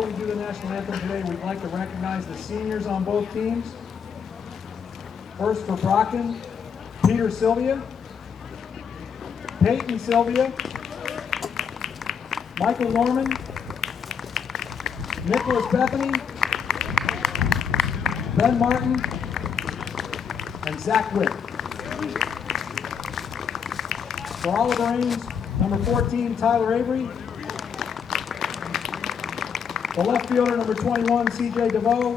Before we do the national anthem today, we'd like to recognize the seniors on both teams. First for Brockton, Peter Sylvia, Peyton Sylvia, Michael Norman, Nicholas Bethany, Ben Martin, and Zach Witt. For Oliver Ames, number 14, Tyler Avery. The left fielder, number 21, CJ DeVoe.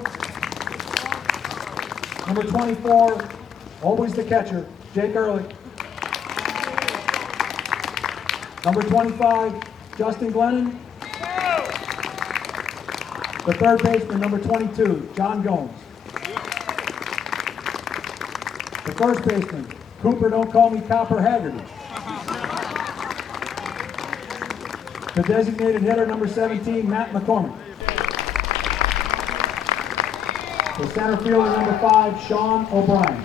Number 24, always the catcher, Jake Ehrlich. Number 25, Justin Glennon. The third baseman, number 22, John Gomes. The first baseman, Cooper, don't call me Copper Haggerty. The designated hitter, number 17, Matt McCormick. The center fielder, number 5, Sean O'Brien.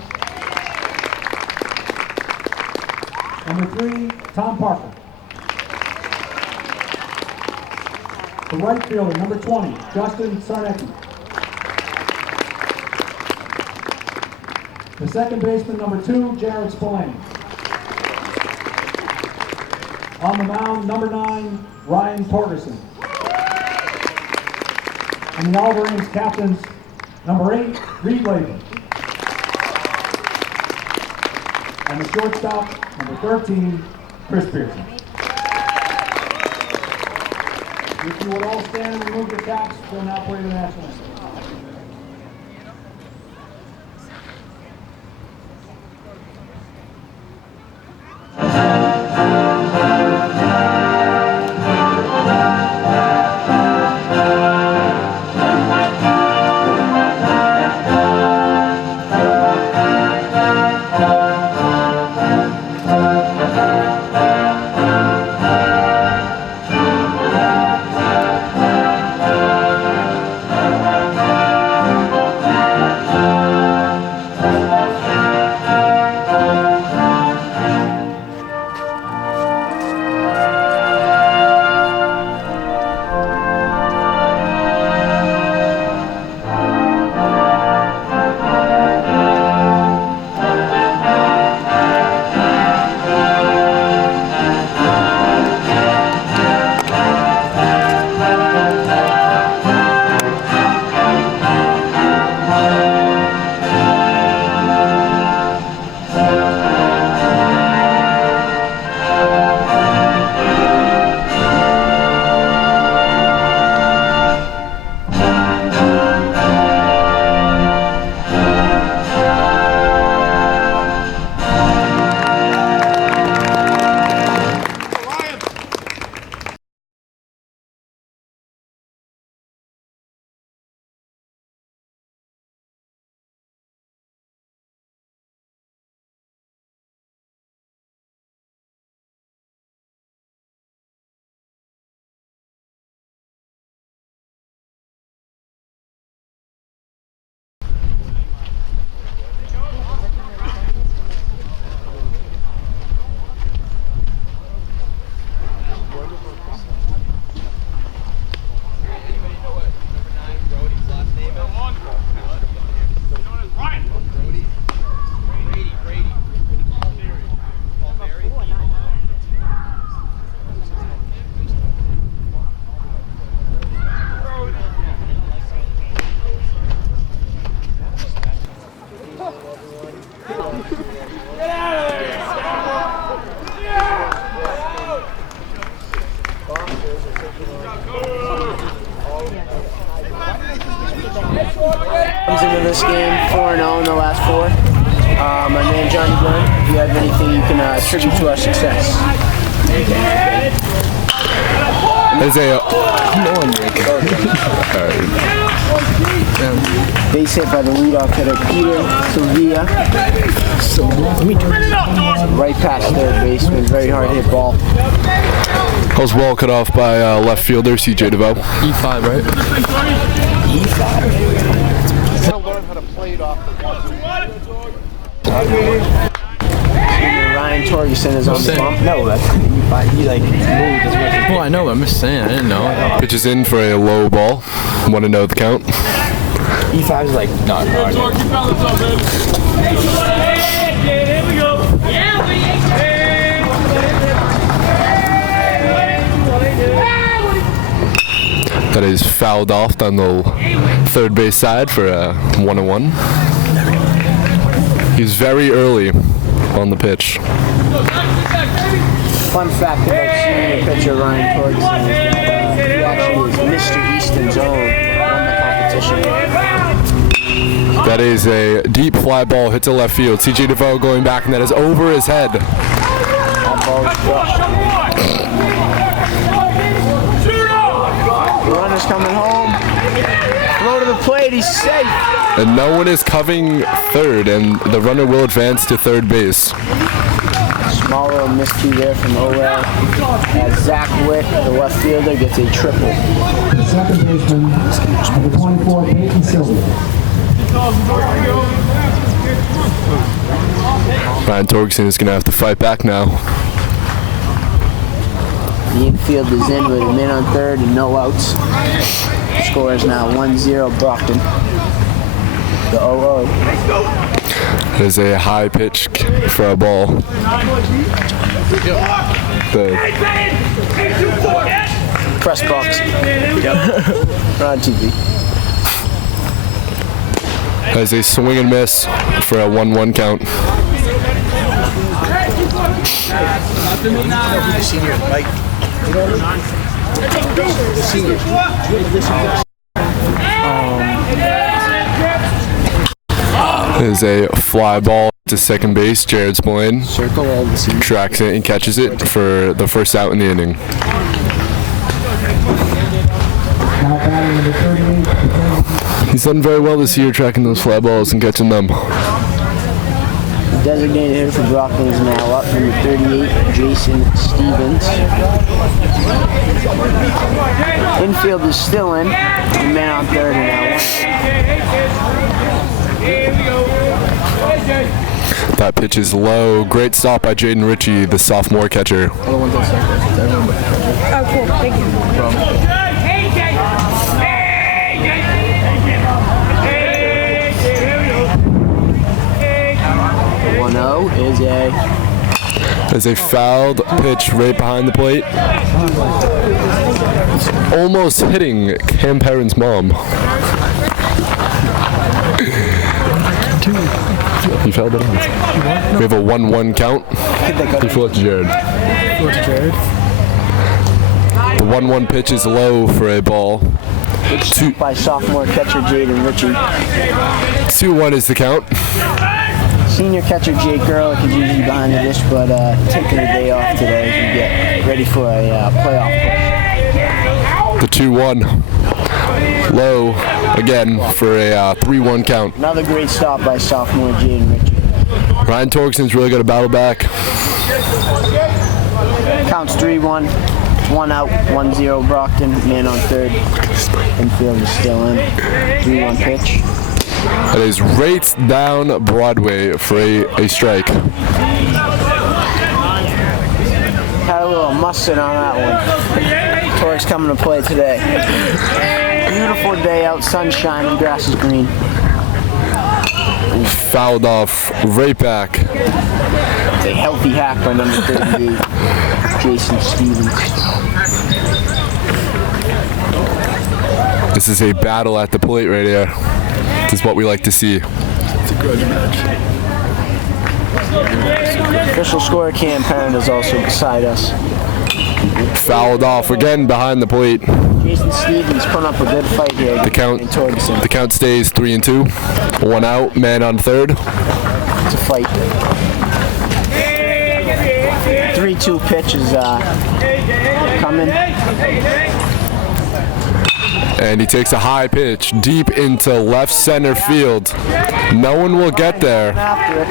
Number 3, Tom Parker. The right fielder, number 20, Justin Sarnecki. The second baseman, number 2, Jared Spillane. On the mound, number 9, Ryan Torgerson. And the Oliver Ames captains, number 8, Reed Latham. And the shortstop, number 13, Chris Pearson. If you would all stand and remove your caps, we'll now play the national anthem. Comes into this game 4-0 in the last 4. My man Johnny Glenn, if you have anything you can attribute to our success. Isaiah, come on, Nick. Base hit by the leadoff hitter Peter Sylvia. Right past third baseman, very hard hit ball. Calls ball cut off by left fielder CJ DeVoe. E5, right? E5. Learn how to play it off the one. Ryan Torgerson is on the bump. No, he like moved as much as. Well, I know, but I'm just saying, I didn't know. Pitches in for a low ball. Want to know the count? E5 is like not hard. That is fouled off on the third base side for a 1-1. He's very early on the pitch. Fun fact about senior pitcher Ryan Torgerson is that he actually is Mr. Easton's own won the competition. That is a deep fly ball hit to left field. CJ DeVoe going back, and that is over his head. That ball is crushed. The runner's coming home. Throw to the plate, he's safe. And no one is covering third, and the runner will advance to third base. Small little miscue there from OL. As Zach Witt, the left fielder, gets a triple. The second baseman, number 24, Peyton Sylvia. Ryan Torgerson is going to have to fight back now. The infield is in with a man on third and no outs. The score is now 1-0 Brockton. The 0-0. There's a high pitch for a ball. The Press box. We're on TV. has a swing and miss for a 1-1 count. There's a fly ball to second base. Jared Spillane Circle all the seniors. tracks it and catches it for the first out in the inning. Now batting number 38, He's done very well this year tracking those fly balls and catching them. The designated hitter for Brockton is now up, number 38, Jason Stevens. Infield is still in. The man on third and now That pitch is low. Great stop by Jaden Ritchie, the sophomore catcher. Oh, cool. Thank you. 1-0 is a fouled pitch right behind the plate. Almost hitting Cam Perrin's mom. He fouled it on. We have a 1-1 count. He flew it to Jared. The 1-1 pitch is low for a ball. by sophomore catcher Jaden Ritchie. 2-1 is the count. Senior catcher Jake Ehrlich is usually behind the dish, but taking a day off today as we get ready for a playoff push. The 2-1. Low again for a 3-1 count. Another great stop by sophomore Jaden Ritchie. Ryan Torgerson's really got to battle back. Counts 3-1. 1 out, 1-0 Brockton. Man on third. Infield is still in. 3-1 pitch. That is right down Broadway for a strike. Had a little mustard on that one. Torque's coming to play today. Beautiful day out, sunshine, and grass is green. Fouled off right back. It's a healthy hack by number 38, Jason Stevens. This is a battle at the plate right here. This is what we like to see. It's a grudge match. Official scorer Cam Parent is also beside us. Fouled off again behind the plate. Jason Stevens putting up a good fight here. The count stays 3-2. 1 out, man on third. It's a fight. 3-2 pitch is coming. And he takes a high pitch deep into left center field. No one will get there. After it.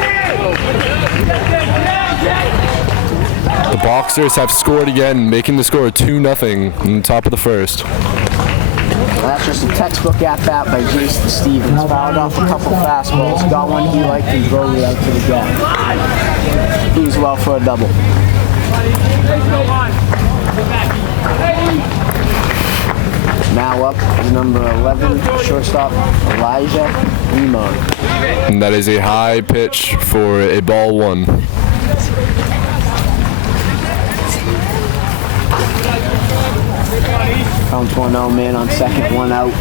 The Boxers have scored again, making the score 2-0 in the top of the first. Last Just a textbook at-bat by Jason Stevens. Fouled off a couple fastballs. Got one he liked and drove it out to the gap. He's well for a double. Now up is number 11, shortstop Elijah Limon. And that is a high pitch for a ball 1. Count 1-0, man on second, 1 out.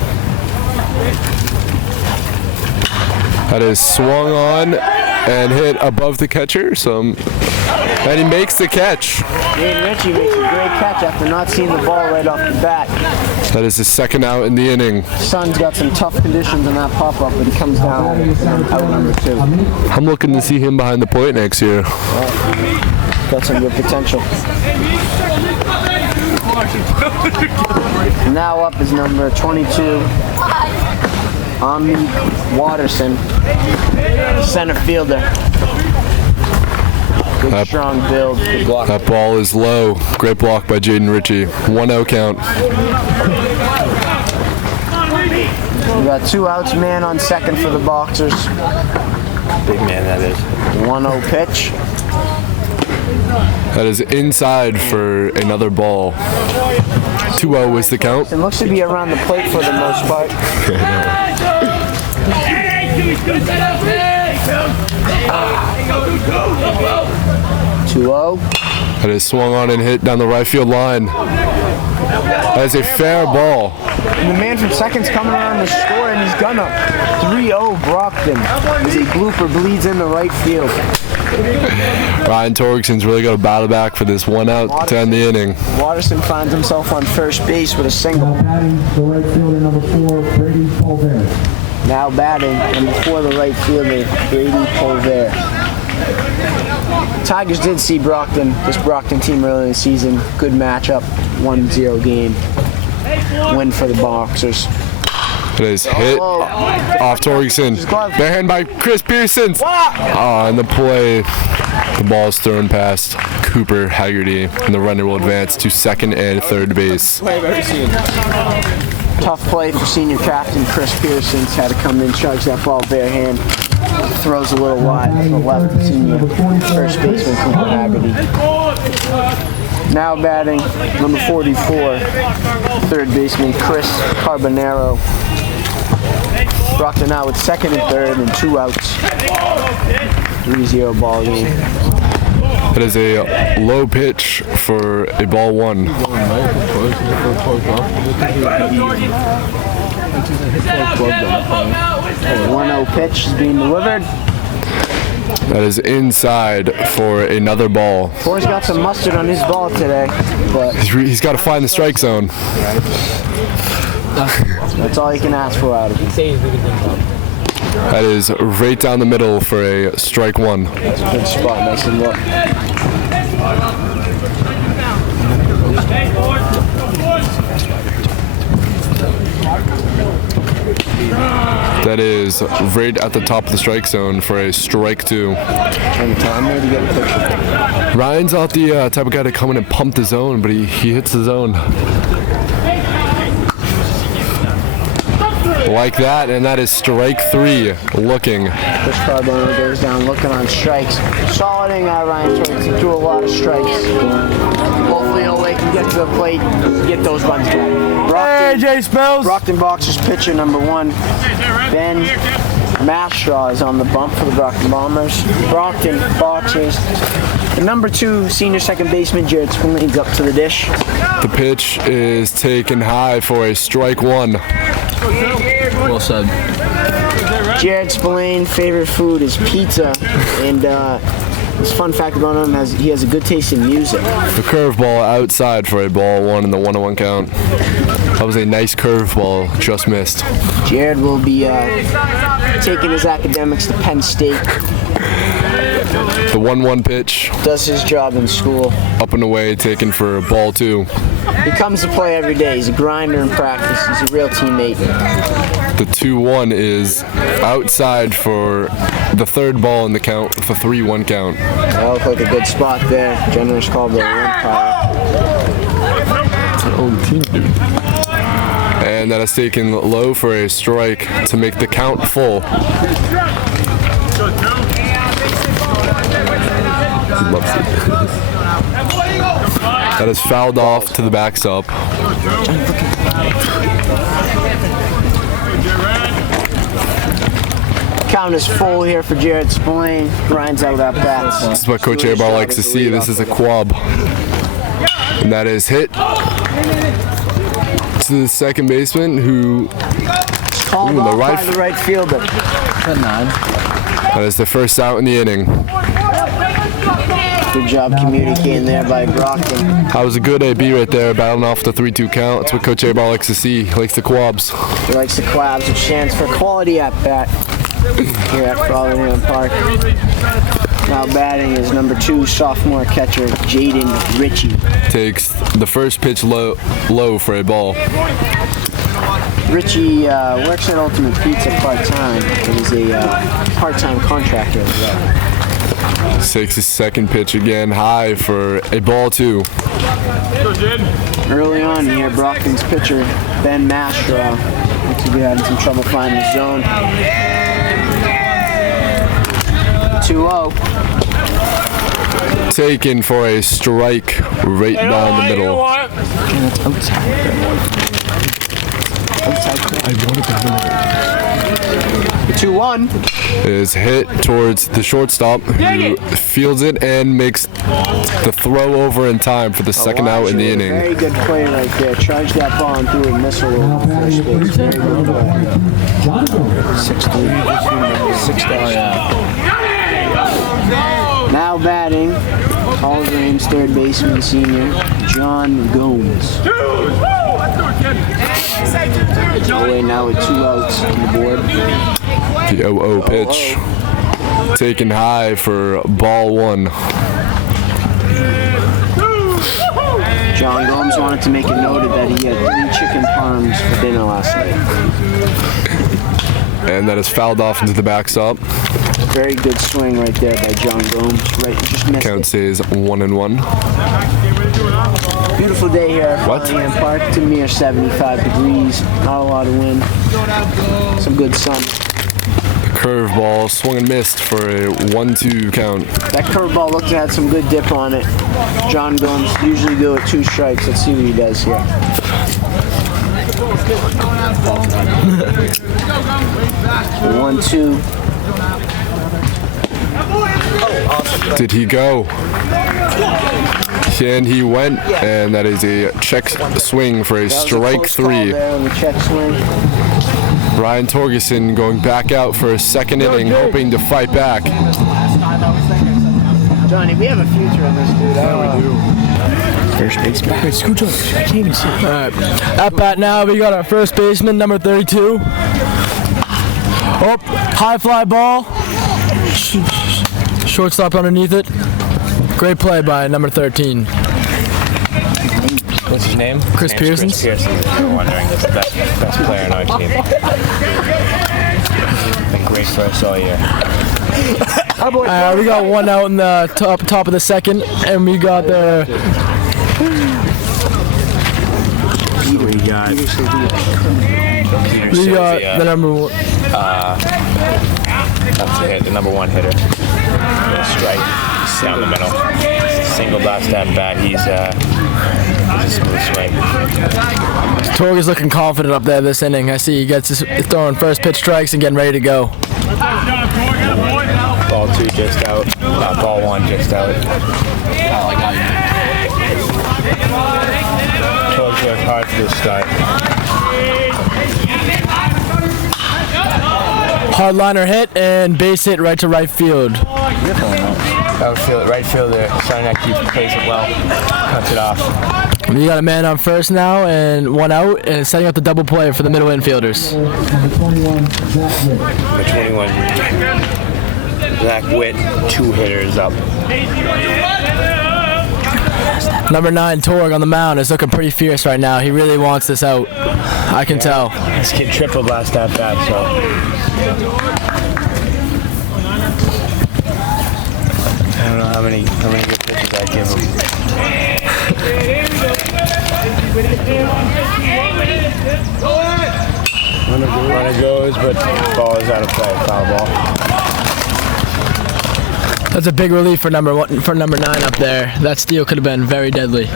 That is swung on and hit above the catcher. And he makes the catch. Jaden Ritchie makes a great catch after not seeing the ball right off the bat. That is his second out in the inning. Sun's got some tough conditions in that pop-up, but he comes down out number 2. I'm looking to see him behind the plate next year. Got some good potential. Now up is number 22, Ames Watterson, center fielder. Good strong build. Good block. That ball is low. Great block by Jaden Ritchie. 1-0 count. We got 2 outs, man on second for the Boxers. Big man, that is. 1-0 pitch. That is inside for another ball. 2-0 is the count. It looks to be around the plate for the most part. 2-0. That is swung on and hit down the right field line. That is a fair ball. And the man from second's coming around the score, and he's gonna 3-0 Brockton as a blooper bleeds into right field. Ryan Torgson's really got to battle back for this 1 out to end the inning. Watterson finds himself on first base with a single. Now batting the right fielder, number 4, Brady Polvert. Now batting, and before the right fielder, Brady Polvert. Tigers did see this Brockton team early in the season. Good matchup, 1-0 game. Win for the Boxers. It is hit off Torgerson. Barehand by Chris Pearson. On the play, the ball is thrown past Cooper Haggerty, and the runner will advance to second and third base. Tough play for senior captain Chris Pearson. Had to come in, charge that ball bare hand. Throws a little wide to the left of senior first baseman Cooper Haggerty. Now batting, number 44, third baseman Chris Carbonaro. Brockton out with second and third and 2 outs. 3-0 ball game. It is a low pitch for a ball 1. 1-0 pitch is being delivered. That is inside for another ball. Boy's got some mustard on his ball today, but He's got to find the strike zone. that's all you can ask for out of him. That is right down the middle for a strike 1. That's a good spot, nice and low. That is right at the top of the strike zone for a strike 2. I'm ready to get a picture. Ryan's not the type of guy to come in and pump the zone, but he hits the zone. Like that, and that is strike 3 looking. Chris Carbonaro goes down looking on strikes. Solid inning out of Ryan Torgerson. Threw a lot of strikes. Hopefully Ole can get to the plate, get those runs back. Brockton Boxers pitcher number 1, Ben Mastraw is on the bump for the Brockton Bombers. Brockton Boxers. The number 2 senior second baseman Jared Spillane's up to the dish. The pitch is taken high for a strike 1. Well said. Jared Spillane, favorite food is pizza, and this fun fact about him he has a good taste in music. The curveball outside for a ball 1 in the 1-1 count. That was a nice curveball, just missed. Jared will be taking his academics to Penn State. The 1-1 pitch, Does his job in school. up and away, taken for ball 2. He comes to play every day. He's a grinder in practice. He's a real teammate. The 2-1 is outside for the third ball in the count, the 3-1 count. That looked like a good spot there. Generous call by the umpire. It's an old team, dude. And that is taken low for a strike to make the count full. That is fouled off to the backstop. Count is full here for Jared Spillane. Grinds out at bats. This is what Coach Abar likes to see. This is a quab. And that is hit to the second baseman who Called off by the right fielder. That is the first out in the inning. Good job communicating there by Brockton. That was a good AB right there, battling off the 3-2 count. That's what Coach Abar likes to see. He likes the quabs. He likes the quabs, which stands for quality at bat here at Brockton Park. Now batting is number 2 sophomore catcher Jaden Ritchie. Takes the first pitch low for a ball. Ritchie works at Ultimate Pizza part-time. He's a part-time contractor as well. Takes his second pitch again, high for a ball 2. Early on here, Brockton's pitcher, Ben Mashra, looks to be having some trouble finding the zone. 2-0. Taken for a strike right down the middle. The 2-1 is hit towards the shortstop, who fields it and makes the throw over in time for the second out in the inning. Very good play right there. Charged that ball and threw a missile over first base. Very good play. 6-3. Now batting, Hall of Ames third baseman senior John Gomes. Away now with 2 outs on the board. The 0-0 pitch. Taken high for ball 1. John Gomes wanted to make it noted that he had 3 chicken parms for dinner last night. And that is fouled off into the backstop. Very good swing right there by John Gomes. Right, just missed Count it. stays 1-1. Beautiful day here at What? Brockton Park. It's a mere 75 degrees. Not a lot of wind. Some good sun. Curveball swung and missed for a 1-2 count. That curveball looked to have some good dip on it. John Gomes usually good with 2 strikes. Let's see what he does here. 1-2. Did he go? And he went, and that is a check swing for a strike 3. There on the check swing. Ryan Torgerson going back out for a second inning, hoping to fight back. Johnny, we have a future in this dude. Yeah, we do. First baseman. Wait, scooch up. I can't even see. Alright. At bat now, we got our first baseman, number 32. Oh, high fly ball. Shortstop underneath it. Great play by number 13. What's his name? Chris Pearson. Chris Pearson. If you're wondering, he's the best player on our team. Been great for us all year. We got 1 out in the top of the second, and we got the. We got the number 1. The number 1 hitter. With a strike down the middle. Single blast at bat. He's a smooth swing. Torg is looking confident up there this inning. I see he gets his throwing first pitch strikes and getting ready to go. Ball 2 just out. Ball 1 just out. Torg's worked hard for this start. Hard liner hit and base hit right to right field. Outfield, right fielder, starting to keep plays it well. Cuts it off. We got a man on first now and 1 out, and setting up the double play for the middle infielders. Number 21, Zach Witt, 2 hitters up. Number 9, Torg on the mound, is looking pretty fierce right now. He really wants this out. I can tell. This kid triple blast at bat, so. I don't know how many good pitches I give him. Runner goes, but ball is out of play. Foul ball. That's a big relief for number 9 up there. That steal could have been very deadly.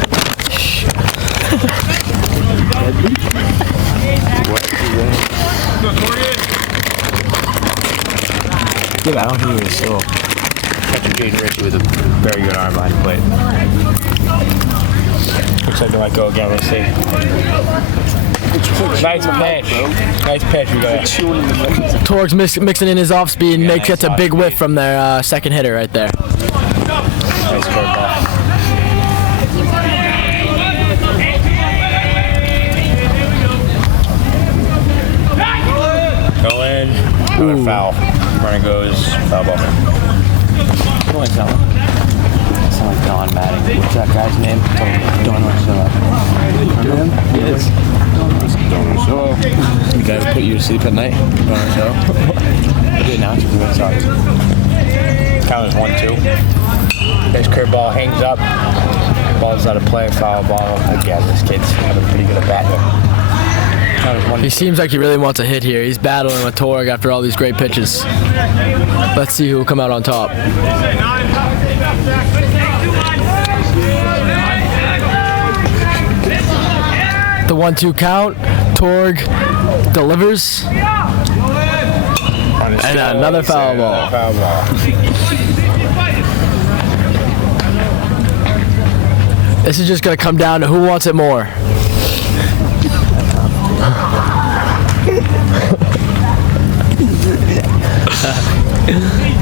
Yeah, I don't think he was still catching Jaden Ritchie with a very good arm behind the plate. Looks like they might go again. Let's see. Nice pitch. Nice pitch. We got Torg's mixing in his off speed and gets a big whiff from their second hitter right there. nice curveball. Go in. Another foul. Runner goes. Foul ball. What do I tell him? It sounds like Don Matting. What's that guy's name? Don Marcelo. Remember him? Yes. Don Marcelo. The guy who put you to sleep at night? Don Marcelo. The announcer for the Red Sox. Count is 1-2. Nice curveball hangs up. Ball's out of play. Foul ball. Again, this kid's having pretty good at bat here. He seems like he really wants a hit here. He's battling with Torg after all these great pitches. Let's see who will come out on top. The 1-2 count. Torg delivers. And another foul ball. Foul ball. This is just going to come down to who wants it more.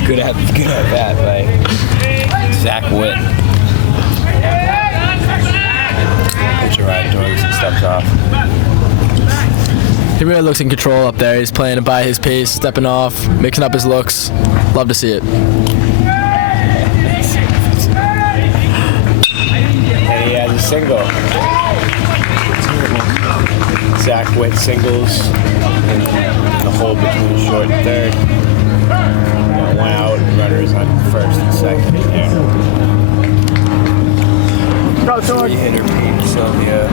Good at that, like Zach Witt. Pitcher right towards and steps off. He really looks in control up there. He's playing it by his pace, stepping off, mixing up his looks. Love to see it. And he has a single. Zach Witt singles in the hole between short and third. One out, runners on first and second in there. Three-hitter Pete Sylvia.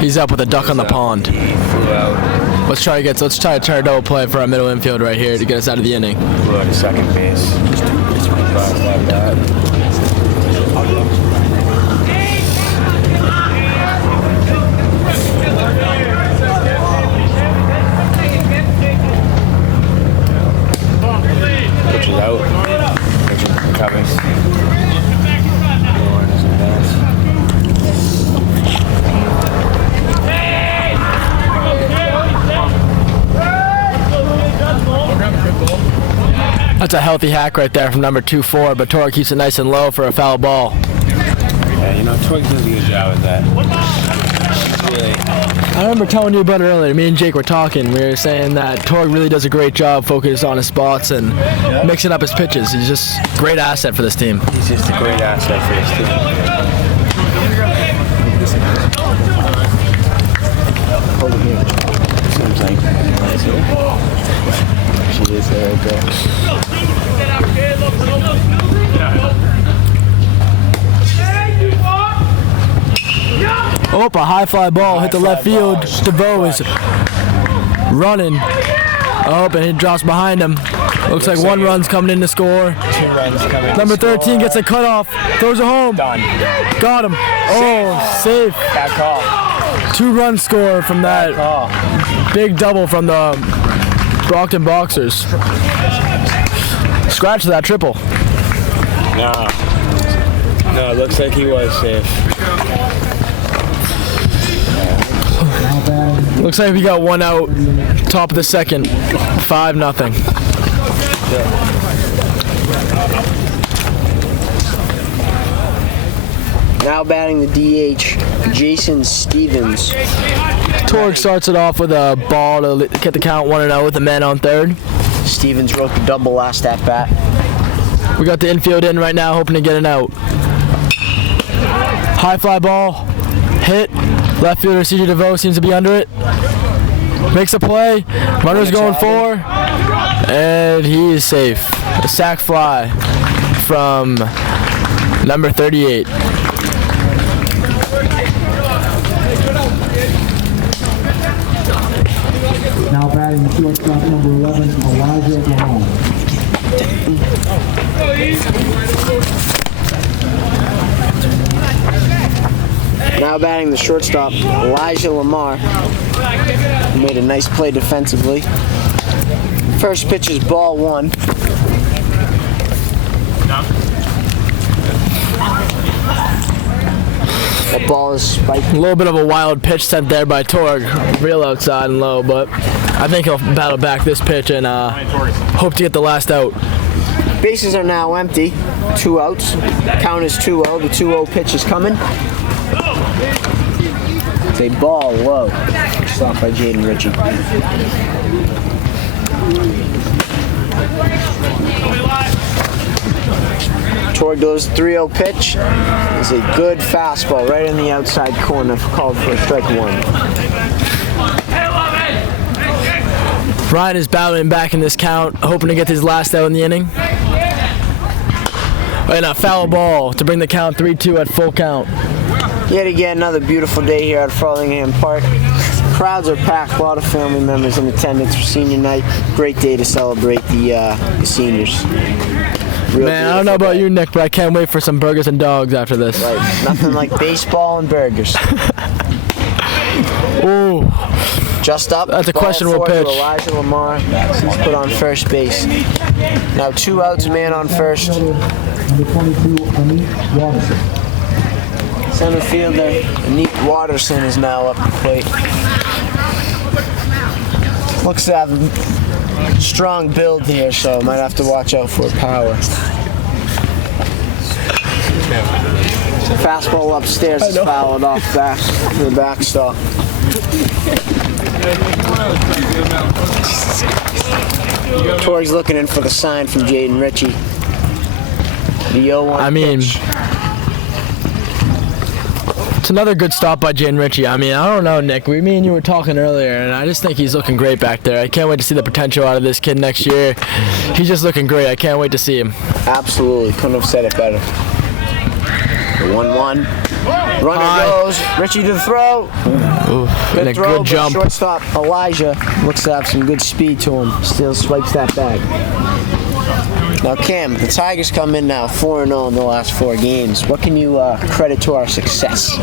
He's up with a duck on the pond. He flew out. Let's try to double play for our middle infield right here to get us out of the inning. Flew out to second base. Just crossed like that. Pitches out. Pitches covers. Runners advance. That's a healthy hack right there from number 2-4, but Torg keeps it nice and low for a foul ball. Yeah, you know, Torg does a good job with that. Really. I remember telling you about it earlier. Me and Jake were talking. We were saying that Torg really does a great job focused on his spots and mixing up his pitches. He's just a great asset for this team. He's just a great asset for this team. Seems like she is there right there. Oh, a high fly ball hit the left field. DeVoe is running. Oh, and it drops behind him. Looks like one run's coming in to score. 2 runs coming. Number 13 gets a cutoff. Throws it home. Done. Got him. Oh, safe. Bad call. 2-run score from that Call. big double from the Brockton Boxers. Scratch that triple. No, it looks like he was safe. Looks like we got one out, top of the second, 5-0. Now batting the DH, Jason Stevens. Torg starts it off with a ball to get the count 1-0 with the man on third. Stevens wrote the double last at bat. We got the infield in right now, hoping to get an out. High fly ball, hit. Left fielder CJ DeVoe seems to be under it. Makes a play. Runner's going for, and he is safe. A sac fly from number 38. batting the shortstop, number 11, Elijah Lamar. Now batting the shortstop, Elijah Lamar. He made a nice play defensively. First pitch is ball 1. The ball is spiked. A little bit of a wild pitch sent there by Torg, real outside and low, but I think he'll battle back this pitch and hope to get the last out. Bases are now empty. 2 outs. Count is 2-0. The 2-0 pitch is coming. It's a ball low. Stopped by Jaden Ritchie. Toward those 3-0 pitch is a good fastball right in the outside corner, called for strike 1. Ryan is battling back in this count, hoping to get his last out in the inning. And a foul ball to bring the count 3-2 at full count. Yet again, another beautiful day here at Furlingham Park. Crowds are packed, a lot of family members in attendance for senior night. Great day to celebrate the seniors. Man, I don't know about you, Nick, but I can't wait for some burgers and dogs after this. Right, nothing like baseball and burgers. Ooh, Just up. That's a ball questionable forward to pitch. Elijah Lamar. He's put on first base. Now 2 outs, man on first. Number 22, Ames Watterson. Center fielder Neat Watterson is now up the plate. Looks to have a strong build here, so might have to watch out for power. Fastball upstairs is fouled off back to the backstop. Torg's looking in for the sign from Jaden Ritchie. The 0-1 pitch. It's another good stop by Jaden Ritchie. I mean, I don't know, Nick. Me and you were talking earlier, and I just think he's looking great back there. I can't wait to see the potential out of this kid next year. He's just looking great. I can't wait to see him. Absolutely. Couldn't have said it better. The 1-1. Runner goes. Ritchie to the throw. And a throw, good jump. Shortstop Elijah looks to have some good speed to him. Still swipes that bag. Now, Cam, the Tigers come in now 4-0 in the last 4 games. What can you credit to our success?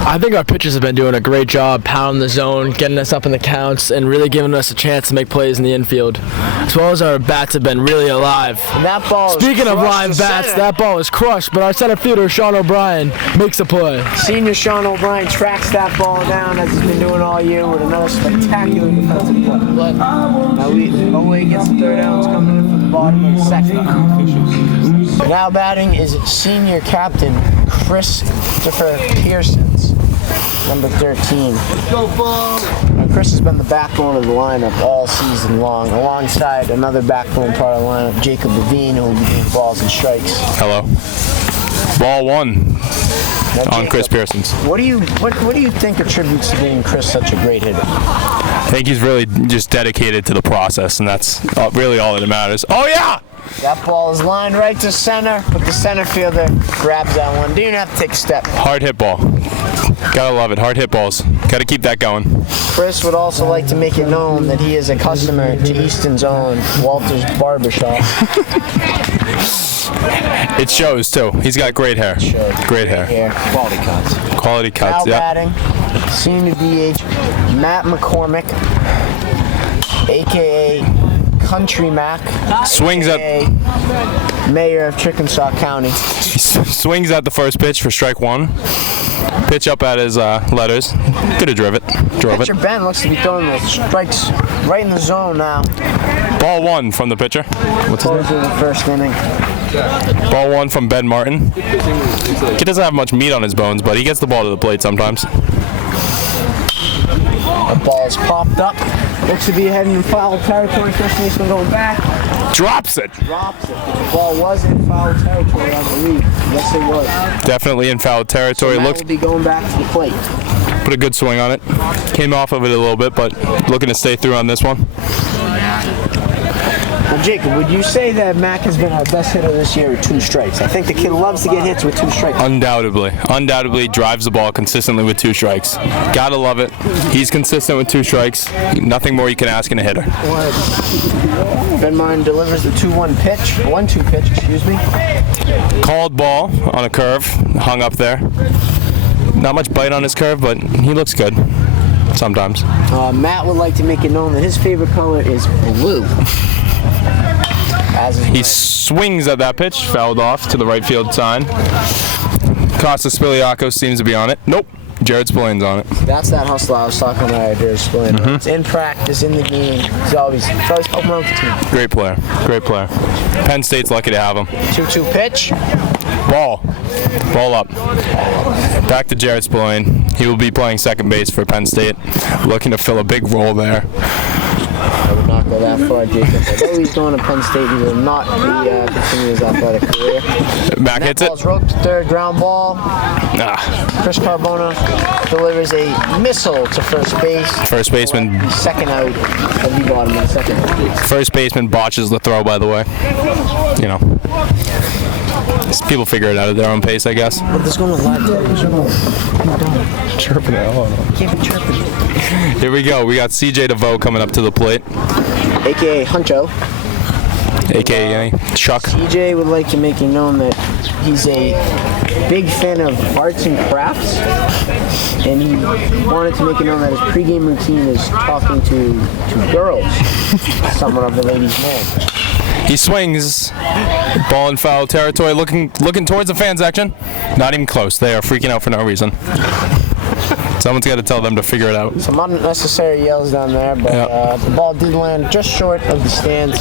I think our pitchers have been doing a great job pounding the zone, getting us up in the counts, and really giving us a chance to make plays in the infield. As well as our bats have been really alive. And that ball Speaking of live bats, that ball is crushed, but our center fielder, Sean O'Brien, makes the play. Senior Sean O'Brien tracks that ball down as he's been doing all year with another spectacular defensive play. Now Owe gets the third out, coming in from the bottom of the second. Now batting is senior captain Christopher Pearsons, number 13. Now, Chris has been the backbone of the lineup all season long, alongside another backbone part of the lineup, Jacob Levine, who will be doing balls and strikes. Hello. Ball 1 on Chris Pearsons. What do you think attributes to being Chris such a great hitter? I think he's really just dedicated to the process, and that's really all that matters. Oh yeah! That ball is lined right to center, but the center fielder grabs that one. Didn't even have to take a step. Hard hit ball. Gotta love it. Hard hit balls. Gotta keep that going. Chris would also like to make it known that he is a customer to Easton's own Walter's Barbershop. It shows too. He's got great hair. Great hair. Quality cuts. Quality cuts. Now Yeah. batting, senior DH Matt McCormick, aka Country Mac. Swings at. aka Mayor of Chickasaw County. He swings at the first pitch for strike 1. Pitch up at his letters. Could have drove it. Pitcher Ben looks to be throwing the strikes right in the zone now. Ball 1 from the pitcher. Close to the first inning. Ball 1 from Ben Martin. He doesn't have much meat on his bones, but he gets the ball to the plate sometimes. The ball's popped up. Looks to be heading in foul territory. Chris Easton going back. Drops it. Drops it. The ball was in foul territory, I believe. Yes, it was. Definitely in foul territory. So Matt Looks will be going back to the plate. put a good swing on it. Came off of it a little bit, but looking to stay through on this one. Now, Jacob, would you say that Mac has been our best hitter this year with 2 strikes? I think the kid loves to get hits with 2 strikes. Undoubtedly drives the ball consistently with 2 strikes. Gotta love it. He's consistent with 2 strikes. Nothing more you can ask in a hitter. Ben Martin delivers the 2-1 pitch, 1-2 pitch, excuse me. Called ball on a curve, hung up there. Not much bite on his curve, but he looks good sometimes. Matt would like to make it known that his favorite color is blue. He swings at that pitch, fouled off to the right field sign. Costas Spiliakos seems to be on it. Nope, Jared Spillane's on it. That's that hustle I was talking about, Jared Spillane. It's in practice, in the game. He's always helping out the team. Great player. Penn State's lucky to have him. 2-2 pitch. Ball up. Back to Jared Spillane. He will be playing second base for Penn State, looking to fill a big role there. I would not go that far, Jacob. Although he's going to Penn State, he will not continue his athletic career. Mac hits it. Ball's roped to third, ground ball. Chris Carbona delivers a missile to first base. First baseman. Second out. He'll be bottom in second. First baseman botches the throw, by the way. You know. People figure it out at their own pace, I guess. But there's going to live television. Chirping it. Can't be chirping. Here we go. We got CJ DeVoe coming up to the plate. AKA Huncho. AKA Chuck. CJ would like to make it known that he's a big fan of arts and crafts, and he wanted to make it known that his pregame routine is talking to girls, somewhat of the ladies' man. He swings, ball in foul territory, looking towards the fan section. Not even close. They are freaking out for no reason. Someone's got to tell them to figure it out. Some unnecessary yells down there, but the ball did land just short of the stands.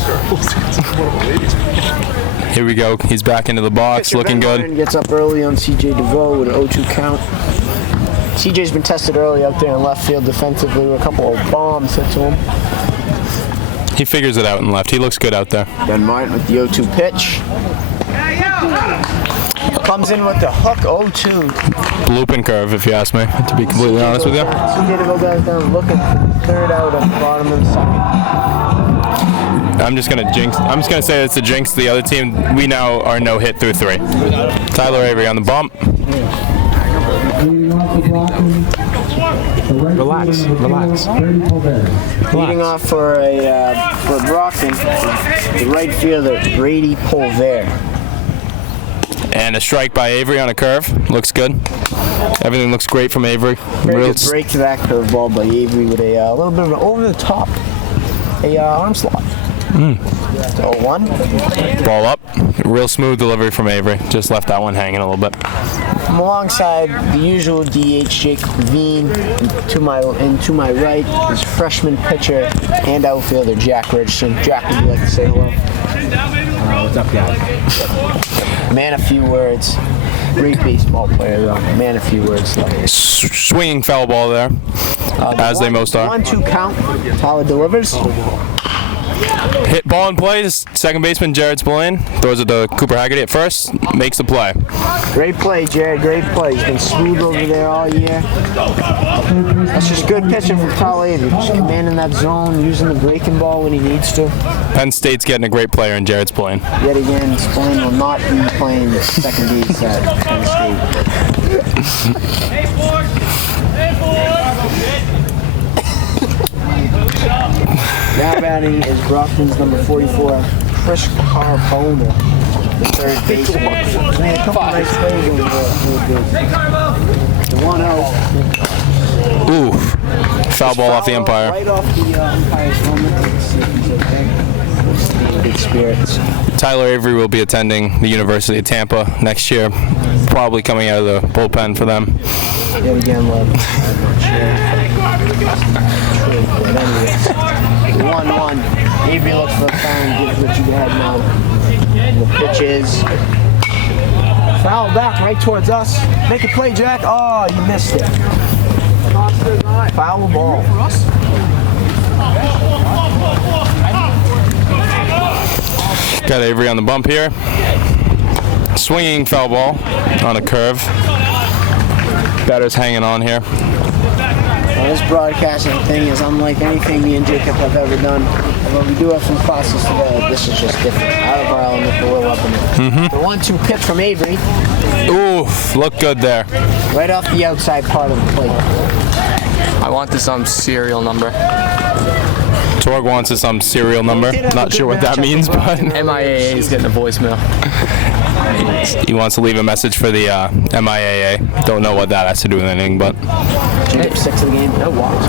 Here we go. He's back into the box, Pitcher looking Ben good. Martin gets up early on CJ DeVoe with an 0-2 count. CJ's been tested early up there in left field defensively with a couple of bombs hit to him. He figures it out in left. He looks good out there. Ben Martin with the 0-2 pitch. Comes in with the hook 0-2. Blooping curve, if you ask me, to be completely honest with you. CJ DeVoe goes down looking third out at the bottom of the second. I'm just gonna say it's a jinx to the other team. We now are no hit through 3. Tyler Avery on the bump. Relax. Leading off for Brockton, the right fielder Brady Polver. And a strike by Avery on a curve. Looks good. Everything looks great from Avery. Very good break to that curveball by Avery with a little bit of an over the top, arm slot. 0-1. Ball up. Real smooth delivery from Avery. Just left that one hanging a little bit. From alongside the usual DH Jacob Veen, and to my right is freshman pitcher and outfielder Jack Richardson. Jack, would you like to say hello? What's up, guys? Man, a few words. Great baseball player, though. Man, a few words. Swinging foul ball there, as they most are. 1-2 count. Tyler delivers. Hit ball in play. Second baseman Jared Spillane throws it to Cooper Haggerty at first. Makes the play. Great play, Jared. Great play. He's been smooth over there all year. That's just good pitching from Tyler Avery. Just commanding that zone, using the breaking ball when he needs to. Penn State's getting a great player in Jared Spillane. Yet again, Spillane will not be playing second base at Penn State. Now batting is Brockton's number 44, Chris Carbona, the third baseman. He's made a couple nice plays over the 1-0. Ooh, foul ball off the umpire. Right off the umpire's helmet. Let's see if he's okay. Good spirits. Tyler Avery will be attending the University of Tampa next year, probably coming out of the bullpen for them. Yet again, love. I'm not sure. But anyways, 1-1. Avery looks for a foul, gives what you had now. The pitch is foul back right towards us. Make a play, Jack. Oh, you missed it. Foul ball. Got Avery on the bump here. Swinging foul ball on a curve. Batter's hanging on here. This broadcasting thing is unlike anything me and Jacob have ever done. Although we do have some classes together, this is just different. Out of our element, but we're up in it. The 1-2 pitch from Avery, Oof, look good there. right off the outside part of the plate. I want this serial number. Torg wants us some serial number. Not sure what that means, but MIAA is getting a voicemail. he wants to leave a message for the MIAA. Don't know what that has to do with anything, but Jacob, 6 of the game, no walks.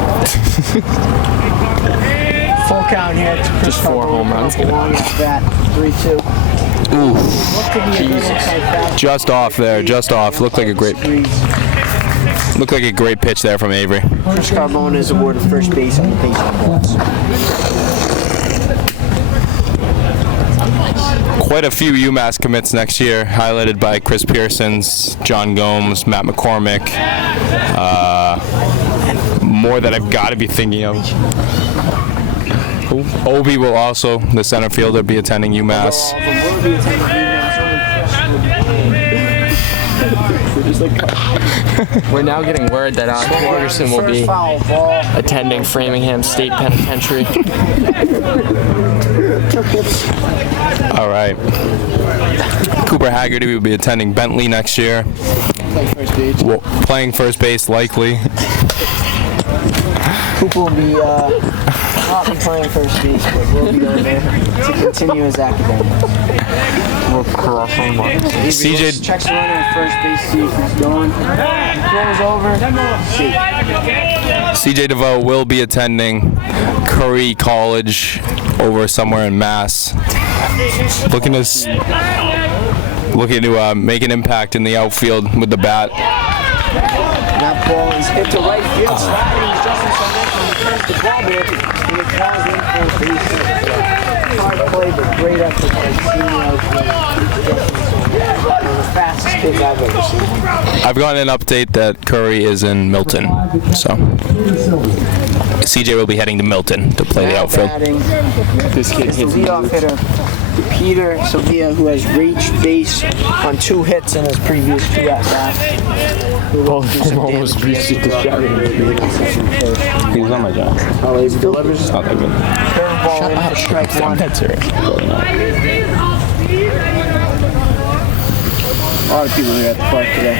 Full count here. Just 4 home runs. Bat, 3-2. ooh, What could be a good inside fastball? just off there, just off. Looked like a great pitch there from Avery. Chris Carbone is awarded first base on the baseball balls. Quite a few UMass commits next year, highlighted by Chris Pearsons, John Gomes, Matt McCormick. More that I've got to be thinking of. Obi will also, the center fielder, be attending UMass. We're now getting word that Torgerson will be attending Framingham State Penitentiary. All right. Cooper Haggerty will be attending Bentley next year. Well, playing first base, likely. Cooper will be not be playing first base, but will be going there to continue his academics. CJ Checks the runner at first base, see if he's going. Throws over. See. CJ DeVoe will be attending Curry College over somewhere in Mass. Looking to make an impact in the outfield with the bat. That ball is hit to right field. Sliding Justin Sarnett turns the ball there, and it falls in for a base hit. Hard play, but great effort by senior outfielder. One of the fastest kids I've ever seen. I've gotten an update that Curry is in Milton, so CJ will be heading to Milton to play the outfield. This kid hits the leadoff hitter, Peter Sevilla, who has reached base on 2 hits in his previous 2 at-bats. Almost reached it to He's on my job. Oh, he delivers. It's not that good. Curveball in for strike 1. A lot of people here at the park today.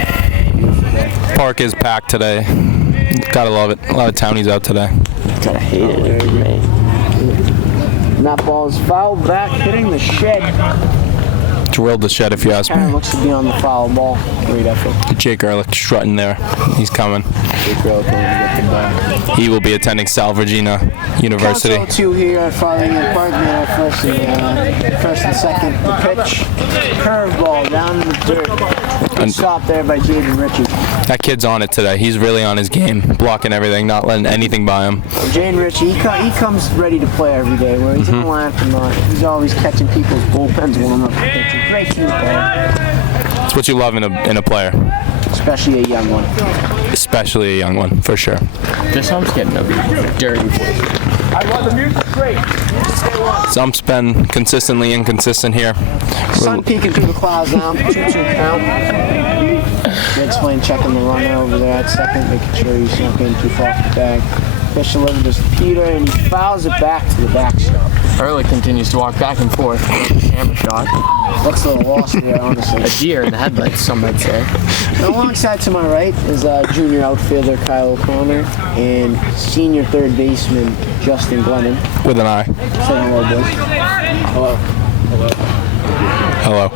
Park is packed today. Gotta love it. A lot of townies out today. Gotta hate it. And that ball is fouled back, hitting the shed. Drilled the shed, if you ask Kind of me. looks to be on the foul ball. Great effort. Jake Ehrlich strutting there. He's coming. Jake Ehrlich going to get the ball. He will be attending Sal Virginia University. Counts 0-2 here at Farthingale Park. Now first and second. The pitch. Curveball down in the dirt. Good stop there by Jaden Ritchie. That kid's on it today. He's really on his game, blocking everything, not letting anything by him. Jaden Ritchie, he comes ready to play every day, where he's in the lineup or not. He's always catching people's bullpens when I'm up pitching. Great team player, It's what you love in a player, especially a young one. especially a young one, for sure. This home's getting a dirty voice. I love the music. Great. Zump's been consistently inconsistent here. Sun peeking through the clouds now. 2-2 count. Jake's playing checking the runner over there at second, making sure he's not getting too far off the bag. Pitch delivered to Peter, and he fouls it back to the backstop. Early continues to walk back and forth. Camera shot. Looks a little lost there, honestly. A deer in the headlights, some might say. And alongside to my right is junior outfielder Kyle O'Connor and senior third baseman Justin Glennon. With an eye. Say hello, boys. Hello.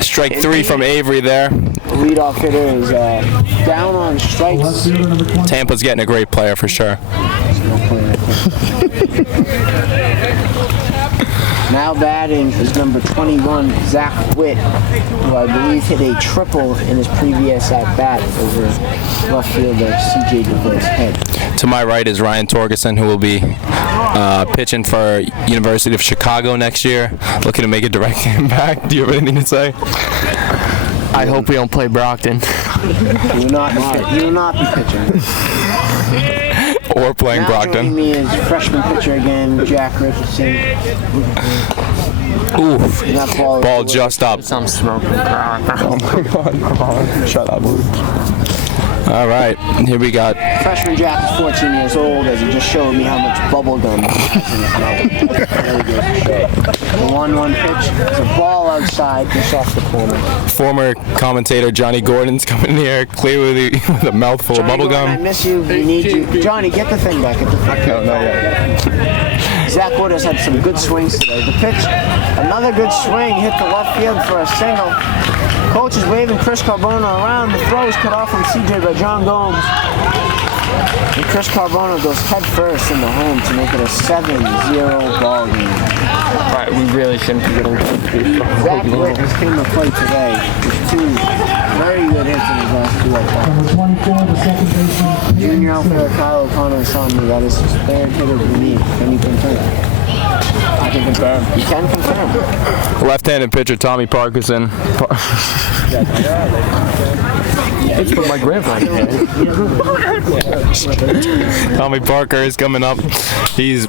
Strike 3 from Avery there. Leadoff hitter is down on strikes. Tampa's getting a great player for sure. Now batting is number 21, Zach Witt, who I believe hit a triple in his previous at-bat over left fielder CJ DeVoe's head. To my right is Ryan Torgerson, who will be pitching for University of Chicago next year, looking to make a direct impact. Do you have anything to say? I hope we don't play Brockton. You will not be pitching. Or playing Now Brockton. joining me is freshman pitcher again, Jack Richardson. Oof. And that Ball just up. Some smoking crack. Oh my god. Shut up. All right, here we got. Freshman Jack is 14 years old, as he just showed me how much bubble gum he has in his mouth. Really good. The 1-1 pitch is a ball outside, just off the corner. Former commentator Johnny Gordon's coming here, clearly with a mouthful of bubble Gordon, I gum. miss you. We need you. Johnny, get the thing back. Get the thing back. No, not yet. Zach Wood has had some good swings today. The pitch, another good swing, hit the left field for a single. Coach is waving Chris Carbona around. The throw is cut off from CJ by John Gomes. And Chris Carbona goes head first in the home to make it a 7-0 ball game. Alright, we really shouldn't be getting Zach Wood has came to play today with 2 very good hits in his last 2 at bats. Number 24, the second baseman. Junior outfielder Kyle O'Connor is telling me that is the third hitter we need. Can you confirm? I can confirm. You can confirm. Left-handed pitcher Tommy Parkinson. It's from my grandfather. Tommy Parker is coming up.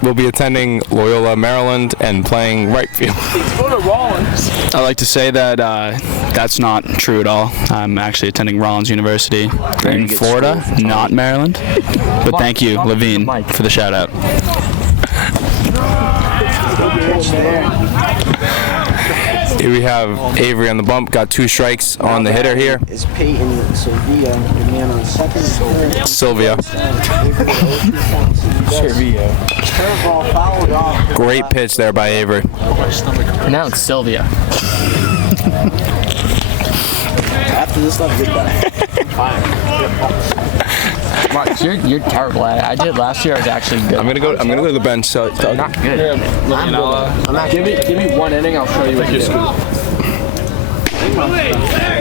Will be attending Loyola, Maryland, and playing right field. I like to say that that's not true at all. I'm actually attending Rollins University in Florida, not Maryland. But thank you, Levine, for the shout out. Here we have Avery on the bump, got 2 strikes on the hitter here. Is Peyton Sylvia, the man on second. Sylvia. Curveball fouled off. Great pitch there by Avery. Now it's Sylvia. After this stuff, get back. Mark, you're terrible at it. I did last year. I was actually good. I'm gonna go to the bench. So Not good. Give me 1 inning. I'll show you what you do.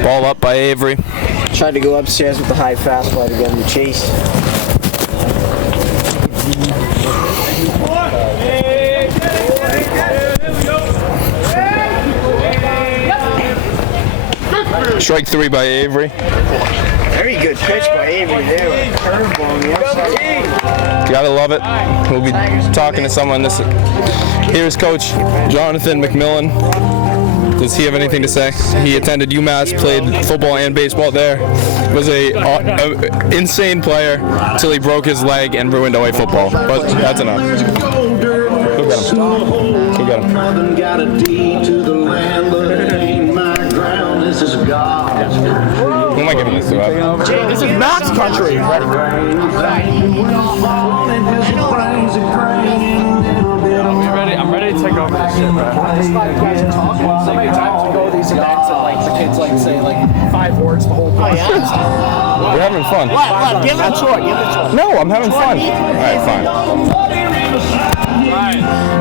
ball up by Avery. Tried to go upstairs with the high fastball to get him to chase. Strike 3 by Avery. Very good pitch by Avery there with a curveball on the outside. Gotta love it. We'll be talking to someone. Here's Coach Jonathan McMillan. Does he have anything to say? He attended UMass, played football and baseball there. Was a insane player until he broke his leg and ruined OA football. But that's enough. Go get him. Go get him. Who am I giving this to? This is Matt's country. I'm ready to take over this shit, bro. This 5 guys are talking. So many times we go to these events and like the kids like say like 5 words the whole time. We're having fun. What? Give it a tour. Give it a tour. No, I'm having fun. All right, fine.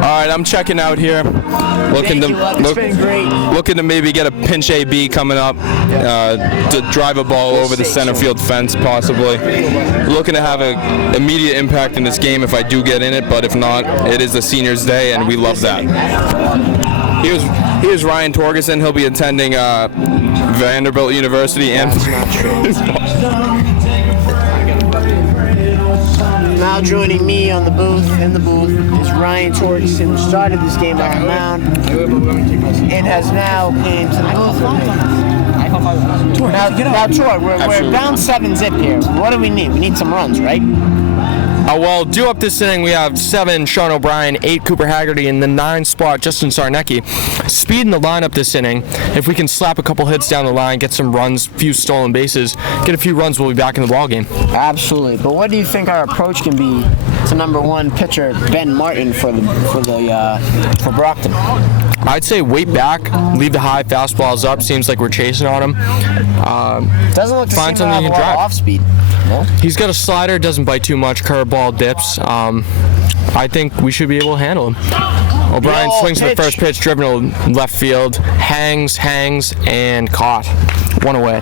All right, I'm checking out here. Looking to maybe get a pinch AB coming up to drive a ball over the center field fence, possibly. Looking to have an immediate impact in this game if I do get in it, but if not, it is the seniors' day, and we love that. Here's Ryan Torgerson. He'll be attending Vanderbilt University and. Now joining me on the booth, in the booth, is Ryan Torgerson, who started this game on the mound and has now came to the booth with me. Now, Troy, we're down 7-zip here. What do we need? We need some runs, right? Well, due up this inning, we have 7 Sean O'Brien, 8 Cooper Haggerty, and the 9 spot Justin Sarnecki. Speed in the lineup this inning. If we can slap a couple hits down the line, get some runs, few stolen bases, get a few runs, we'll be back in the ballgame. Absolutely. But what do you think our approach can be to number 1 pitcher Ben Martin for Brockton? I'd say wait back, leave the high fastballs up. Seems like we're chasing on him. Doesn't look to Find seem to something have you a can lot of drive. off speed. No? He's got a slider, doesn't bite too much, curveball dips. I think we should be able to handle him. O'Brien swings the first pitch, driven to left field, hangs, and caught. 1 away.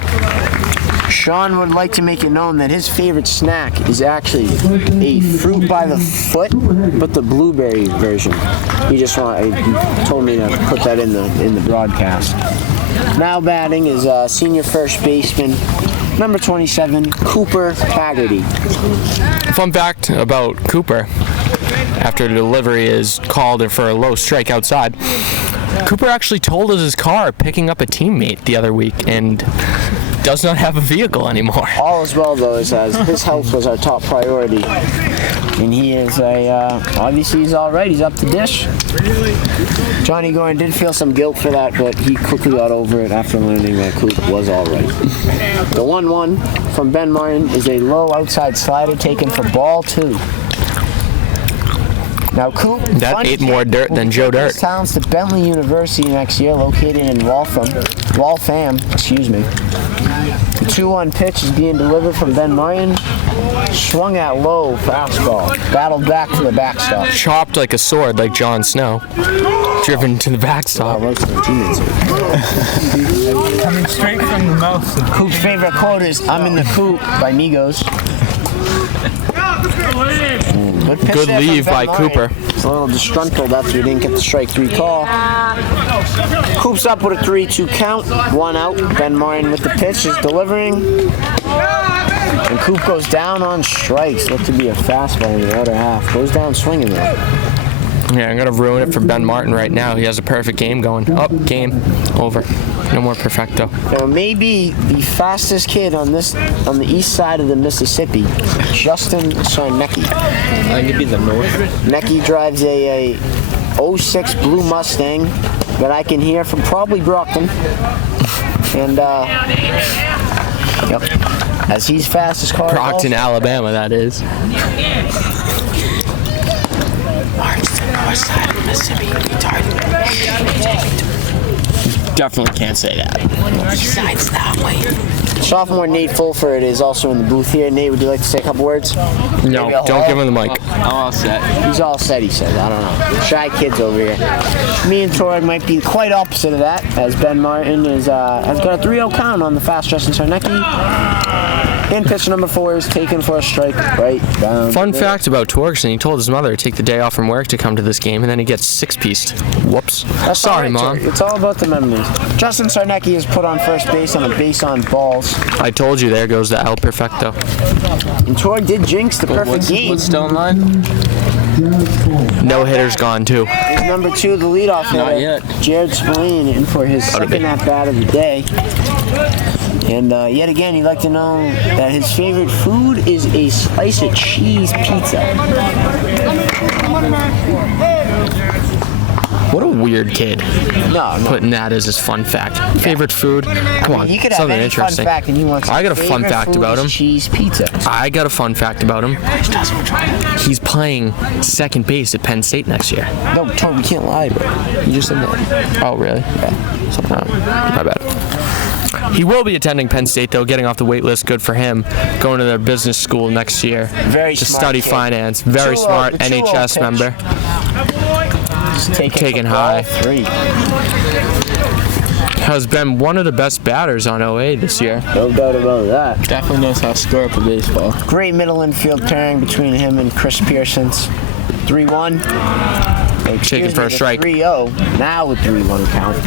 Sean would like to make it known that his favorite snack is actually a fruit by the foot, but the blueberry version. He told me to put that in the broadcast. Now batting is senior first baseman, number 27, Cooper Haggerty. Fun fact about Cooper, after the delivery is called for a low strike outside, Cooper actually totaled his car picking up a teammate the other week, and does not have a vehicle anymore. All is well, though, as his health was our top priority. And he is obviously he's all right. He's up to dish. Johnny Gordon did feel some guilt for that, but he quickly got over it after learning that Coop was all right. The 1-1 from Ben Martin is a low outside slider taken for ball 2. Now, Coop, That ate more dirt than Joe Dirt. talents to Bentley University next year, located in Waltham. The 2-1 pitch is being delivered from Ben Martin. Swung at low fastball. Battled back to the backstop. Chopped like a sword, like Jon Snow. Driven to the backstop. Coming straight from the mouth of Coop's favorite quote is "I'm in the coop" by Migos. Good leave by Cooper. He's a little disgruntled after he didn't get the strike 3 call. Coop's up with a 3-2 count. 1 out. Ben Martin with the pitch is delivering. And Coop goes down on strikes. Looked to be a fastball in the other half. Goes down swinging though. Yeah, I'm gonna ruin it for Ben Martin right now. He has a perfect game going. Game over. No more perfecto. Now maybe the fastest kid on the east side of the Mississippi, Justin Sarnecki. I could be the north. Necki drives a 06 Blue Mustang that I can hear from probably Brockton. And yep, as he's fastest car. Brockton, Alabama, that is. Definitely can't say that. Besides that way. Sophomore Nate Fulford is also in the booth here. Nate, would you like to say a couple words? No, don't give him the mic. I'm all set. He's all set, he says. I don't know. Shy kids over here. Me and Torg might be quite opposite of that, as Ben Martin has got a 3-0 count on the fast Justin Sarnecki. And pitch number 4 is taken for a strike right down. Fun fact about Torgerson, he told his mother to take the day off from work to come to this game, and then he gets 6-pieced. Whoops. That's Sorry, all right, Mom. Torg. It's all about the memories. Justin Sarnecki is put on first base on a base on balls. I told you, there goes the El Perfecto. And Torg did jinx the perfect game. What's still in line? No hitter's gone, too. He's number 2, the leadoff hitter. Not yet. Jared Spillane in for his second at-bat of the day. And yet again, he'd like to know that his favorite food is a slice of cheese pizza. What a weird kid. No. Putting that as his fun fact. Favorite food? Come on, He could have something any interesting. fun fact, and he wants. I got a fun favorite fact food about is him. Cheese pizza. I got a fun fact about him. He's playing second base at Penn State next year. No, Torg, we can't lie, bro. You just said that. Oh, really? Yeah. My bad. He will be attending Penn State, though, getting off the wait list. Good for him. Going to their business school next year Very to smart study kid. finance. Very Too smart low, too low NHS pitch. member. Taken for high. ball 3. Has been one of the best batters on OA this year. No doubt about that. Definitely knows how to score up a baseball. Great middle infield pairing between him and Chris Pearson's. 3-1. Taken for a strike. 3-0. Now with 3-1 count.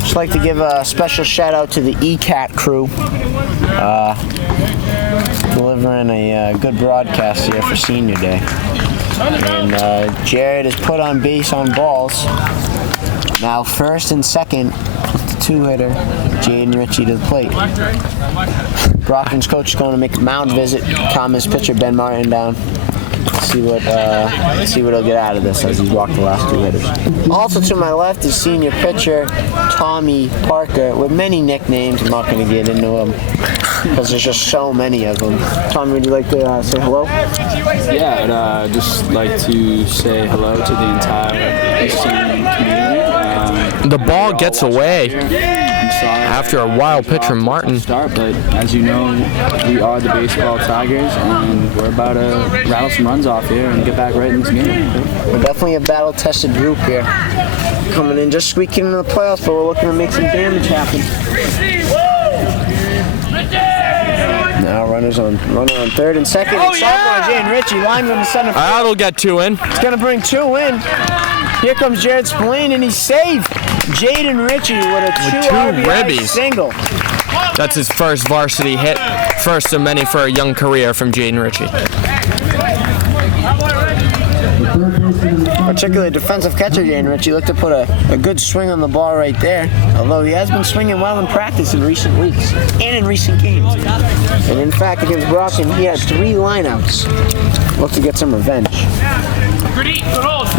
Just like to give a special shout out to the ECAT crew. Delivering a good broadcast here for Senior Day. And Jared is put on base on balls. Now first and second, the 2-hitter, Jaden Ritchie to the plate. Brockton's coach is going to make a mound visit, calm his pitcher Ben Martin down. See what he'll get out of this as he's walked the last 2 hitters. Also to my left is senior pitcher Tommy Parker with many nicknames. I'm not going to get into them because there's just so many of them. Tommy, would you like to say hello? Yeah, I'd just like to say hello to the entire Easton community. The ball gets away after a wild pitch from Martin. Start, but as you know, we are the baseball Tigers, and we're about to rattle some runs off here and get back right in this game. We're definitely a battle-tested group here. Coming in just squeaking into the playoffs, but we're looking to make some damage happen. Now runner on third and second. Oh, sophomore Jaden Ritchie lineman in the center field. That'll get 2 in. He's going to bring 2 in. Here comes Jared Spillane, and he's saved. Jaden Ritchie with a 2 RBI ribbies. single. That's his first varsity hit. First of many for a young career from Jaden Ritchie. particularly defensive catcher Jaden Ritchie, looked to put a good swing on the ball right there. Although he has been swinging well in practice in recent weeks and in recent games. And in fact, against Brockton, he had 3 lineouts. Look to get some revenge.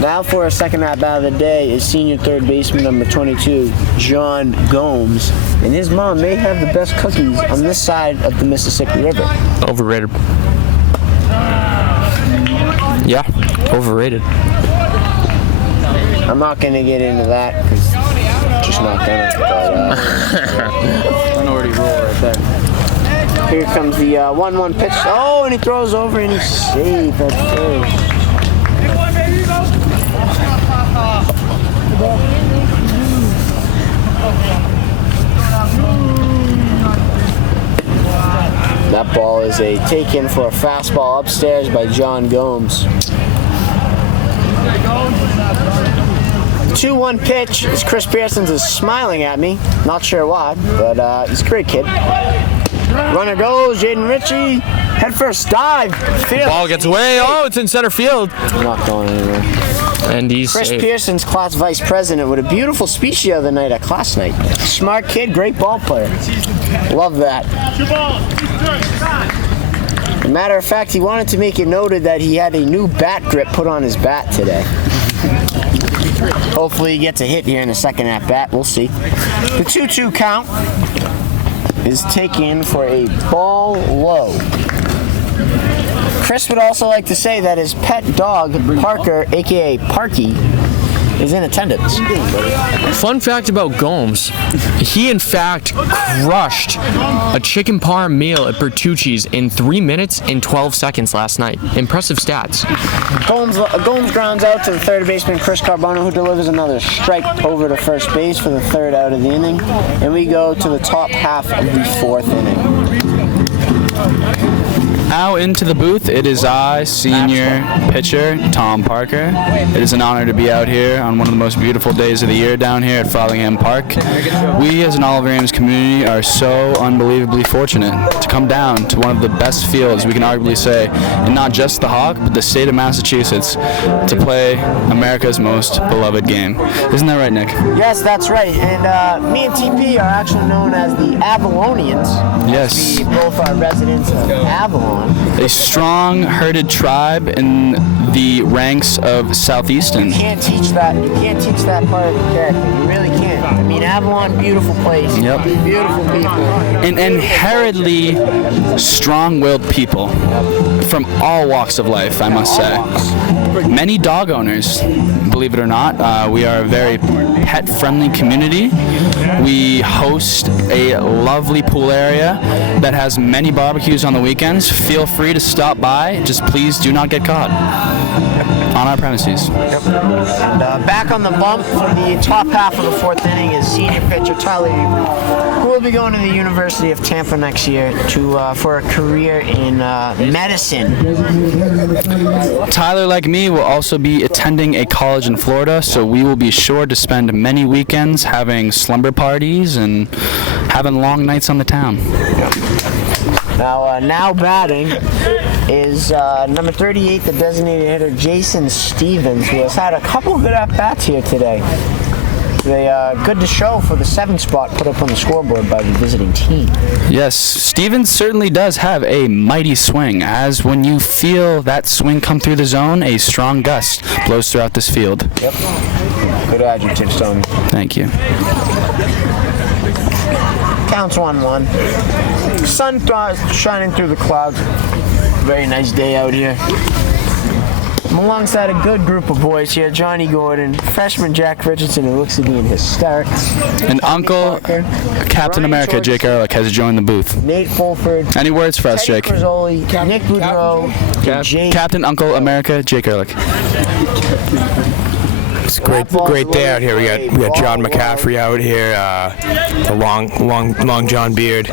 Now for a second at-bat of the day is senior third baseman number 22, John Gomes. And his mom may have the best cookies on this side of the Mississippi River. Overrated. Yeah, overrated. I'm not going to get into that because I'm just not going to. Minority rule right there. Here comes the 1-1 pitch. Oh, and he throws over and he's safe at first. That ball is a take-in for a fastball upstairs by John Gomes. 2-1 pitch as Chris Pearsons is smiling at me. Not sure why, but he's a great kid. Runner goes, Jaden Ritchie. Head first dive. Field. Ball gets away. Oh, it's in center field. Not going anywhere. And he's Chris safe. Pearsons, class vice president, with a beautiful speech the other night at class night. Smart kid, great ball player. Love that. As a matter of fact, he wanted to make it noted that he had a new bat grip put on his bat today. Hopefully he gets a hit here in the second at bat. We'll see. The 2-2 count is taken for a ball low. Chris would also like to say that his pet dog, Parker, aka Parky, is in attendance. Fun fact about Gomes, he in fact crushed a chicken parm meal at Bertucci's in 3 minutes and 12 seconds last night. Impressive stats. Gomes grounds out to the third baseman, Chris Carbono, who delivers another strike over to first base for the third out of the inning. And we go to the top half of the fourth inning. Now into the booth, it is I, senior pitcher Tom Parker. It is an honor to be out here on one of the most beautiful days of the year down here at Frothingham Park. We as an Oliver Ames community are so unbelievably fortunate to come down to one of the best fields, we can arguably say, in not just the Hawk, but the state of Massachusetts, to play America's most beloved game. Isn't that right, Nick? Yes, that's right. And me and TP are actually known as the Avalonians. Yes. We both are residents of Avalon. A strong, herded tribe in the ranks of South Easton. You can't teach that. You can't teach that part of the character. You really can't. I mean, Avalon, beautiful place. Yep. Beautiful people. And inherently strong-willed people from all walks of life, I must say. Many dog owners, believe it or not. We are a very pet-friendly community. We host a lovely pool area that has many barbecues on the weekends. Feel free to stop by. Just please do not get caught on our premises. And back on the bump for the top half of the fourth inning is senior pitcher Tyler, who will be going to the University of Tampa next year for a career in medicine. Tyler, like me, will also be attending a college in Florida, so we will be sure to spend many weekends having slumber parties and having long nights on the town. Now batting is number 38, the designated hitter Jason Stevens, who has had a couple of good at-bats here today. They good to show for the 7th spot put up on the scoreboard by the visiting team. Yes, Stevens certainly does have a mighty swing, as when you feel that swing come through the zone, a strong gust blows throughout this field. Yep. Good adjectives, Tony. Thank you. Counts 1-1. Sun shining through the clouds. Very nice day out here. I'm alongside a good group of boys here. Johnny Gordon, freshman Jack Richardson, who looks to be in hysterics. And Uncle Parker, Captain Ryan America, Schwartz, Jake Ehrlich, has joined the booth. Nate Fulford. Any words for us, Teddy Jake? Crizzoli, Nick Boudreau, and Jake. Captain Uncle America, Jake Ehrlich. It's a great day out here. We got John McCaffrey out here, the long John Beard.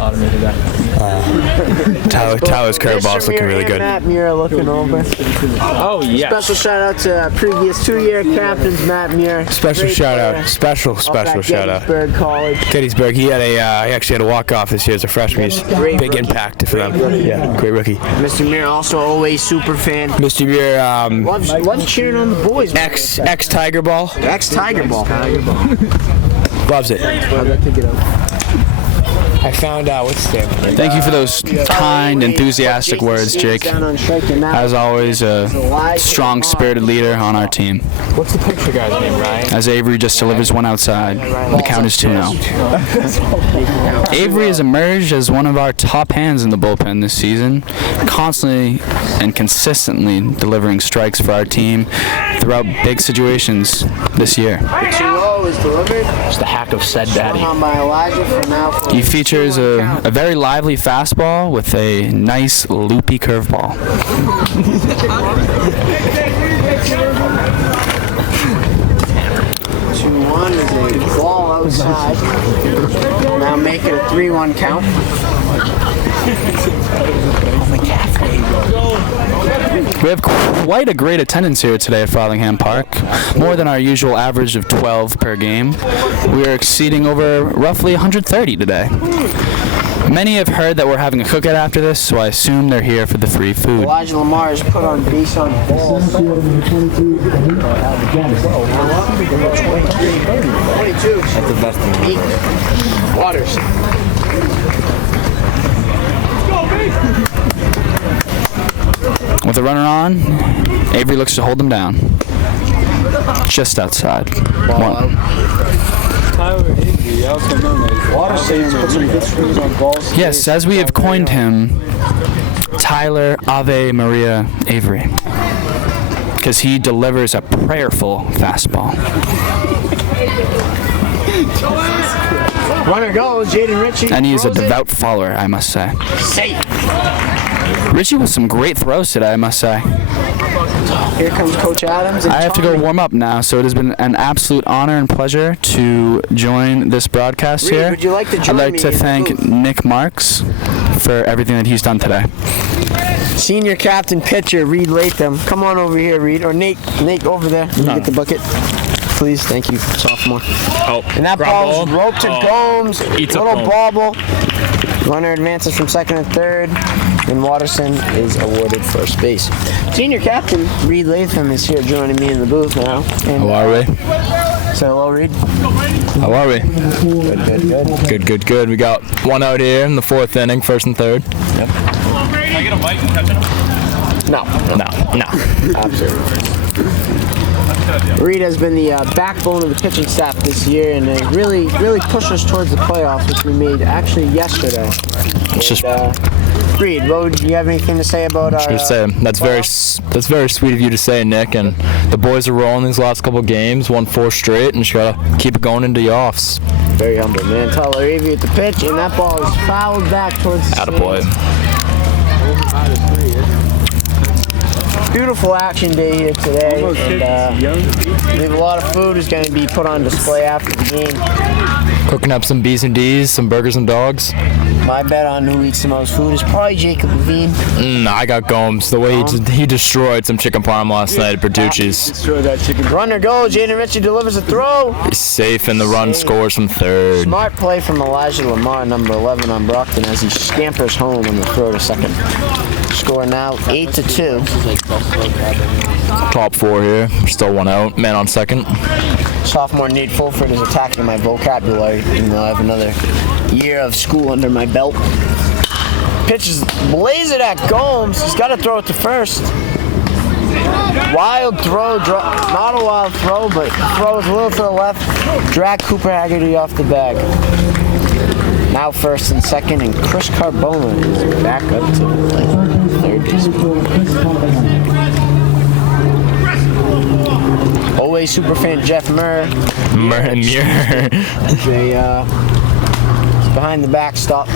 Tyler's curveball's looking really good. Matt Muir looking over. Oh, yeah. Special shout out to previous 2-year captains, Matt Muir. Special Great shout player. out. Special shout out. Gettysburg College. Gettysburg. He actually had a walk off this year as a freshman. He's Great big rookie. impact for them. Yeah, great rookie. Mr. Muir, also always super fan. Mr. Muir, Loves cheering on the boys. ex Tiger Ball. Ex-Tiger Ball. Loves it. I found out what's there. Thank you for those kind, enthusiastic words, Jake. As always, a strong-spirited leader on our team. What's the picture guy's name, Ryan? As Avery just delivers one outside, the count is 2-0. Avery has emerged as one of our top hands in the bullpen this season, constantly and consistently delivering strikes for our team throughout big situations this year. 2-0 is delivered. It's the hack of said daddy. On by Elijah from now. He features a very lively fastball with a nice loopy curveball. 2-1 is a ball outside. Now make it a 3-1 count. We have quite a great attendance here today at Frothingham Park, more than our usual average of 12 per game. We are exceeding over roughly 130 today. Many have heard that we're having a cookout after this, so I assume they're here for the free food. Elijah Lamar is put on base on ball. 22. That's the best thing. Waters. With a runner on, Avery looks to hold them down. Just outside. One. Yes, as we have coined him, Tyler Ave Maria Avery. Because he delivers a prayerful fastball. Runner goes, Jaden Ritchie. And he is a devout follower, I must say. Safe. Richie with some great throws today, I must say. Here comes Coach Adams. I have to go warm up now, so it has been an absolute honor and pleasure to join this broadcast Reed, here. would you like to join I'd like me to in the thank booth? Nick Marks for everything that he's done today. Senior captain pitcher, Reed Latham. Come on over here, Reed. Or Nate over there. You get the bucket. Please, thank you, sophomore. Oh, And that ball's roped to Gomes. Eats up Little Gomes. bobble. Runner advances from second and third. And Watterson is awarded first base. Senior captain, Reed Latham, is here joining me in the booth now. And, How are we? Say hello, Reed. How are we? Good. Good. We got one out here in the fourth inning, first and third. No. Absolutely. Reed has been the backbone of the pitching staff this year, and really pushed us towards the playoffs, which we made actually yesterday. Reed, do you have anything to say about our? Just say that's very sweet of you to say, Nick. And the boys are rolling these last couple games, won 4 straight, and just gotta keep it going into the offs. Very humble, man. Tyler Avery at the pitch, and that ball is fouled back towards the Attaboy. Beautiful action day here today, and we have a lot of food is going to be put on display after the game. Cooking up some B's and D's, some burgers and dogs. My bet on who eats the most food is probably Jacob Levine. I got Gomes. The way he destroyed some chicken parm last night at Bertucci's. Runner goes, Jaden Ritchie delivers a throw. He's safe, and the run scores from third. Smart play from Elijah Lamar, number 11 on Brockton, as he scampers home on the throw to second. Score now 8-2. Top 4 here. Still one out. Man on second. Sophomore Nate Fulford is attacking my vocabulary, even though I have another year of school under my belt. Pitches blaze it at Gomes. He's got to throw it to first. Wild throw, not a wild throw, but throws a little to the left. Drag Cooper Haggerty off the bag. Now first and second, and Chris Carbona is back up to third base. Always superfan Jeff Murr. He's behind the backstop,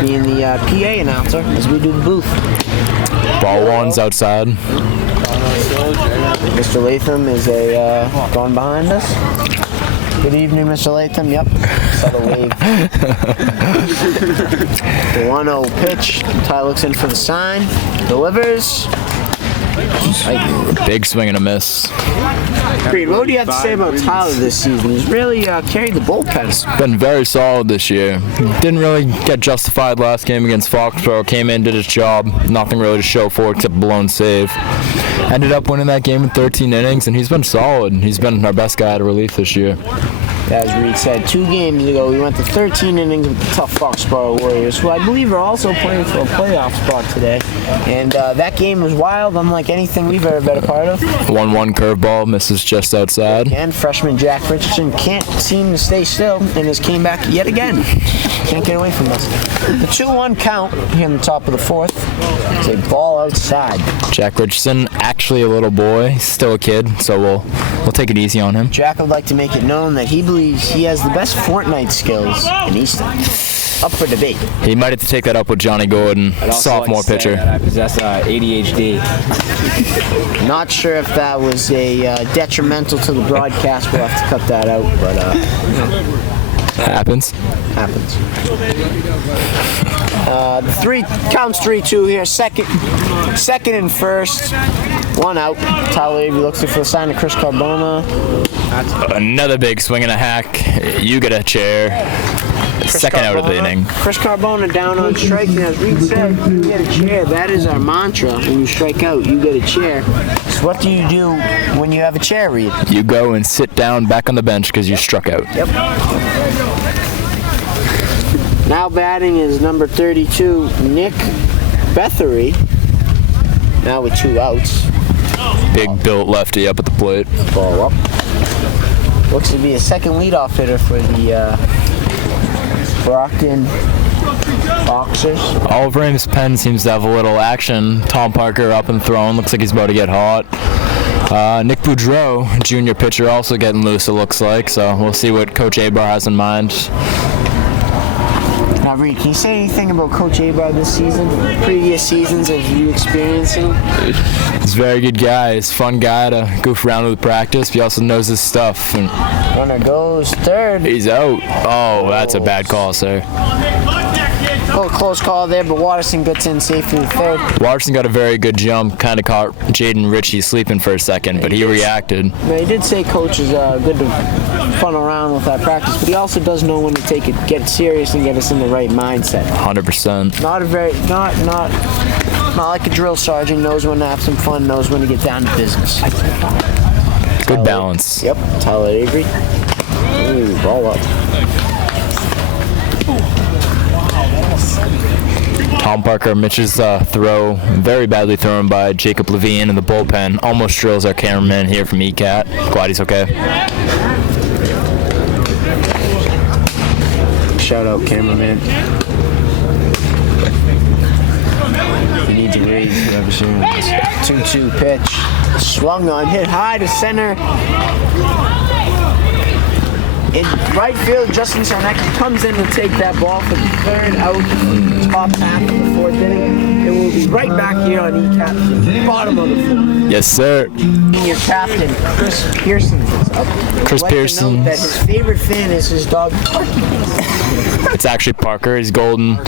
being the PA announcer as we do the booth. Ball one's outside. Mr. Latham is gone behind us. Good evening, Mr. Latham. Yep. Subtle wave. The 1-0 pitch. Ty looks in for the sign. Delivers. Big swing and a miss. Creed, what do you have to say about Tyler this season? He's really carried the bullpen. Been very solid this year. Didn't really get justified last game against Foxborough. Came in, did his job. Nothing really to show for it except a blown save. Ended up winning that game in 13 innings, and he's been solid. He's been our best guy at relief this year. As Reed said, 2 games ago, we went to 13 innings with the tough Foxborough Warriors, who I believe are also playing for a playoff spot today. And that game was wild, unlike anything we've ever been a part of. 1-1 curveball, misses just outside. And freshman Jack Richardson can't seem to stay still and has came back yet again. Can't get away from us. The 2-1 count here in the top of the 4th. It's a ball outside. Jack Richardson, actually a little boy, still a kid, so we'll take it easy on him. Jack would like to make it known that he believes he has the best Fortnite skills in Easton. Up for debate. He might have to take that up with Johnny Gordon, sophomore pitcher. I possess ADHD. Not sure if that was a detrimental to the broadcast. We'll have to cut that out, but happens. The 3 counts 3-2 here. Second and first. 1 out. Tyler Avery looks for the sign of Chris Carbona. Another big swing and a hack. You get a chair. Second out of the inning. Chris Carbona down on strike. And as Reed said, you get a chair. That is our mantra. When you strike out, you get a chair. So what do you do when you have a chair, Reed? You go and sit down back on the bench because you struck out. Yep. Now batting is number 32, Nick Bethery. Now with 2 outs. Big built lefty up at the plate. Ball up. Looks to be a second leadoff hitter for the Brockton Boxers. All of Ames' pen seems to have a little action. Tom Parker up and thrown. Looks like he's about to get hot. Nick Boudreau, junior pitcher, also getting loose, it looks like. So we'll see what Coach Abar has in mind. Now, Reed, can you say anything about Coach Abar this season? Previous seasons of you experiencing? He's a very good guy. He's a fun guy to goof around with practice, but he also knows his stuff. And runner goes third. He's out. Oh, that's a bad call, sir. A little close call there, but Watterson gets in safely to third. Watterson got a very good jump, kind of caught Jaden Ritchie sleeping for a second, but he reacted. He did say Coach is good to fun around with that practice, but he also does know when to take it, get serious, and get us in the right mindset. 100%. Not like a drill sergeant. Knows when to have some fun. Knows when to get down to business. Good balance. Yep. Tyler Avery. Ooh, ball up. Tom Parker, Mitch's throw, very badly thrown by Jacob Levine in the bullpen. Almost drills our cameraman here from ECAT. Glad he's okay. Shout out, cameraman. You need to raise whoever's doing this. 2-2 pitch. Swung on, hit high to center. In right field, Justin Sarnecki comes in to take that ball for the 3rd out, top half of the 4th inning. It will be right back here on ECAT, bottom of the 4th. Yes, sir. Senior captain Chris Pearson is up. Chris Pearson. To note that his favorite fan is his dog Parky. It's actually Parker. He's golden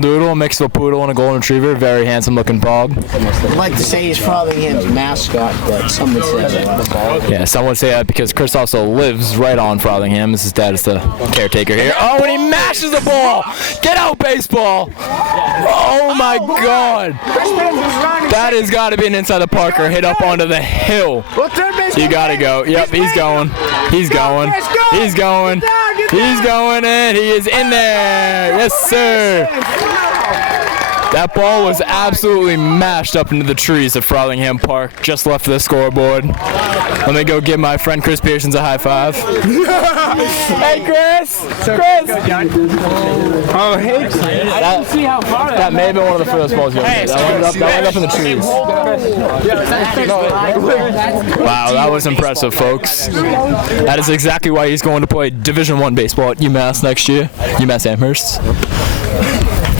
doodle, a mix of a poodle and a golden retriever. Very handsome looking dog. I'd like to say he's Frothingam's mascot, but some would say that. Yeah, some would say that because Chris also lives right on Frothingham. His dad is the caretaker here. Oh, and he mashes the ball! Get out, baseball! Oh my God! That has got to be an inside the Parker hit up onto the hill. You got to go. Yep, he's going. He's going. He's going. He's going, and he is in there. Yes, sir. That ball was absolutely mashed up into the trees of Frothingham Park. Just left the scoreboard. Let me go give my friend Chris Pearsons a high five. Hey, Chris! Chris! Oh, hey, Chris. That may have been one of the first balls you ever did. That went up in the trees. Wow, that was impressive, folks. That is exactly why he's going to play Division I baseball at UMass next year. UMass Amherst.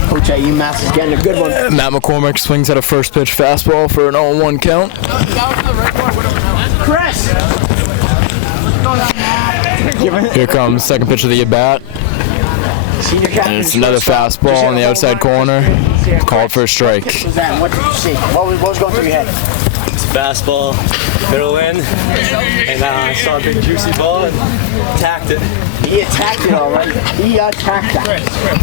Coach at UMass is getting a good one. Matt McCormick swings at a first pitch fastball for an 0-1 count. Chris! Give Here comes second pitch of the at-bat. And it's another fastball on the outside corner. Called for a strike. What did you see? What was going through your head? It's a fastball, middle in, and I saw a big juicy ball and attacked it. He attacked it all right. He attacked that.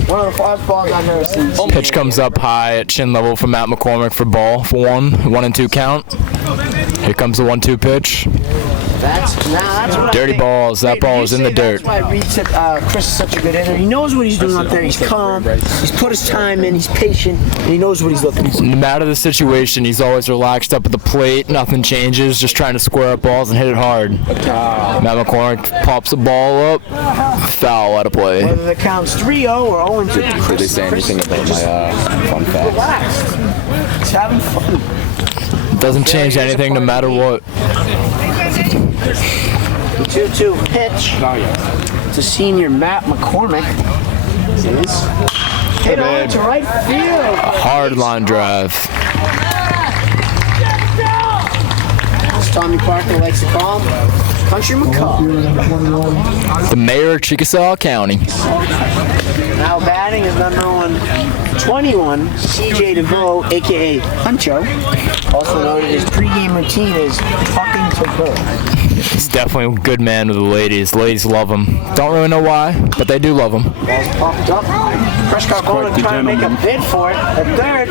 One of the fastballs I've ever seen. Pitch comes up high at chin level from Matt McCormick for ball for 1-2 count. Here comes the 1-2 pitch. That's what Dirty I think. balls. That ball is in the dirt. That's why Chris is such a good hitter. He knows what he's doing up there. He's calm. He's put his time in. He's patient. And he knows what he's looking for. No matter the situation, he's always relaxed up at the plate. Nothing changes. Just trying to square up balls and hit it hard. Matt McCormick pops the ball up. Foul out of play. Whether the count's 3-0 or 0-2. Did they say anything about my fun facts? Relax. He's having fun. Doesn't change anything no matter what. The 2-2 pitch to senior Matt McCormick is hit on to right field. A hard line drive. As Tommy Parker likes to call him, Country McCall. The mayor of Chickasaw County. Now batting is number 21, CJ DeVoe, a.k.a. Huncho. Also noted his pregame routine is talking to her. He's definitely a good man with the ladies. Ladies love him. Don't really know why, but they do love him. Ball's popped up. Chris Carbona trying to make a bid for it at third.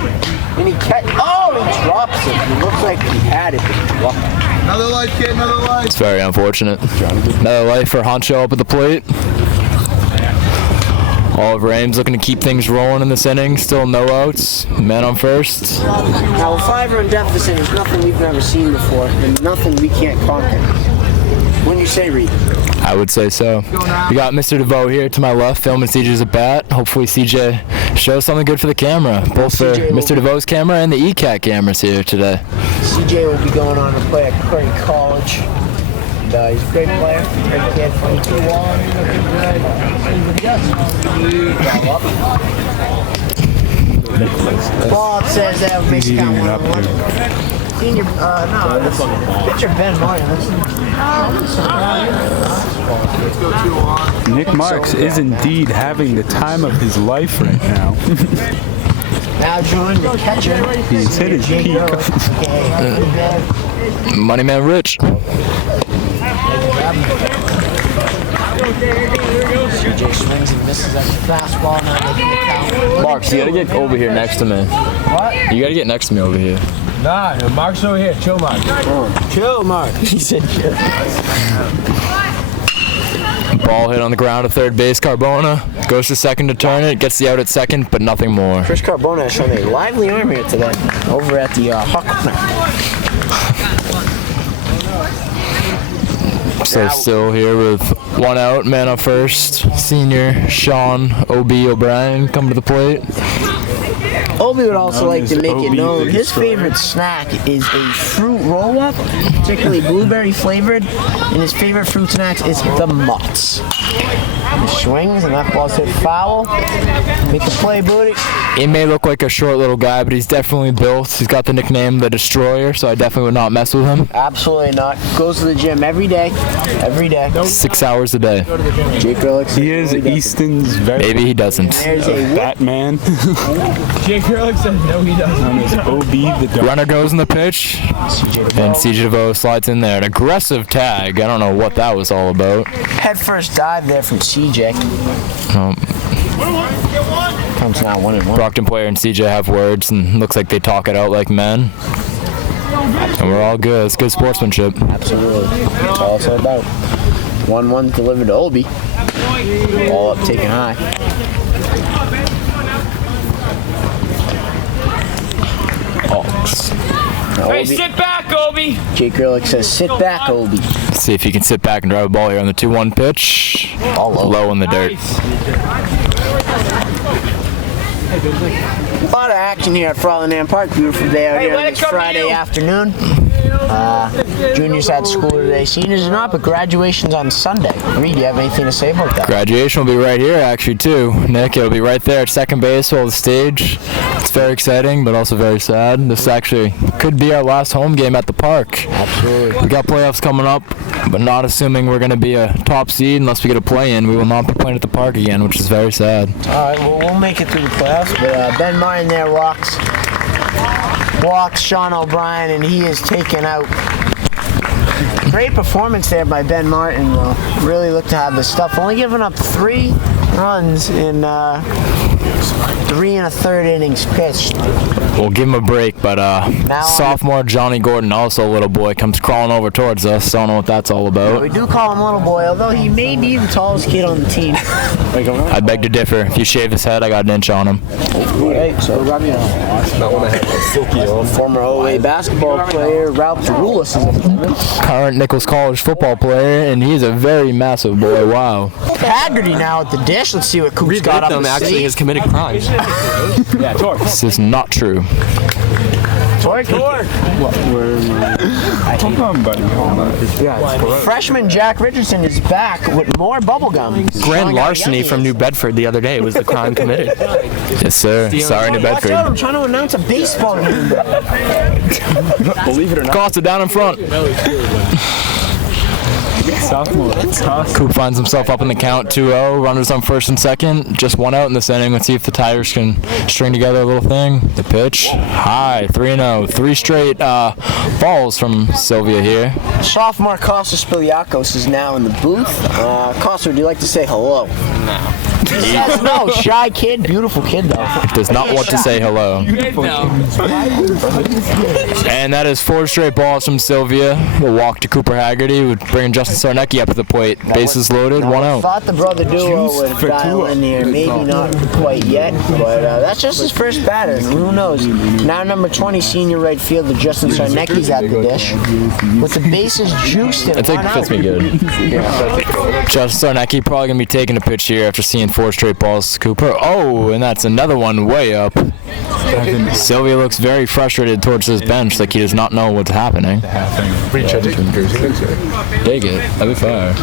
And he he drops it. It looks like he had it, but he dropped it. Another life, kid, another life. It's very unfortunate. Another life for Honcho up at the plate. Oliver Ames looking to keep things rolling in this inning. Still no outs. Man on first. Now, with 5-run deficit is nothing we've never seen before, and nothing we can't conquer. Wouldn't you say, Reed? I would say so. We got Mr. DeVoe here to my left, filming CJ's at bat. Hopefully CJ shows something good for the camera, both for Mr. DeVoe's camera and the ECAT cameras here today. CJ will be going on to play at Curry College. And, he's a great player, great kid, 22 Bob says that would make count 1-1. Senior, no, pitcher Ben Martin. Nick Marks is indeed having the time of his life right now. Now joined the catcher. He's hit his peak. Money Man Rich. CJ swings and misses at the fastball. Now making the count. Marks, you gotta get over here next to me. What? You gotta get next to me over here. Nah, Mark's over here. Chill, Mark. Chill, Mark. He said chill. Ball hit on the ground at third base. Carbona goes to second to turn it. Gets the out at second, but nothing more. Chris Carbona has shown a lively arm here today over at the Hawk Corner. So still here with one out, man up first. Senior Sean O.B. O'Brien come to the plate. Obi would also like to make it known his favorite snack is a fruit roll-up, particularly blueberry flavored, and his favorite fruit snacks is the Mutts. He swings and that ball's hit foul. Make the play, booty. He may look like a short little guy, but he's definitely built. He's got the nickname The Destroyer, so I definitely would not mess with him. Absolutely not. Goes to the gym every day. Every day. 6 hours a day. Jake Ehrlich. He is Easton's very Maybe he doesn't. There's a Batman. Jake Ehrlich said no, he doesn't. OB the dog. Runner goes in the pitch, and CJ DeVoe slides in there. An aggressive tag. I don't know what that was all about. head first dive there from CJ. Comes now 1-1. Brockton player and CJ have words, and looks like they talk it out like men. And we're all good. It's good sportsmanship. Absolutely. That's all it's all about. 1-1 delivered to Obi. Ball up, taken high. Hey, sit back, Obi! Jake Ehrlich says, sit back, Obi. Let's see if he can sit back and drive a ball here on the 2-1 pitch. All low in the dirt. A lot of action here at Frolic Park. Beautiful day out here on this Friday afternoon. Juniors had school today. Seniors are not, but graduation's on Sunday. Reed, do you have anything to say about that? Graduation will be right here, actually, too. Nick, it'll be right there at second base, all the stage. It's very exciting, but also very sad. This actually could be our last home game at the park. Absolutely. We got playoffs coming up, but not assuming we're going to be a top seed unless we get a play-in. We will not be playing at the park again, which is very sad. All right, well, we'll make it through the playoffs, but Ben Martin there walks Sean O'Brien, and he is taken out. Great performance there by Ben Martin. Really looked to have the stuff. Only giving up 3 runs in 3 1/3 innings pitched. We'll give him a break, but sophomore Johnny Gordon, also a little boy, comes crawling over towards us. Don't know what that's all about. We do call him little boy, although he may be the tallest kid on the team. I beg to differ. If you shave his head, I got an inch on him. Right, so former OA basketball player Ralph Zeroulis is current Nichols College football player, and he's a very massive boy. Wow. Haggerty now at the dish. Let's see what Coop's got up his actually sleeve. has committed crimes. Yeah, Torque. This is not true. Torque. Come on, buddy. Freshman Jack Richardson is back with more bubble gum. Grand larceny from New Bedford the other day was the crime committed. Yes, sir. Sorry, New Watch out, I'm Bedford. trying to announce a baseball game. Believe it or not. Costa down in front. Sophomore. Coop finds himself up in the count 2-0. Runners on first and second. Just 1 out in this inning. Let's see if the Tigers can string together a little thing. The pitch. High. 3-0. 3 straight balls from Sylvia here. Sophomore Costa Spiliakos is now in the booth. Costa, would you like to say hello? No. He says no. Shy kid. Beautiful kid, though. Does not want to say hello. And that is 4 straight balls from Sylvia. The walk to Cooper Haggerty would bring Justin Sarnecki up to the plate. Bases loaded, 1 I out. thought the brother duo would dial in here. Maybe not quite yet, but that's just his first batter. Who knows? Now number 20 senior right fielder Justin Sarnecki's at the dish with the bases juiced at I think 1 it fits out. me good. Justin Sarnecki probably going to be taking a pitch here after seeing 4 straight balls to Cooper. Oh, and that's another one way up. Sylvia looks very frustrated towards his bench, like he does not know what's happening. Take it. That'd be fire.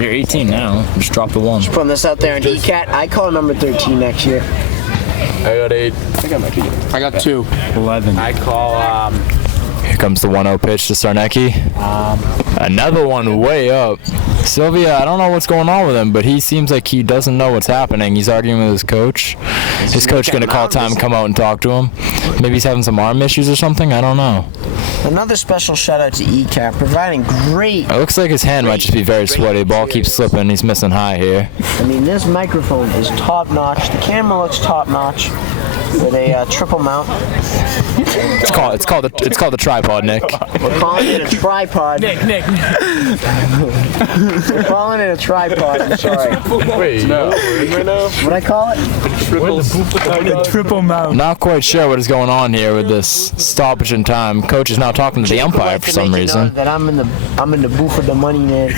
You're 18 now. Just drop the 1. Putting this out there in ECAT. I call number 13 next year. I got 8. I got 2. 11. I call, Here comes the 1-0 pitch to Sarnecki. Another one way up. Sylvia, I don't know what's going on with him, but he seems like he doesn't know what's happening. He's arguing with his coach. His coach going to call time, come out and talk to him. Maybe he's having some arm issues or something. I don't know. Another special shout out to ECAT, providing great. It looks like his hand might just be very sweaty. Ball keeps slipping. He's missing high here. I mean, this microphone is top notch. The camera looks top notch with a triple mount. It's called the tripod, Nick. We're calling it a tripod. Nick. We're calling it a tripod. I'm sorry. Wait, no. What I call it? Triple mount. Not quite sure what is going on here with this stoppage in time. Coach is now talking to the umpire for some reason. That I'm in the booth with the money man.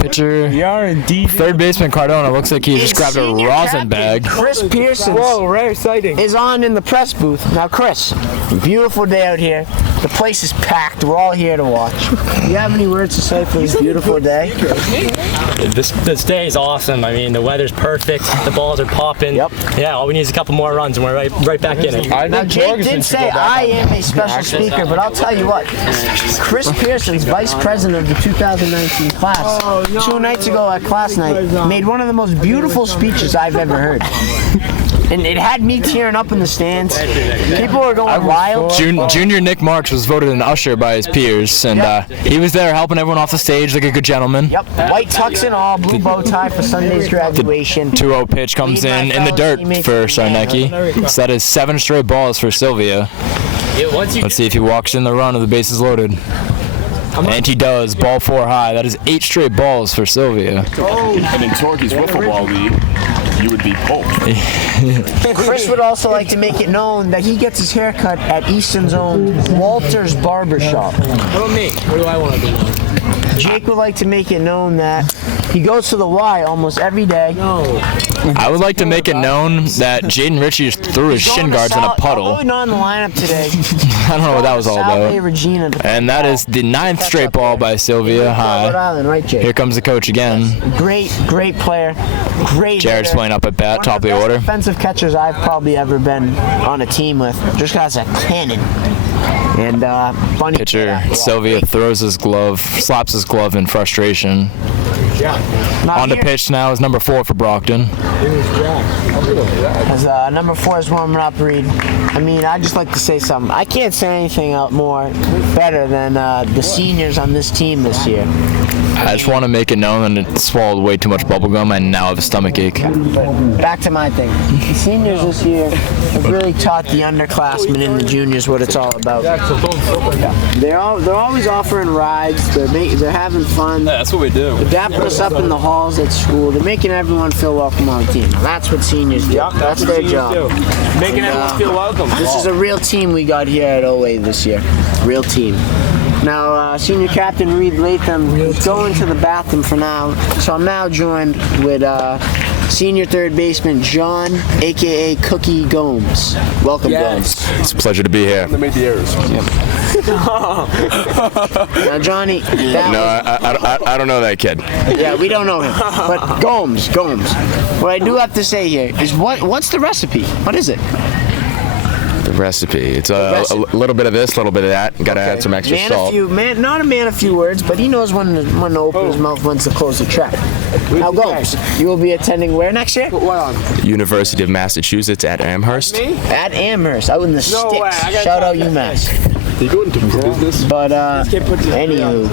Pitcher. We are indeed. Third baseman Cardona looks like he just grabbed a Senior rosin captain bag. Chris Pearson. Whoa, very exciting. Is on in the press booth. Now, Chris, beautiful day out here. The place is packed. We're all here to watch. Do you have any words to say for this beautiful day? This day is awesome. I mean, the weather's perfect. The balls are popping. Yep. Yeah, all we need is a couple more runs, and we're right back in it. Now, Jake did say I am a special speaker, but I'll tell you what. Chris Pearson's vice president of the 2019 class, 2 nights ago at class night, made one of the most beautiful speeches I've ever heard. And it had me tearing up in the stands. People were going wild. Junior Nick Marks was voted an usher by his peers, and he was there helping everyone off the stage like a good gentleman. Yep, white tux and all, blue bow tie for Sunday's graduation. 2-0 pitch comes in the dirt for Sarnecki. So that is 7 straight balls for Sylvia. Let's see if he walks in the run with the bases loaded. And he does. Ball 4 high. That is 8 straight balls for Sylvia. And in Torquay's wiffle ball league, you would be pulped. Chris would also like to make it known that he gets his haircut at Easton's own Walter's Barbershop. What about me? What do I want to do now? Jake would like to make it known that he goes to the Y almost every day. I would like to make it known that Jaden Ritchie just threw his shin guards in a puddle. Although not in the lineup today. I don't know what that was all about. Regina, And that is the 9th straight ball by Sylvia High. Rhode Island, right, Jake? Here comes the coach again. Great player. Great. Jared's hitter. playing up at bat, top of the order. Defensive catchers I've probably ever been on a team with. Just has a cannon. And funny pitcher Sylvia throws his glove, slaps his glove in frustration. On the pitch now is number 4 for Brockton. As number 4 is warming up, Reed. I mean, I'd just like to say something. I can't say anything out more better than the seniors on this team this year. I just want to make it known that it swallowed way too much bubble gum and now have a stomach ache. Back to my thing. The seniors this year have really taught the underclassmen and the juniors what it's all about. They're always offering rides. They're having fun. Yeah, that's what we do. They're dapping us up in the halls at school. They're making everyone feel welcome on the team. That's what seniors do. That's their job. Making everyone feel welcome. This is a real team we got here at OA this year. Real team. Now, senior captain Reed Latham is going to the bathroom for now, so I'm now joined with senior third baseman John, a.k.a. Cookie Gomes. Welcome, Gomes. It's a pleasure to be here. They made the errors. Now, Johnny, I don't know that kid. Yeah, we don't know him. But Gomes. What I do have to say here is what's the recipe? What is it? The recipe. It's a little bit of this, a little bit of that. Got to add some extra salt. Not a man of few words, but he knows when to open his mouth, when to close the trap. Now, Gomes, you will be attending where next year? University of Massachusetts at Amherst. At Amherst, out in the sticks. Shout out UMass. They go into business. But anywho,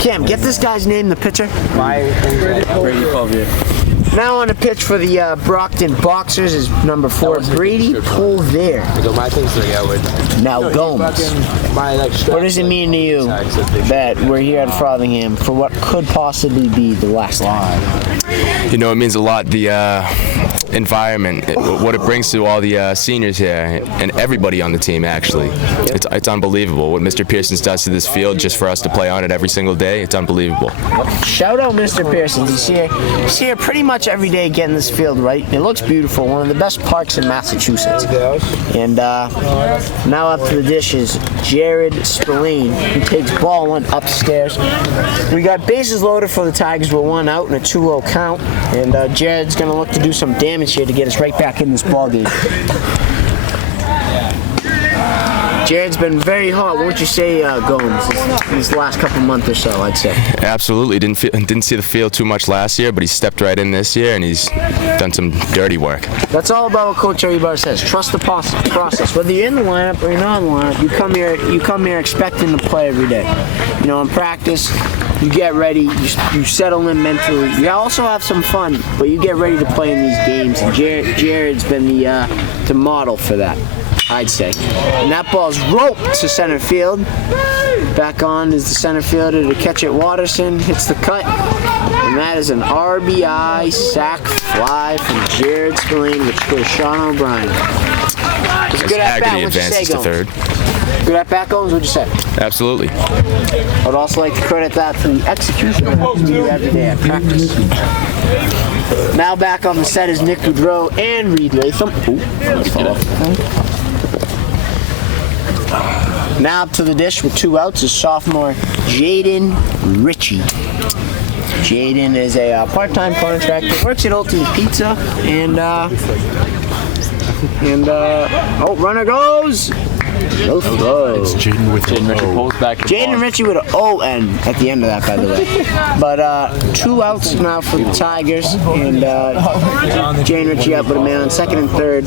Cam, get this guy's name, the pitcher. Brady Pulvier. Now on the pitch for the Brockton Boxers is number 4, Brady Pulvier. Now Gomes, what does it mean to you that we're here at Frothingham for what could possibly be the last time? You know, it means a lot. The environment, what it brings to all the seniors here and everybody on the team. Actually, it's unbelievable what Mr. Pearson does to this field just for us to play on it every single day. It's unbelievable. Shout out Mr. Pearson. He's here pretty much every day getting this field right. It looks beautiful. One of the best parks in Massachusetts. And now up to the dish is Jared Spillane, who takes ball 1 upstairs. We got bases loaded for the Tigers with 1 out and a 2-0 count. And Jared's going to look to do some damage here to get us right back in this ball game. Jared's been very hot. What would you say, Gomes, these last couple months or so, I'd say? Absolutely. Didn't see the field too much last year, but he stepped right in this year, and he's done some dirty work. That's all about what Coach Aribar says. Trust the process. Whether you're in the lineup or you're not in the lineup, you come here expecting to play every day. You know, in practice, you get ready, you settle in mentally. You also have some fun, but you get ready to play in these games. And Jared's been the model for that, I'd say. And that ball's roped to center field. Back on is the center fielder to catch it. Watterson hits the cut. And that is an RBI sac fly from Jared Spillane, which goes Sean O'Brien. It's a good at bat. What'd you say, to third. Good at bat, Gomes? What'd you say? Absolutely. I'd also like to credit that to the execution of what we do every day at practice. Now back on the set is Nick Boudreau and Reed Latham. Now up to the dish with 2 outs is sophomore Jaden Ritchie. Jaden is a part-time contractor, works at Ultimate Pizza, and runner goes. No throw. Jaden with Jaden Ritchie with an O-N at the end of that, by the way. But 2 outs now for the Tigers, and Jaden Ritchie up with a man on second and third.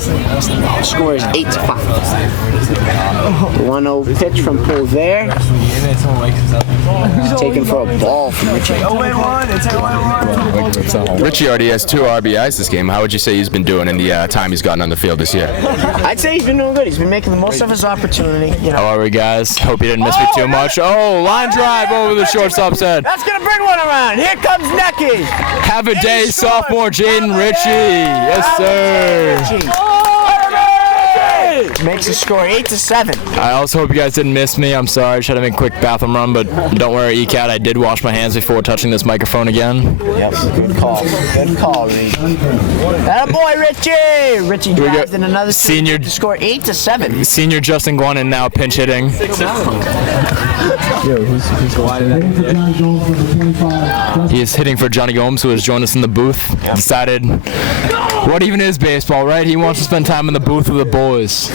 Score is 8-5. 1-0 pitch from Pulvier. Taken for a ball from Ritchie. Ritchie already has 2 RBIs this game. How would you say he's been doing in the time he's gotten on the field this year? I'd say he's been doing good. He's been making the most of his opportunity. You know. How are we, guys? Hope you didn't miss me too much. Oh, line drive over the shortstop's head. That's going to bring one around. Here comes Necky. Have a day, sophomore Jaden Ritchie. Yes, sir. makes the score 8-7. I also hope you guys didn't miss me. I'm sorry. I tried to make a quick bathroom run, but don't worry, ECAT. I did wash my hands before touching this microphone again. Yep, good call. Good call, Reed. That boy, Richie! Richie drives in another senior to score 8-7. Senior Justin Glennon now pinch hitting. He is hitting for Johnny Gomes, who has joined us in the booth. Decided, what even is baseball, right? He wants to spend time in the booth with the boys.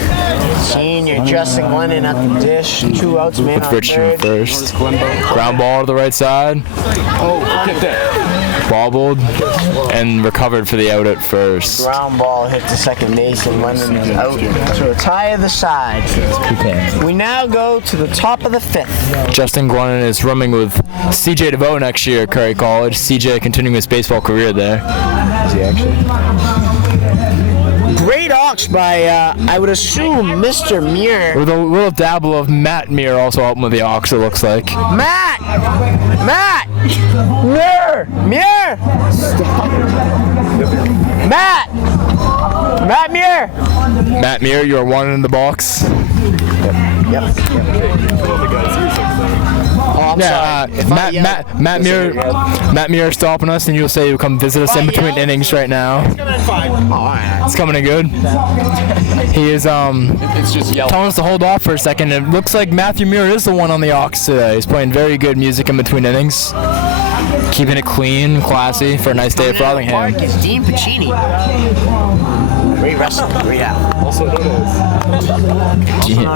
Senior Justin Glennon at the dish. 2 outs, man With on Rich third. first. Ground ball to the right side. Get that. Bobbled and recovered for the out at first. Ground ball hit to second base and Lennon is out to a tie of the side. We now go to the top of the 5th. Justin Glennon is rooming with CJ DeVoe next year at Curry College. CJ continuing his baseball career there. Is he actually? Great Ox by, I would assume, Mr. Muir. With a little dabble of Matt Muir also helping with the Ox, it looks like. Matt! Muir! Matt Muir! Matt Muir, you are 1 in the box. Yep. Oh, I'm sorry. Matt Muir stopping us, and you'll say you'll come visit us in between innings right now. It's coming in good. He is telling us to hold off for a second. It looks like Matthew Muir is the one on the Ox today. He's playing very good music in between innings. Keeping it clean, classy for a nice day at Frothingham. Marcus Dean Pacini. Great wrestler, great out. Also known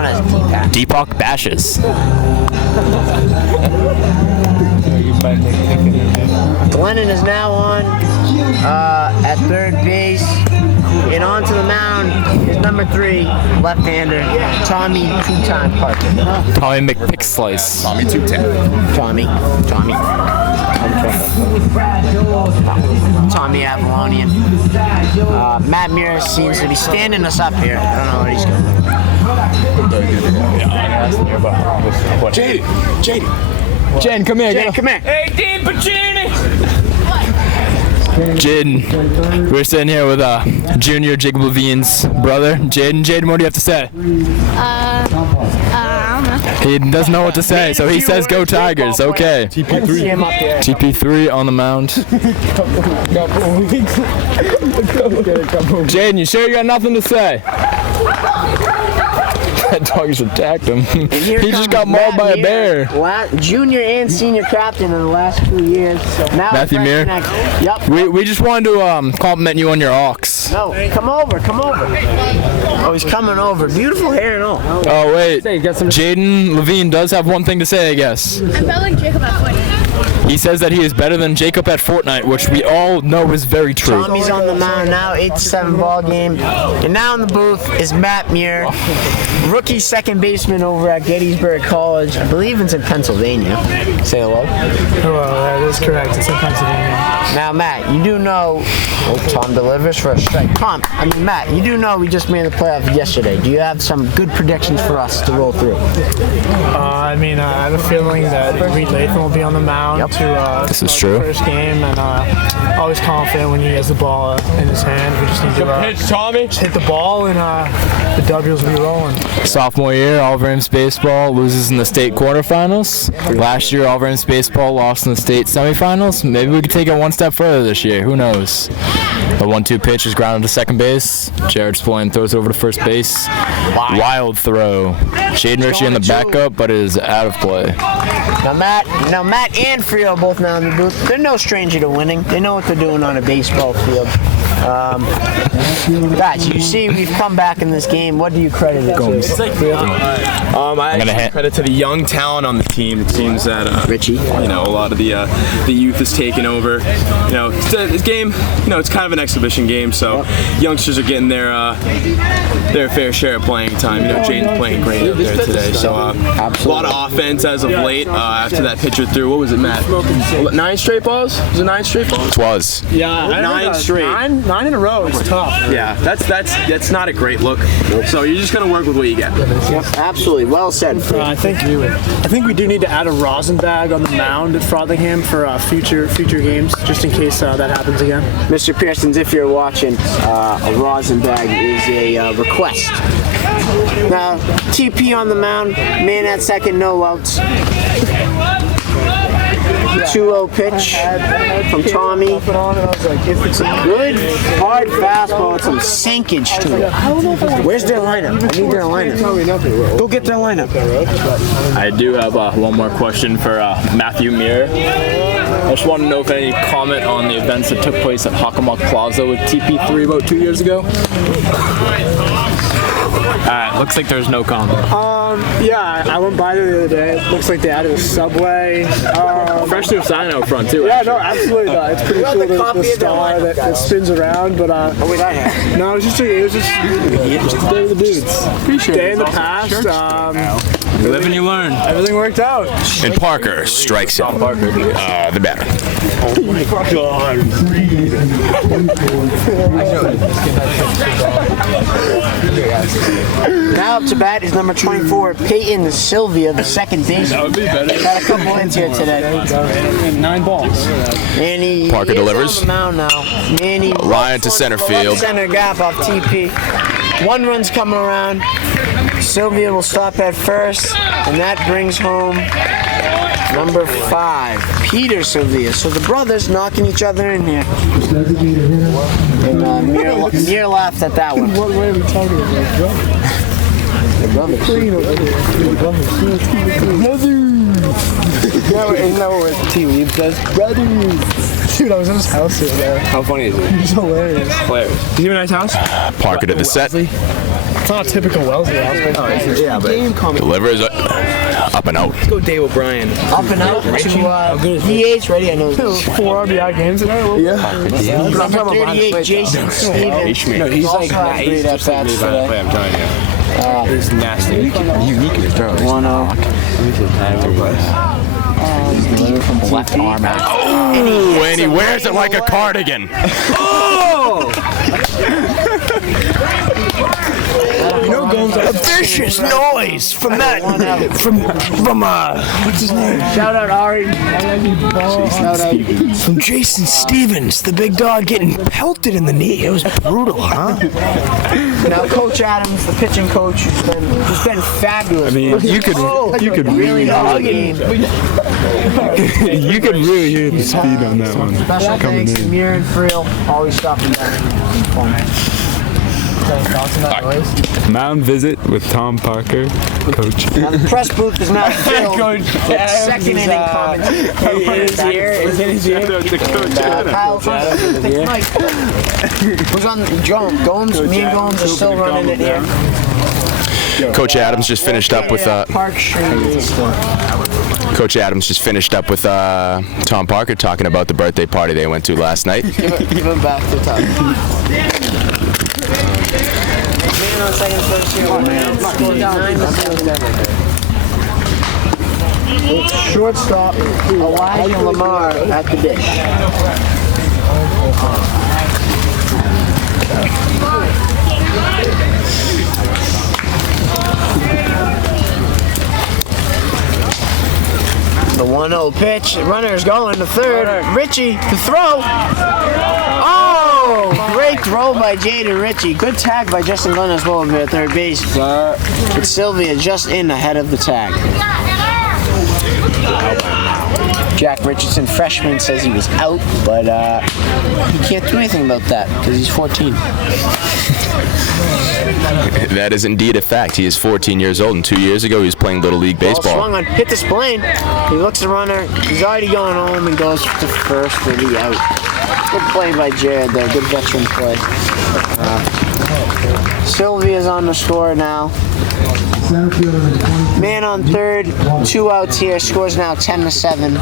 as Deepak Bashes. Glennon is now on at third base. And onto the mound is number 3, left-hander, Tommy Two-Time Parker. Tommy McPickslice. Tommy 210. Tommy Avalonian. Matt Muir seems to be standing us up here. I don't know what he's going to do. JD. Jen, come here. Hey, Dean Pacini! Jaden, we're sitting here with Junior Jacob Levine's brother, Jaden, what do you have to say? I don't know. He doesn't know what to say, so he says go Tigers, okay. TP3 on the mound. Jaden, you sure you got nothing to say? That dog just attacked him. He just got mauled by a bear. Junior and senior captain in the last 2 years. Now Matthew Muir. Yep. We just wanted to compliment you on your Ox. No, come over. Oh, he's coming over. Beautiful hair and all. Oh wait, Jaden Levine does have one thing to say, I guess. I'm better like Jacob at Fortnite. He says that he is better than Jacob at Fortnite, which we all know is very true. Tommy's on the mound now, 8-7 ball game. And now in the booth is Matt Muir, rookie second baseman over at Gettysburg College. I believe it's in Pennsylvania. Say hello. Hello, that is correct. It's in Pennsylvania. Now, Matt, you do know. Tom delivers for a strike. Matt, you do know we just made the playoff yesterday. Do you have some good predictions for us to roll through? I have a feeling that Reed Latham will be on the mound This is true. first game, and always confident when he has the ball in his hand. We just need to just hit the ball, and the W's will be rolling. Sophomore year, Oliver Ames baseball loses in the state quarterfinals. Last year, Oliver Ames baseball lost in the state semifinals. Maybe we could take it one step further this year. Who knows? The 1-2 pitch is grounded to second base. Jared Spillane throws it over to first base. Wild throw. Jaden Ritchie in the backup, but it is out of play. Now Matt and Frio are both now in the booth. They're no stranger to winning. They know what they're doing on a baseball field. Guys, you see we've come back in this game. What do you credit it to? I actually credit to the young talent on the team. It seems that Richie, a lot of the youth is taking over. This game, it's kind of an exhibition game, so youngsters are getting their fair share of playing time. Jaden's playing great out there today, so a lot of offense as of late. After that pitcher threw, what was it, Matt? 9 straight balls? Was it 9 straight balls? It was. Yeah, 9 straight. 9 in a row is tough. Yeah, that's not a great look. So you're just gonna work with what you get. Yep, absolutely. Well said. I think we do need to add a rosin bag on the mound at Frothingham for future games, just in case that happens again. Mr. Pearsons, if you're watching, a rosin bag is a request. Now, TP on the mound, man at second, no outs. 2-0 pitch from Tommy. It's a good, hard fastball with some sinkage to it. Where's their lineup? I need their lineup. Go get their lineup. I do have one more question for Matthew Muir. I just want to know if any comment on the events that took place at Hockomock Plaza with TP3 about 2 years ago. Alright, looks like there's no comment. Yeah, I went by there the other day. It looks like they added a subway. Fresh new sign out front too. Yeah, no, absolutely not. It's pretty cool, the star that spins around, but no, it was just the day of the dudes. Appreciate it. Day in the past. You live and you learn. Everything worked out. And Parker strikes out the batter. Oh my God. Now up to bat is number 24, Peyton Sylvia, the second baseman. That would be better. Got a couple hits here today. 9 balls. Manny Parker delivers. on the mound now. Manny Line to center field. Center gap off TP. 1 run's coming around. Sylvia will stop at first, and that brings home number 5, Peter Sylvia. So the brothers knocking each other in here. And Mir laughed at that one. What way are we talking about, bro? The brothers. Isn't that what T. Weeb says? Brothers. Dude, I was in his house the other day. How funny is it? He's hilarious. Hilarious. Does he have a nice house? Parker to the set. It's not a typical Wellesley house, but Yeah, but Delivers up and out. let's go Dave O'Brien. Up and out to DH ready. I know. 4 RBI games today. Number 38, Jason Stevens. No, he's like Also has he's great just like me at-bats by the today. play, I'm telling you. He's nasty. Unique in his throw. 1-0. Left arm out. Oh, and he wears it like a cardigan. Oh! You know, Gomes. A vicious noise from that. From what's his name? Shout out Ari. Shout out. From Jason Stevens, the big dog getting pelted in the knee. It was brutal, huh? Now Coach Adams, the pitching coach, has been fabulous. I mean, you could really game. You could really hear the speed on that one. Special coming thanks to in. Mir and Friel, always stopping by. Mound visit with Tom Parker, coach. Now the press booth is now filled with second inning commentary. Is in his ear. Kyle who's on Gomes? Me and Gomes are still running it here. Coach Adams just finished up with Park Street. Coach Adams just finished up with Tom Parker talking about the birthday party they went to last night. Give him back to top. Man on second first here. Shortstop Elijah Lamar at the dish. The 1-0 pitch. Runner's going to third. Richie to throw. Oh! Great throw by Jaden Ritchie. Good tag by Justin Glenn as well at third base. But Sylvia just in ahead of the tag. Jack Richardson, freshman, says he was out, but he can't do anything about that because he's 14. That is indeed a fact. He is 14 years old, and 2 years ago he was playing Little League Ball baseball. swung on, hit the spline. He looks the runner. He's already going home and goes to first for the out. Good play by Jared there. Good veteran play. Sylvia's on the score now. Man on third, 2 outs here. Scores now 10-7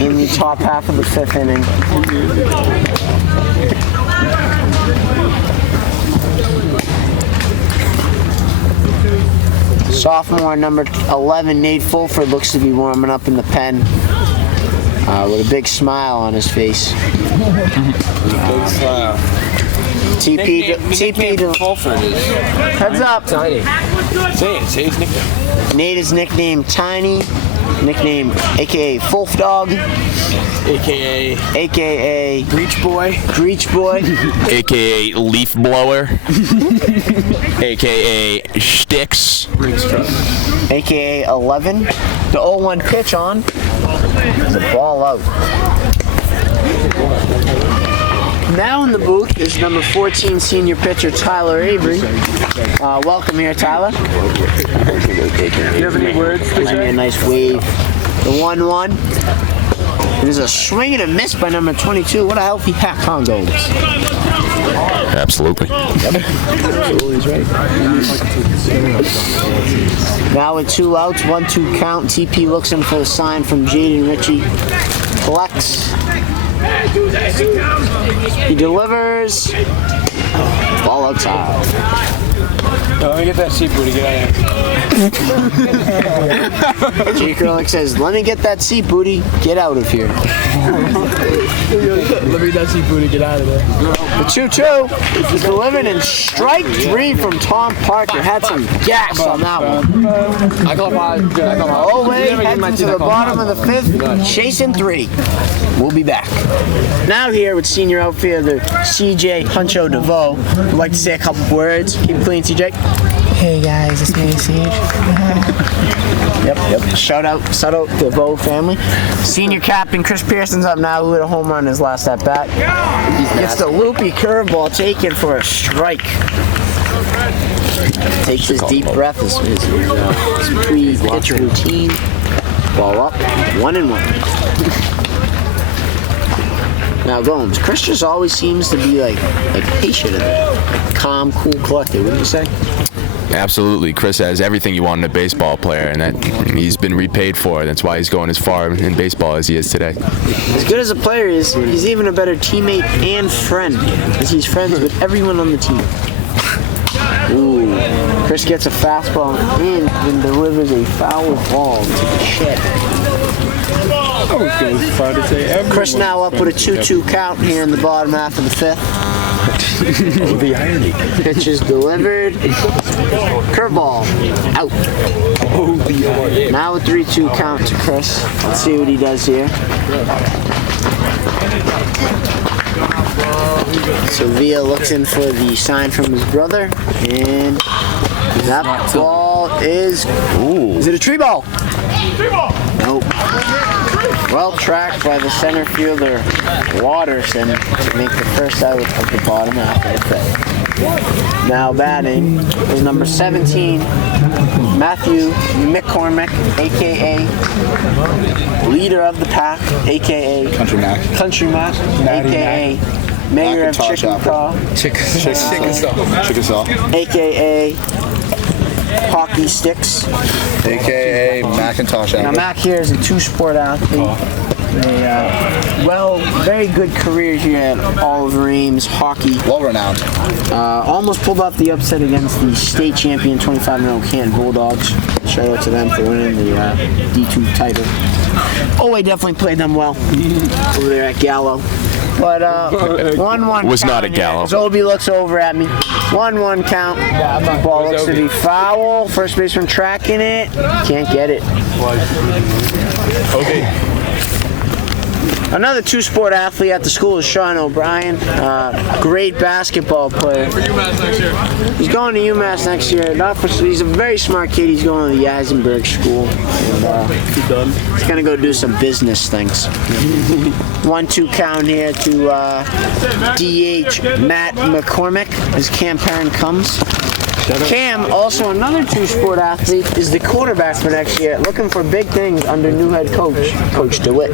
in the top half of the 5th inning. Sophomore number 11, Nate Fulford, looks to be warming up in the pen with a big smile on his face. Big smile. TP to Fulford is heads up. Tiny. Say his nickname. Nate is nicknamed Tiny, nickname AKA Fulf Dog, AKA Breach Boy, AKA Leaf Blower, AKA Stick. 6. AKA 11. The 0-1 pitch on. The ball out. Now in the booth is number 14 senior pitcher Tyler Avery. Welcome here, Tyler. Do you have any words to Give me say? a nice wave. The 1-1. There's a swing and a miss by number 22. What a healthy pack Congo is. Absolutely. Absolutely, he's right. Now with 2 outs, 1-2 count. TP looks in for a sign from Jaden Ritchie. Collects. He delivers. Ball outside. Let me get that seat, booty. Get out of here. Jake Ehrlich says, let me get that seat, booty. Get out of here. Let me that seat, booty. Get out of there. The 2-2 is delivered in strike 3 from Tom Parker. Had some gas on that one. Oh, wait, heading to the bottom of the 5th, chasing 3. We'll be back. Now here with senior outfielder CJ Huncho DeVoe. Would like to say a couple words. Keep it clean, CJ. Hey guys, it's me, CJ. Yep. Shout out DeVoe family. Senior captain Chris Pearson's up now, who hit a home run his last at bat. Gets the loopy curveball taken for a strike. Takes his deep breath, his pre-pitch routine. Ball up, 1-1. Now Gomes, Chris just always seems to be like patient and calm, cool, collected, wouldn't you say? Absolutely. Chris has everything you want in a baseball player, and that he's been repaid for. That's why he's going as far in baseball as he is today. As good as a player is, he's even a better teammate and friend, as he's friends with everyone on the team. Ooh, Chris gets a fastball in and delivers a foul ball to the shed. Chris now up with a 2-2 count here in the bottom half of the 5th. Oh, the irony. Pitch is delivered. Curveball. Out. Oh, the irony. Now a 3-2 count to Chris. Let's see what he does here. Sevilla looks in for the sign from his brother. And that ball is... Ooh. Is it a tree ball? Nope. Well tracked by the center fielder, Watterson, to make the first out of the bottom half of the 5th. Now batting is number 17, Matthew McCormick, a.k.a. leader of the pack, a.k.a. Country Mac, a.k.a. mayor of Chickasaw, a.k.a. Hockey Sticks, AKA Macintosh. Now Mac here is a 2-sport athlete. Very good career here at Oliver Ames Hockey. Well-renowned. Almost pulled off the upset against the state champion 25-year-old Canton Bulldogs. Shout out to them for winning the D2 title. Oh, I definitely played them well over there at Gallo. But 1-1 Was count not a Gallo. Zolby looks over at me. 1-1 count. Ball looks to be foul. First baseman tracking it. Can't get it. Okay. Another 2-sport athlete at the school is Sean O'Brien. Great basketball player. He's going to UMass next year. He's a very smart kid. He's going to the Eisenberg School. And, he's going to go do some business things. 1-2 count here to DH Matt McCormick as Cam Perrin comes. Cam, also another 2-sport athlete, is the quarterback for next year, looking for big things under new head coach, Coach DeWitt.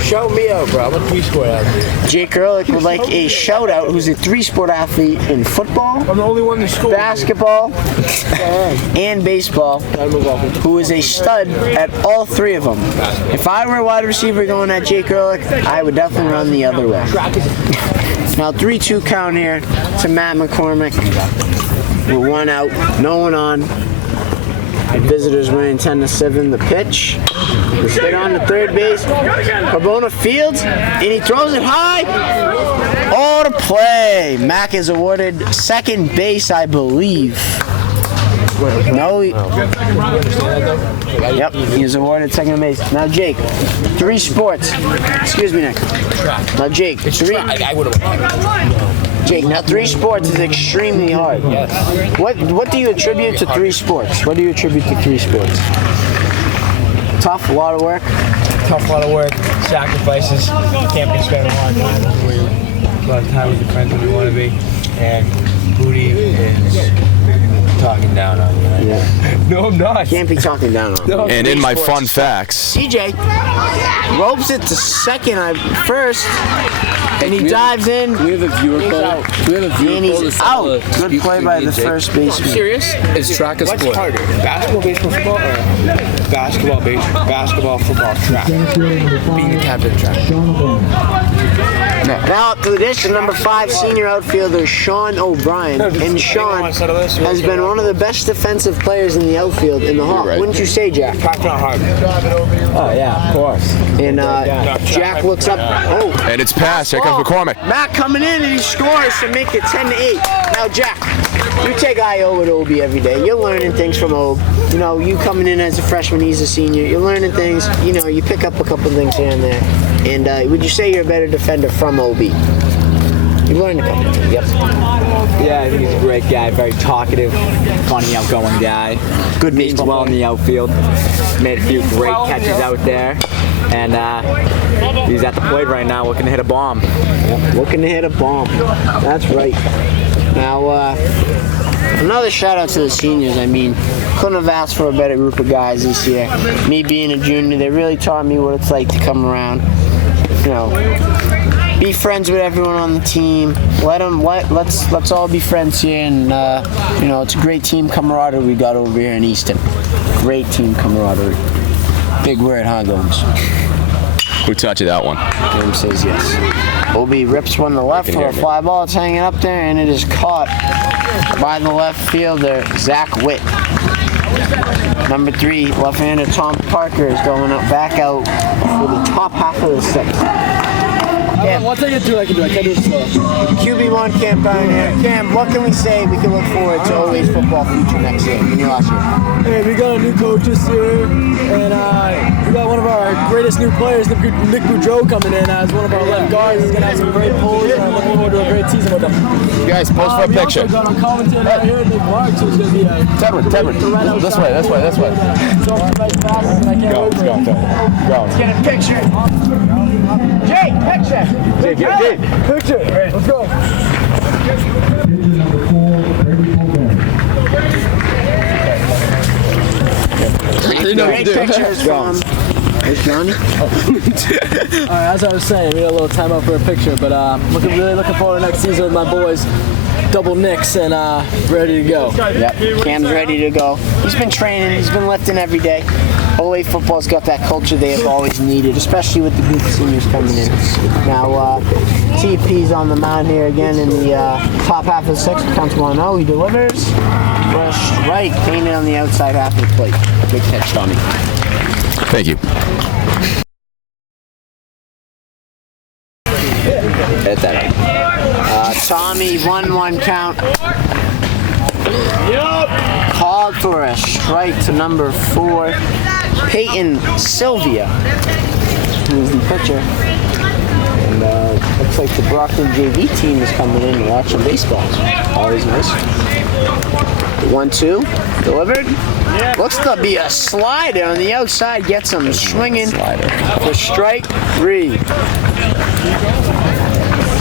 Shout me out, bro. I'm a 3-sport athlete. Jake Ehrlich would like a shout out who's a 3-sport athlete in football, I'm the only one in school. basketball, and baseball, who is a stud at all 3 of them. If I were a wide receiver going at Jake Ehrlich, I would definitely run the other way. Now 3-2 count here to Matt McCormick. We're 1 out, no one on. The visitors winning 10-7. The pitch is hit on the third base. Carbona fields, and he throws it high. Oh, to play. Mac is awarded second base, I believe. No. Yep, he is awarded second base. Now Jake, 3 sports. Excuse me, Nick. Now Jake, 3. Jake, now 3 sports is extremely hard. Yes. What do you attribute to 3 sports? What do you attribute to 3 sports? Tough, a lot of work. Tough, lot of work, sacrifices. Can't be spending a lot of time with your friends when you want to be. And booty is talking down on you. Right? Yeah. No, I'm not. Can't be talking down on you. And in my fun facts, CJ ropes it to second first, and he dives in. Do we have a viewer call? Do we have a viewer And he's out. Good play by the first baseman. Serious? It's track or What's sport? harder, basketball, baseball, football, or basketball, football, track? Being the captain of track. Now up to the dish, number 5 senior outfielder Sean O'Brien, and Sean has been one of the best defensive players in the outfield in the Hawk. Right. Wouldn't you say, Jack? Track not hard. Oh yeah, of course. And Jack looks up. Oh, and it's passed. Here comes McCormick. Matt coming in and he scores to make it 10-8. Now, Jack, you take IO with Obi every day. You're learning things from Ob. You know, you coming in as a freshman, he's a senior. You're learning things. You know, you pick up a couple things here and there. And would you say you're a better defender from OB? You've learned a couple things. Yep. Yeah, I think he's a great guy. Very talkative, funny, outgoing guy. Good means well in the outfield. Made a few great catches out there. And he's at the plate right now looking to hit a bomb. Yep, looking to hit a bomb. That's right. Now, another shout out to the seniors. I mean, couldn't have asked for a better group of guys this year. Me being a junior, they really taught me what it's like to come around. You know, be friends with everyone on the team. Let's all be friends here, and you know, it's a great team camaraderie we got over here in Easton. Great team camaraderie. Big word, huh, Gomes? Who taught you that one? James says yes. Obi rips one to the left for a fly ball. It's hanging up there, and it is caught by the left fielder, Zach Witt. Number 3, left-hander Tom Parker is going up back out for the top half of the 6th. Once I get through, I can do it. I can't do it slow. QB1 Cam down here. Cam, what can we say we can look forward to OA's football future next year, in your last year? Hey, we got a new coach this year, and we got one of our greatest new players, Nick Boudreau, coming in as one of our left guards. He's going to have some great pulls, and I'm looking forward to a great season with him. You guys, pose for a picture. We also got a commentator right here, Nick Marks, who's going to be a... Tedward. This way. So I'm right fast, and I can't wait for it. Let's get a picture. Jake, picture. Jake. Picture. Let's go. Great pictures from... There's Johnny. Alright, as I was saying, we got a little time out for a picture, but really looking forward to next season with my boys. Double Nicks and ready to go. Yep, Cam's ready to go. He's been training, he's been lifting every day. OA football's got that culture they have always needed, especially with the group of seniors coming in. Now, TP's on the mound here again in the top half of the 6th. Counts 1-0. He delivers for a strike, painted on the outside half of the plate. Good catch, Tommy. Thank you. Hit that. Tommy, 1-1 count. Called for a strike to number 4, Peyton Sylvia, who's the pitcher. And looks like the Brockton JV team is coming in and watching baseball. Always nice. 1-2, delivered. Looks to be a slider on the outside. Gets him swinging for strike 3.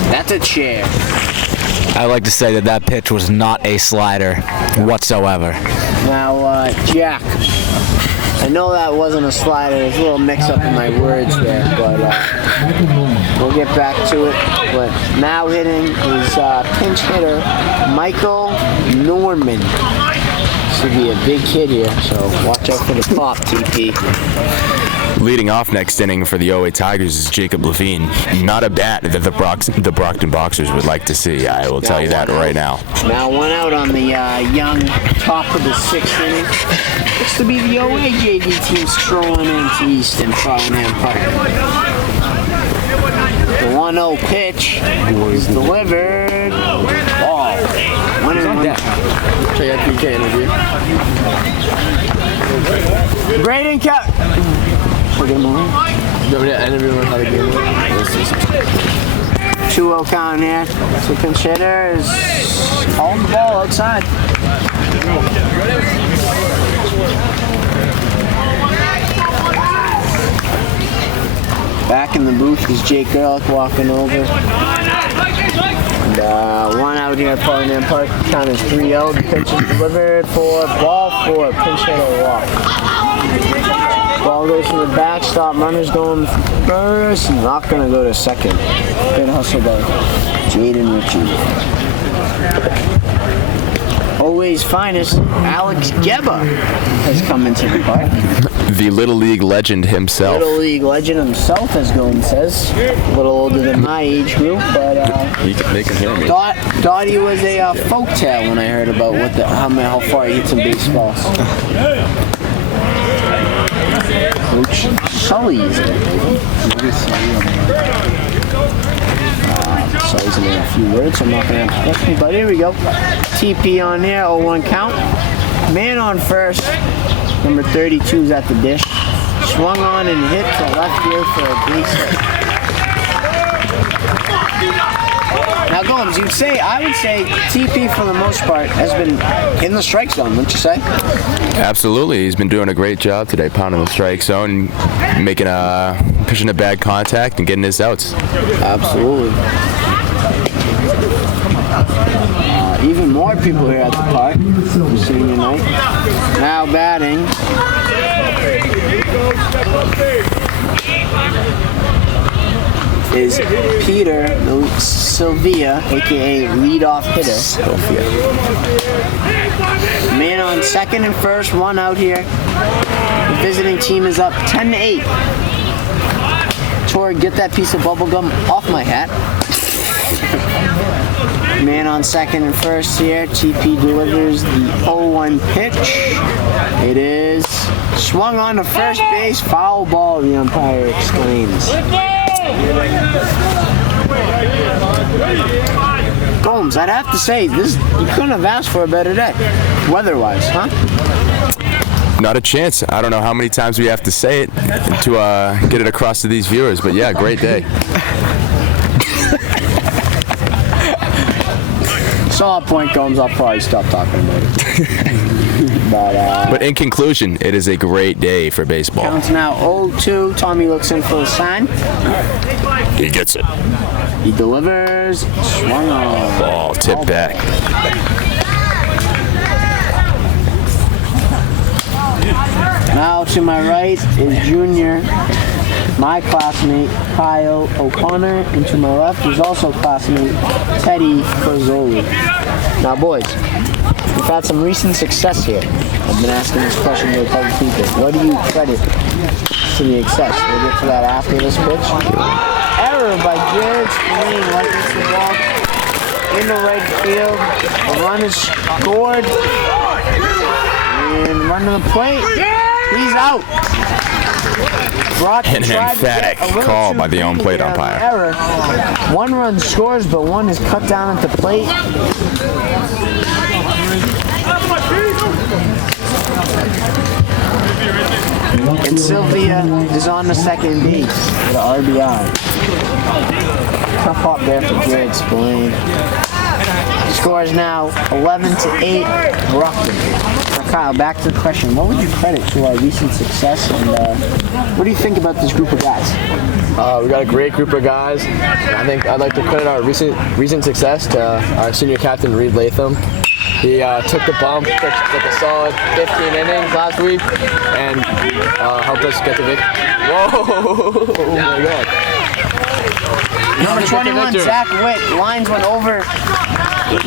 That's a chair. I like to say that pitch was not a slider whatsoever. Now, Jack, I know that wasn't a slider. There's a little mix-up in my words there, but we'll get back to it. But now hitting is pinch hitter Michael Norman. Should be a big kid here, so watch out for the pop, TP. Leading off next inning for the OA Tigers is Jacob Levine. Not a bat that the Brockton Boxers would like to see. I will tell you that right now. Now 1 out on the young top of the 6th inning. Looks to be the OA JV team strolling into Easton, Farnham Park. The 1-0 pitch is delivered. Ball. 1-1. Check out PK interview. Braden Cat. Nobody interview on how to game. 2-0 count here. So pinch hitter is calling the ball outside. Back in the booth is Jake Gerlich walking over. And one out here, Parliament Park. Count is 3-0. The pitch is delivered for ball 4. Pinch hitter walk. Ball goes to the backstop. Runner's going first. Not going to go to second. Good hustle by Jaden Ritchie. Always finest, Alex Geba has come into the park. The Little League legend himself. Little League legend himself, as Golden says. A little older than my age group, but they can hear me. Thought he was a folktale when I heard about how far he hits in baseballs. Coach Sully's in Sully's in a few words, so I'm not going to ask me, but here we go. TP on there, 0-1 count. Man on first. Number 32 is at the dish. Swung on and hit to left field for a base hit. Now, Gomes, I would say TP for the most part has been in the strike zone, wouldn't you say? Absolutely, he's been doing a great job today, pounding the strike zone, pushing a bad contact and getting his outs. Absolutely. Even more people here at the park. Senior night. Now batting. Is Peter Sylvia, aka leadoff hitter. Man on second and first, one out here. The visiting team is up 10-8. Tor, get that piece of bubble gum off my hat. Man on second and first here. TP delivers the 0-1 pitch. It is swung on to first base. Foul ball, the umpire exclaims. Gomes, I'd have to say, you couldn't have asked for a better day, weather-wise, huh? Not a chance. I don't know how many times we have to say it to get it across to these viewers, but yeah, great day. Solid point, Gomes. I'll probably stop talking about it. But in conclusion, it is a great day for baseball. Counts now 0-2. Tommy looks in for the sign. He gets it. He delivers. Swung on. Ball tipped back. Now to my right is junior, my classmate Kyle O'Connor, and to my left is also classmate Teddy Corzoli. Now boys, we've had some recent success here. I've been asking this question to a couple people. What do you credit to the success? We'll get to that after this pitch. Error by Jared Spillane, right into the ball in the right field. The run is scored. And run to the plate. He's out. An emphatic call by the home plate umpire. Error. One run scores, but one is cut down at the plate. And Sylvia is on the second base with an RBI. Tough hop there for Jared Spillane. Score is now 11-8, Brockton. Kyle, back to the question. What would you credit to our recent success, and what do you think about this group of guys? We got a great group of guys. I think I'd like to credit our recent success to our senior captain, Reed Latham. He took the bump, took a solid 15 innings last week, and helped us get the victory. Whoa! Oh my God. Number 21, Zach Witt. Lines went over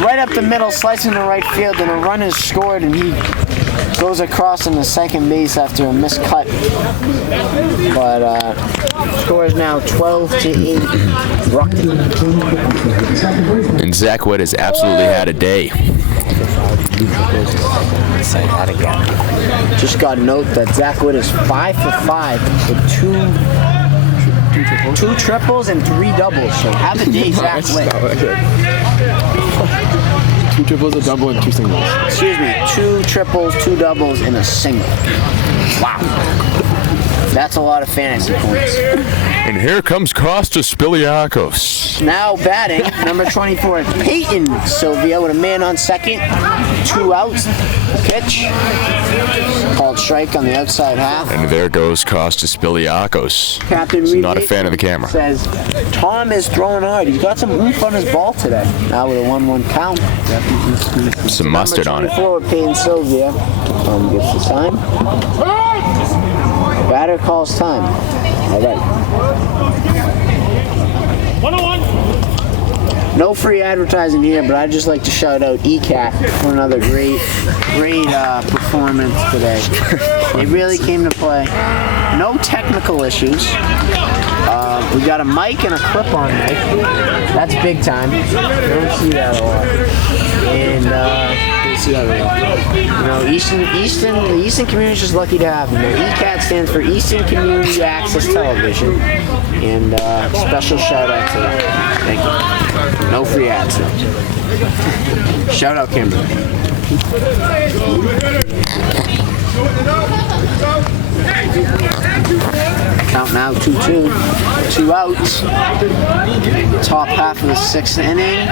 right up the middle, slicing to right field, and a run is scored, and he goes across in the second base after a miscut. But score is now 12-8, Brockton. And Zach Witt has absolutely had a day. Say that again. Just got a note that Zach Witt is 5 for 5 with two triples and 3 doubles. So have a day, Zach Witt. 2 triples, a double, and 2 singles. Excuse me, 2 triples, 2 doubles, and a single. Wow. That's a lot of fantasy points. And here comes Costa Spiliakos. Now batting, number 24, Peyton Sylvia with a man on second, 2 outs. Pitch called strike on the outside half. And there goes Costa Spiliakos. Captain He's Reed not a fan of the camera. Says Tom is throwing hard. He's got some oomph on his ball today. Now with a 1-1 count. Some mustard on it. Number 24 with Peyton Sylvia. Tom gets the sign. Batter calls time. All right. 101. No free advertising here, but I'd just like to shout out ECAT for another great performance today. They really came to play. No technical issues. We got a mic and a clip-on mic. That's big time. You don't see that a lot. And you see that a lot. You know, the Easton community is just lucky to have them. ECAT stands for Easton Community Access Television. And special shout out to them. Thank you. No free ads though. Shout out Kimberly. Count now 2-2. 2 outs. Top half of the 6th inning.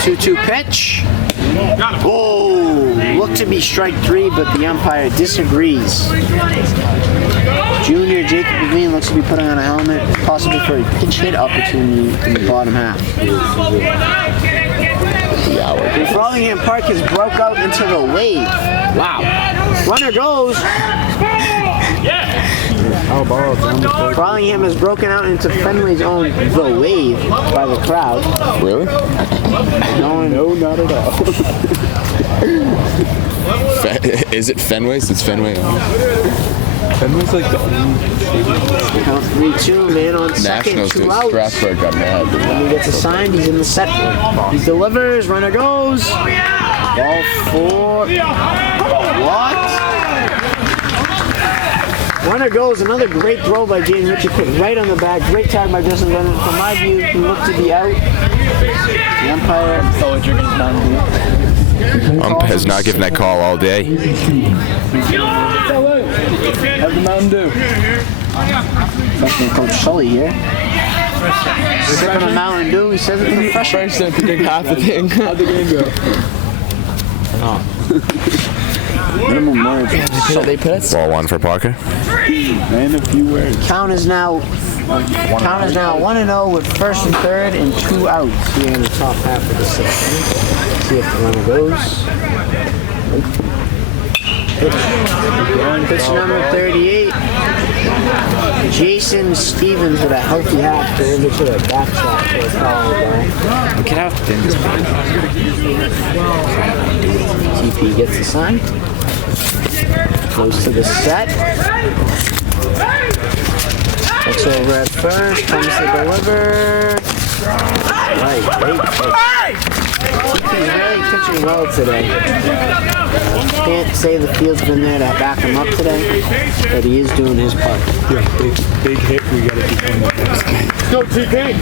2-2 pitch. Oh, looked to be strike 3, but the umpire disagrees. Junior Jacob Levine looks to be putting on a helmet, possibly for a pinch hit opportunity in the bottom half. The Frothingham Park has broke out into the wave. Wow. Runner goes. Frothingham has broken out into Fenway's own The Wave by the crowd. Really? No, not at all. Is it Fenway's? It's Fenway. Fenway's like the only. Count 3-2, man on second, Nationals 2 outs. Strasburg got mad. When he gets assigned, he's in the set. He delivers, runner goes. Ball 4. What? Runner goes, another great throw by James Ritchie, put right on the bag. Great tag by Justin Brennan. From my view, he looked to be out. The umpire. Ump has not given that call all day. Have the Mountain Dew. Freshman Coach Sully here. Sipping a Mountain Dew, he says it's a freshman. Fresh to predict half the thing. How'd the game go? Minimum wage. Ball 1 for Parker. Man, a few words. Count is now 1-0 with first and third and 2 outs here in the top half of the 6th inning. See if the runner goes. Pitch number 38. Jason Stevens with a healthy half delivered to the backstop for a foul ball. Get out this TP gets the sign. Goes to the set. Looks over at first. Comes to deliver. Right, great pitch. TP's really pitching well today. Can't say the field's been there to back him up today, but he is doing his part. Yeah, big hit. We gotta keep on with this. Go TP!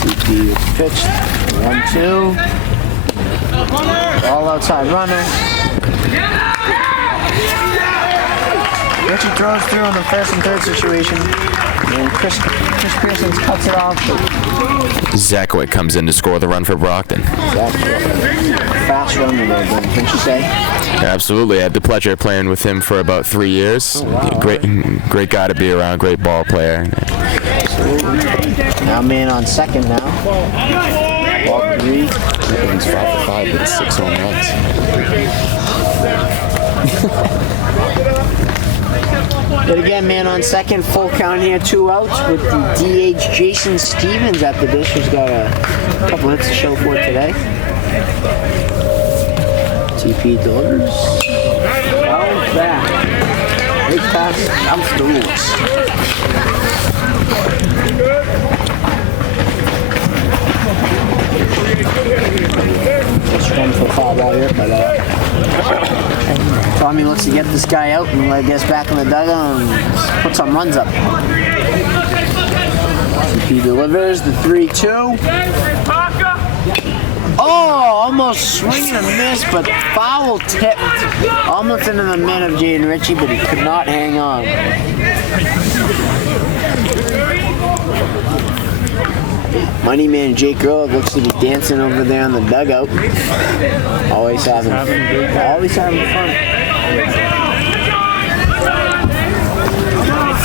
TP is pitched. 1-2. All outside runner. Richie throws through on the first and third situation. And Chris Pearson cuts it off. Zakowicz comes in to score the run for Brockton. Fast runner there, don't you say? Absolutely. I had the pleasure of playing with him for about 3 years. Oh, wow. Great guy to be around, great ball player. Absolutely. Now man on second now. Ball 3. He's 5 for 5 with 6 home runs. But again, man on second, full count here, 2 outs with the DH Jason Stevens at the dish, who's got a couple hits to show for it today. TP delivers. Foul back. Big pass, out the rules. Just run for a foul ball here, but Tommy looks to get this guy out and gets back in the dugout and put some runs up. He delivers the 3-2. Oh, almost swing and a miss, but foul tipped. Almost into the mitt of Jaden Ritchie, but he could not hang on. Money man Jake Earl looks to be dancing over there in the dugout. Always having fun.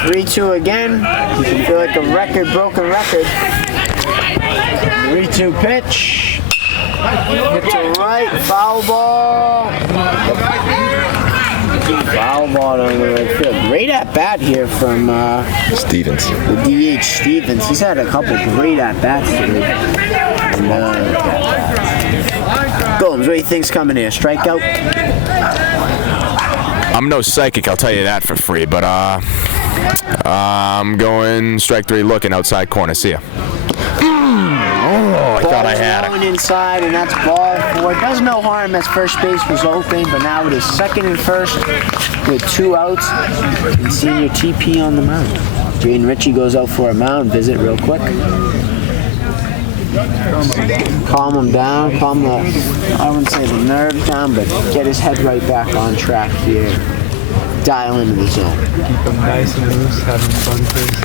3-2 again. You can feel like a broken record. 3-2 pitch. Hit to right, foul ball. Foul ball on the right field. Great at bat here from Stevens. The DH Stevens. He's had a couple great at bats today. Gomes, what do you think's coming here? Strikeout? I'm no psychic, I'll tell you that for free, but I'm going strike 3 looking outside corner. See ya. Oh, I thought I had it. Going inside, and that's ball 4. It does no harm as first base was open, but now it is second and first with 2 outs. And senior TP on the mound. Jaden Ritchie goes out for a mound visit real quick. Calm him down, calm the, I wouldn't say the nerves down, but get his head right back on track here. Dial into the zone. Keep him nice and loose, having fun first.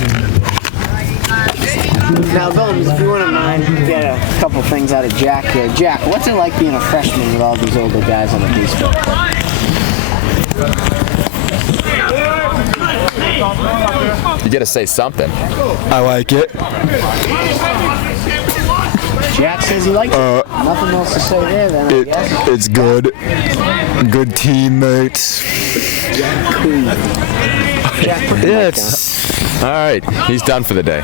Now, Gomes, if you wouldn't mind, get a couple things out of Jack here. Jack, what's it like being a freshman with all these older guys on the baseball club? You gotta say something. I like it. Jack says he likes it. Nothing else to say there, then, I guess. It's good. Good teammates. Yeah, it's all right. He's done for the day.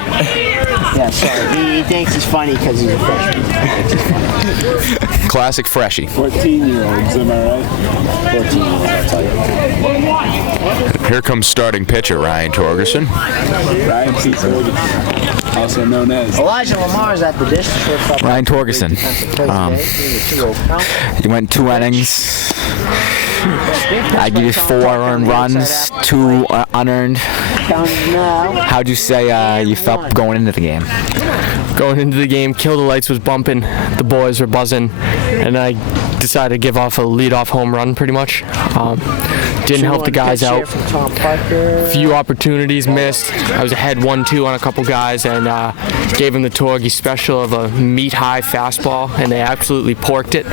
Yeah, sorry. He thinks he's funny because he's a freshman. Classic freshie. 14-year-olds, am I right? 14-year-olds, I'll tell you. Here comes starting pitcher Ryan Torgerson. Ryan T. Torgerson, also known as Elijah Lamar's at the district. Ryan Torgerson. He went 2 innings. I give you 4 earned runs, 2 unearned. How'd you say you felt going into the game? Going into the game, Kill the Lights was bumping, the boys were buzzing, and I decided to give off a leadoff home run pretty much. Didn't help the guys out. Few opportunities missed. I was ahead 1-2 on a couple guys and gave them the Torgy special of a meat-high fastball, and they absolutely porked it.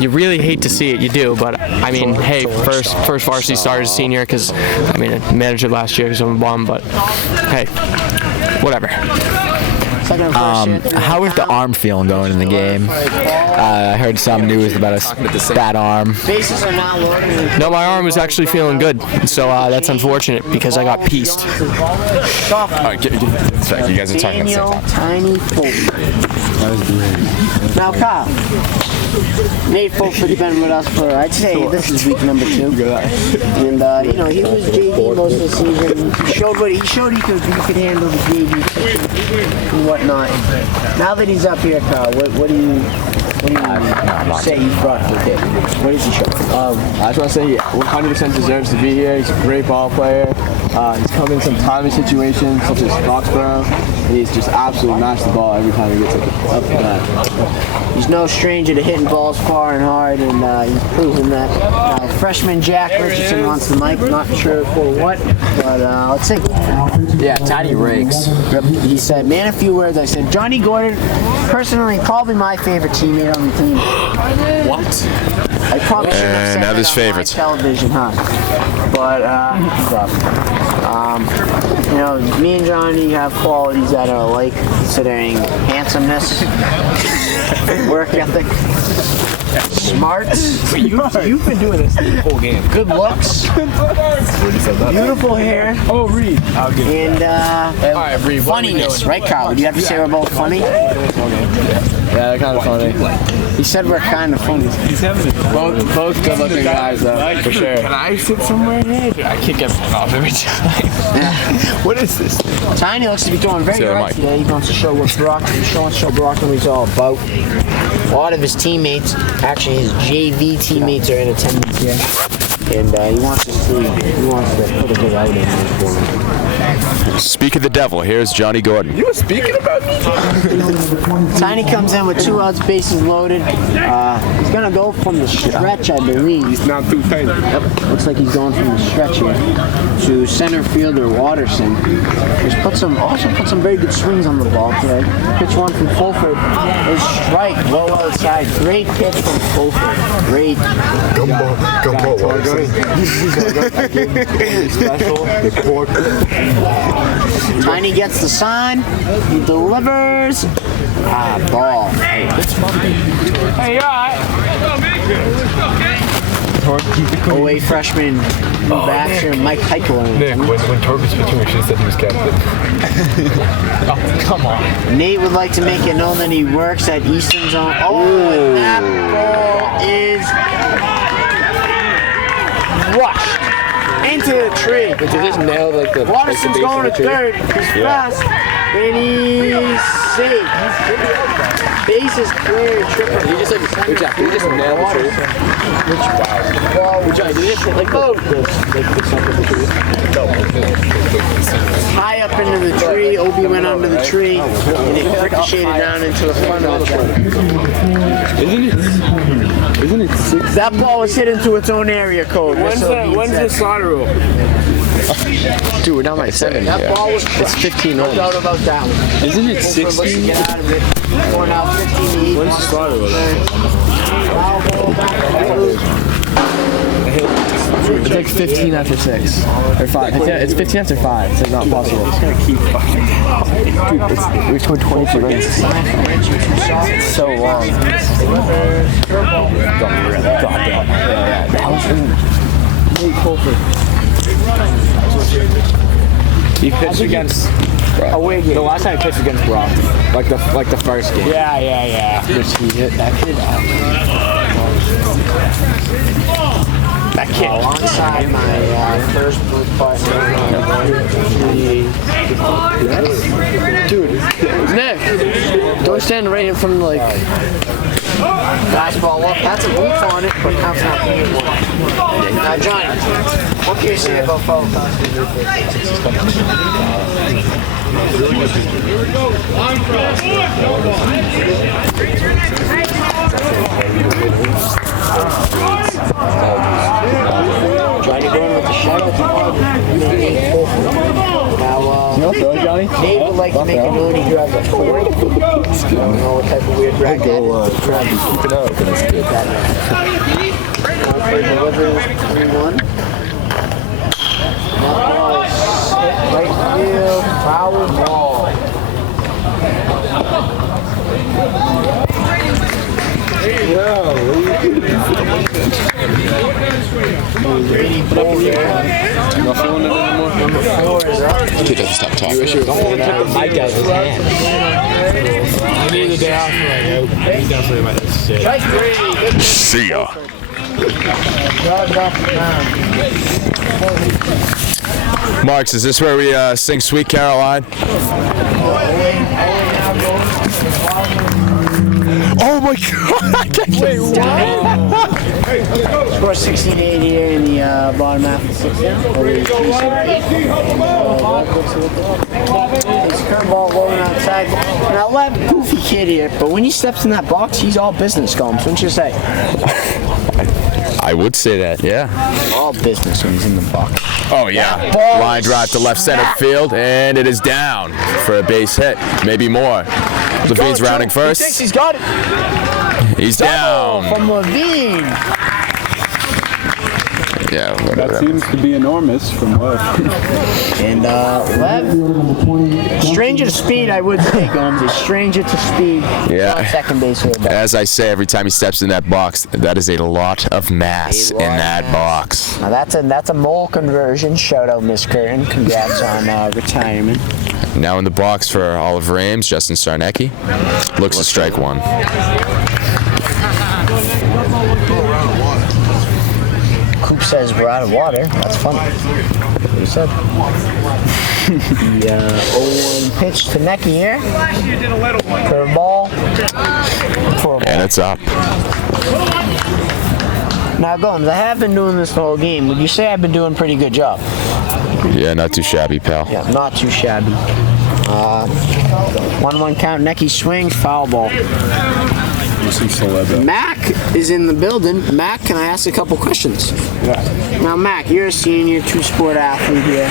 You really hate to see it, you do, but I mean, hey, first varsity starter as senior because, I mean, I managed it last year because I'm a bum, but hey, whatever. How is the arm feeling going in the game? I heard some news about a bad arm. Bases are not loaded. No, my arm was actually feeling good, so that's unfortunate because I got pieced. All right, get back. You guys are talking at the same time. Tiny Folk. Now, Kyle. Nate Fulford has been with us for, I'd say, this is week number 2. And, you know, he was JV most of the season. He showed he could handle the JV and whatnot. Now that he's up here, Kyle, what do you say you brought to the table? What does he show? I just want to say he 100% deserves to be here. He's a great ball player. He's come in some timely situations, such as Foxborough. He's just absolutely mashed the ball every time he gets up to that. He's no stranger to hitting balls far and hard, and he's proven that. Freshman Jack Richardson wants the mic. Not sure for what, but let's see. Yeah, Tiny rakes. He said, man, a few words. I said, Johnny Gordon, personally, probably my favorite teammate on the team. What? I probably shouldn't have said now that his on favorites. television, huh? But, you know, me and Johnny have qualities that are alike, considering handsomeness, work ethic, smarts. You've been doing this the whole game. Good looks, beautiful hair, Reed. and funniness, right, Kyle? Would you have to say we're both funny? Yeah, they're kind of funny. He said we're kind of funny. Both good-looking guys, though, for sure. Can I sit somewhere here? I kick everything off every time. What is this? Tiny looks to be doing very right today. He wants to show what Brockton is all about. A lot of his teammates, actually his JV teammates, are in attendance here. and he wants to put a good outing in for him. Speak of the devil, here's Johnny Gordon. You were speaking about me? Tiny comes in with 2 outs, bases loaded. He's gonna go from the stretch, I believe. He's not too tight. Yep. Looks like he's going from the stretch here to center fielder Watterson. He's also put some very good swings on the ball today. Pitch one from Fulford. His strike low outside. Great pitch from Fulford. Great. Gumbo Watterson. Special. Tiny gets the sign. He delivers. Ball. Hey, you alright? Away freshman batsman Mike Heikkinen. Nick, when Torb was pitching, we should have said he was captain. Oh, come on. Nate would like to make it known that he works at Easton's on. And that ball is rushed into the tree. But you just nailed like the Watterson's going to third. He's fast. And he's safe. Base is clear. Triple. You just nailed the tree. High up into the tree. Obi went under the tree. And it ricocheted down into the front of the tree. Isn't it 6? That ball was hit into its own area code. When's the slaughter rule? Dude, we're down by 7. That ball was It's 15 no runs. doubt about that one. Isn't it 16? Get out of it. Going out 15 to 8. When's the slaughter rule? It's like 15 after 6. Or 5. It's 15 after 5. It's like not possible. It's going to keep fucking. Dude, we scored 22 runs. It's so long. Goddamn. That was from Nate Fulford. He pitched against. Away game. The last time he pitched against Brockton, like the first game. Yeah. Which he hit that kid out. That kid alongside my first blue partner. Dude, Nick, don't stand right in front of like Fastball up. That's a roof on it, but counts not being one. Now, Johnny, what can you say about foul calls? Johnny going with the shuttle. Now, Dave would like to make a note. He drives a Ford. I don't know what type of weird rag that is. Keep it up, and it's good. Delivers 3-1. Right field, foul ball. Dude doesn't stop talking. Don't want to take the mic out of his hand. I need a day off for my note. He's definitely about this shit. See ya. Marks, is this where we sing Sweet Caroline? Oh my God! Wait, what? Score 16-8 here in the bottom half of the sixth inning. It's curveball rolling outside. Now, let goofy kid here, but when he steps in that box, he's all business comes. Wouldn't you say? I would say that, yeah. All business when he's in the box. Oh yeah. Line drive to left center field, and it is down for a base hit, maybe more. Levine's rounding first. He thinks he's got it. He's down. From Levine. Yeah, That seems to be enormous from left. And Lev, stranger to speed, I would say, Gomes. A stranger to speed. Yeah. Second base here. As I say every time he steps in that box, that is a lot of mass in that box. Now that's a mole conversion. Shout out, Miss Curtin. Congrats on retirement. Now in the box for Oliver Ames, Justin Sarnecki. Looks to strike one. Coop says we're out of water. That's funny. That's what he said. The 0-1 pitch to Necky here. Curveball. And it's up. Now, Gomes, I have been doing this the whole game. Would you say I've been doing a pretty good job? Yeah, not too shabby, pal. Yeah, not too shabby. 1-1 count. Necky swings, foul ball. Mac is in the building. Mac, can I ask a couple questions? Yeah. Now, Mac, you're a senior, two-sport athlete here.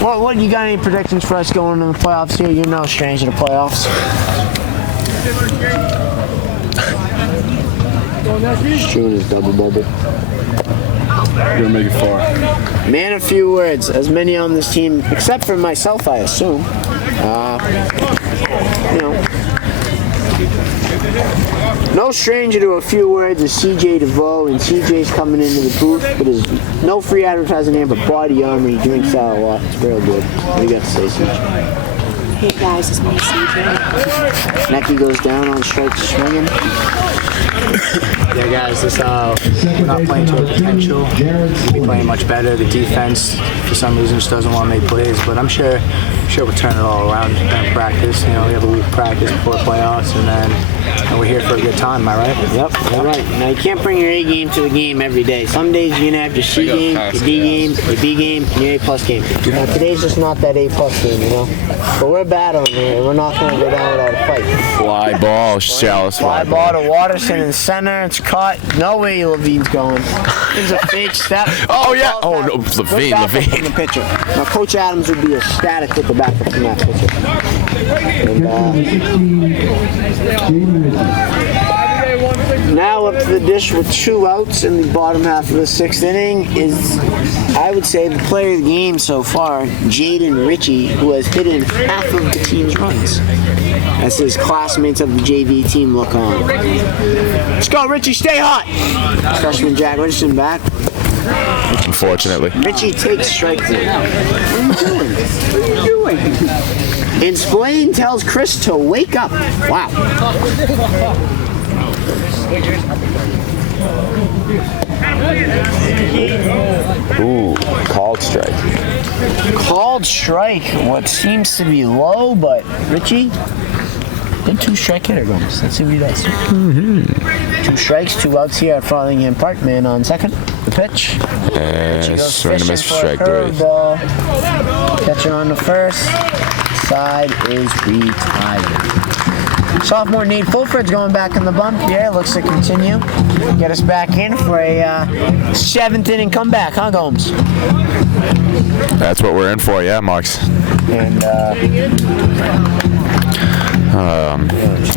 What you got any predictions for us going into the playoffs here? You're no stranger to playoffs. Shooting his double-bubble. We're gonna make it far. Man, a few words. As many on this team, except for myself, I assume. You know. No stranger to a few words is CJ DeVoe, and CJ's coming into the booth, but there's no free advertising here, but Body Armor. He drinks out a lot. It's real good. What do you got to say, CJ? Hey guys, it's me, CJ. Necky goes down on strikes swinging. Yeah, guys, we're not playing to our potential. We'll be playing much better. The defense, for some reason, just doesn't want to make plays, but I'm sure we'll turn it all around in practice. You know, we have a week of practice before playoffs, and then we're here for a good time. Am I right? Yep, you're right. Now, you can't bring your A game to the game every day. Some days you're going to have your C game, your D game, your B game, and your A+ game. Now, today's just not that A+ game, you know? But we're battling here, and we're not going to go down without a fight. Fly ball, Chalice. Fly ball to Watterson in center. It's caught. No way Levine's going. It's a fake step. Oh, yeah. Oh, no, Levine. From the pitcher. Now, Coach Adams would be ecstatic with the backup from that pitcher. And, now up to the dish with 2 outs in the bottom half of the 6th inning is, I would say, the player of the game so far, Jaden Ritchie, who has hit in half of the team's runs, as his classmates of the JV team look on. Let's go, Ritchie, stay hot! Freshman Jack Richardson back. Unfortunately. Ritchie takes strike 3. What are you doing? And Spillane tells Chris to wake up. Wow. Ooh, called strike. Called strike. What seems to be low, but Ritchie, good 2-strike hitter, Gomes. Let's see what he does. 2 strikes, 2 outs here at Frothingham Park. Man on second. The pitch. Swing and a miss, strike 3. Catcher on the first. Side is retired. Sophomore Nate Fulford's going back in the bump here. Looks to continue. Get us back in for a 7th inning comeback, huh, Gomes? That's what we're in for, yeah, Marks. And,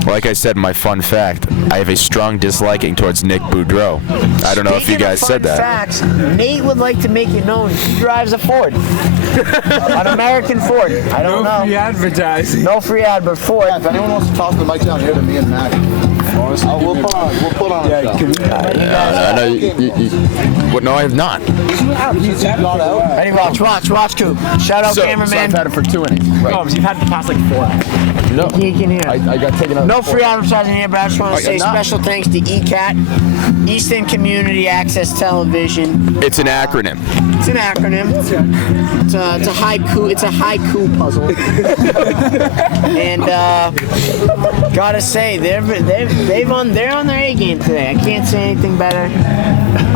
like I said in my fun fact, I have a strong disliking towards Nick Boudreau. I don't know if you guys said that. Facts, Nate would like to make it known he drives a Ford. An American Ford. I don't know. No free advertising. No free ad, but Ford. Yeah, if anyone wants to toss the mic down here to me and Mac, we'll put on a show. No, I have not. Ready, watch, Coop. Shout out cameraman. So I've had it for 2 innings. Right. Oh, you've had it the past like 4. No. He can hear. I got taken out. No free advertising here, but I just want to say special thanks to ECAT, Easton Community Access Television. It's an acronym. It's an acronym. It's a haiku. It's a haiku puzzle. And gotta say, they're on their A game today. I can't say anything better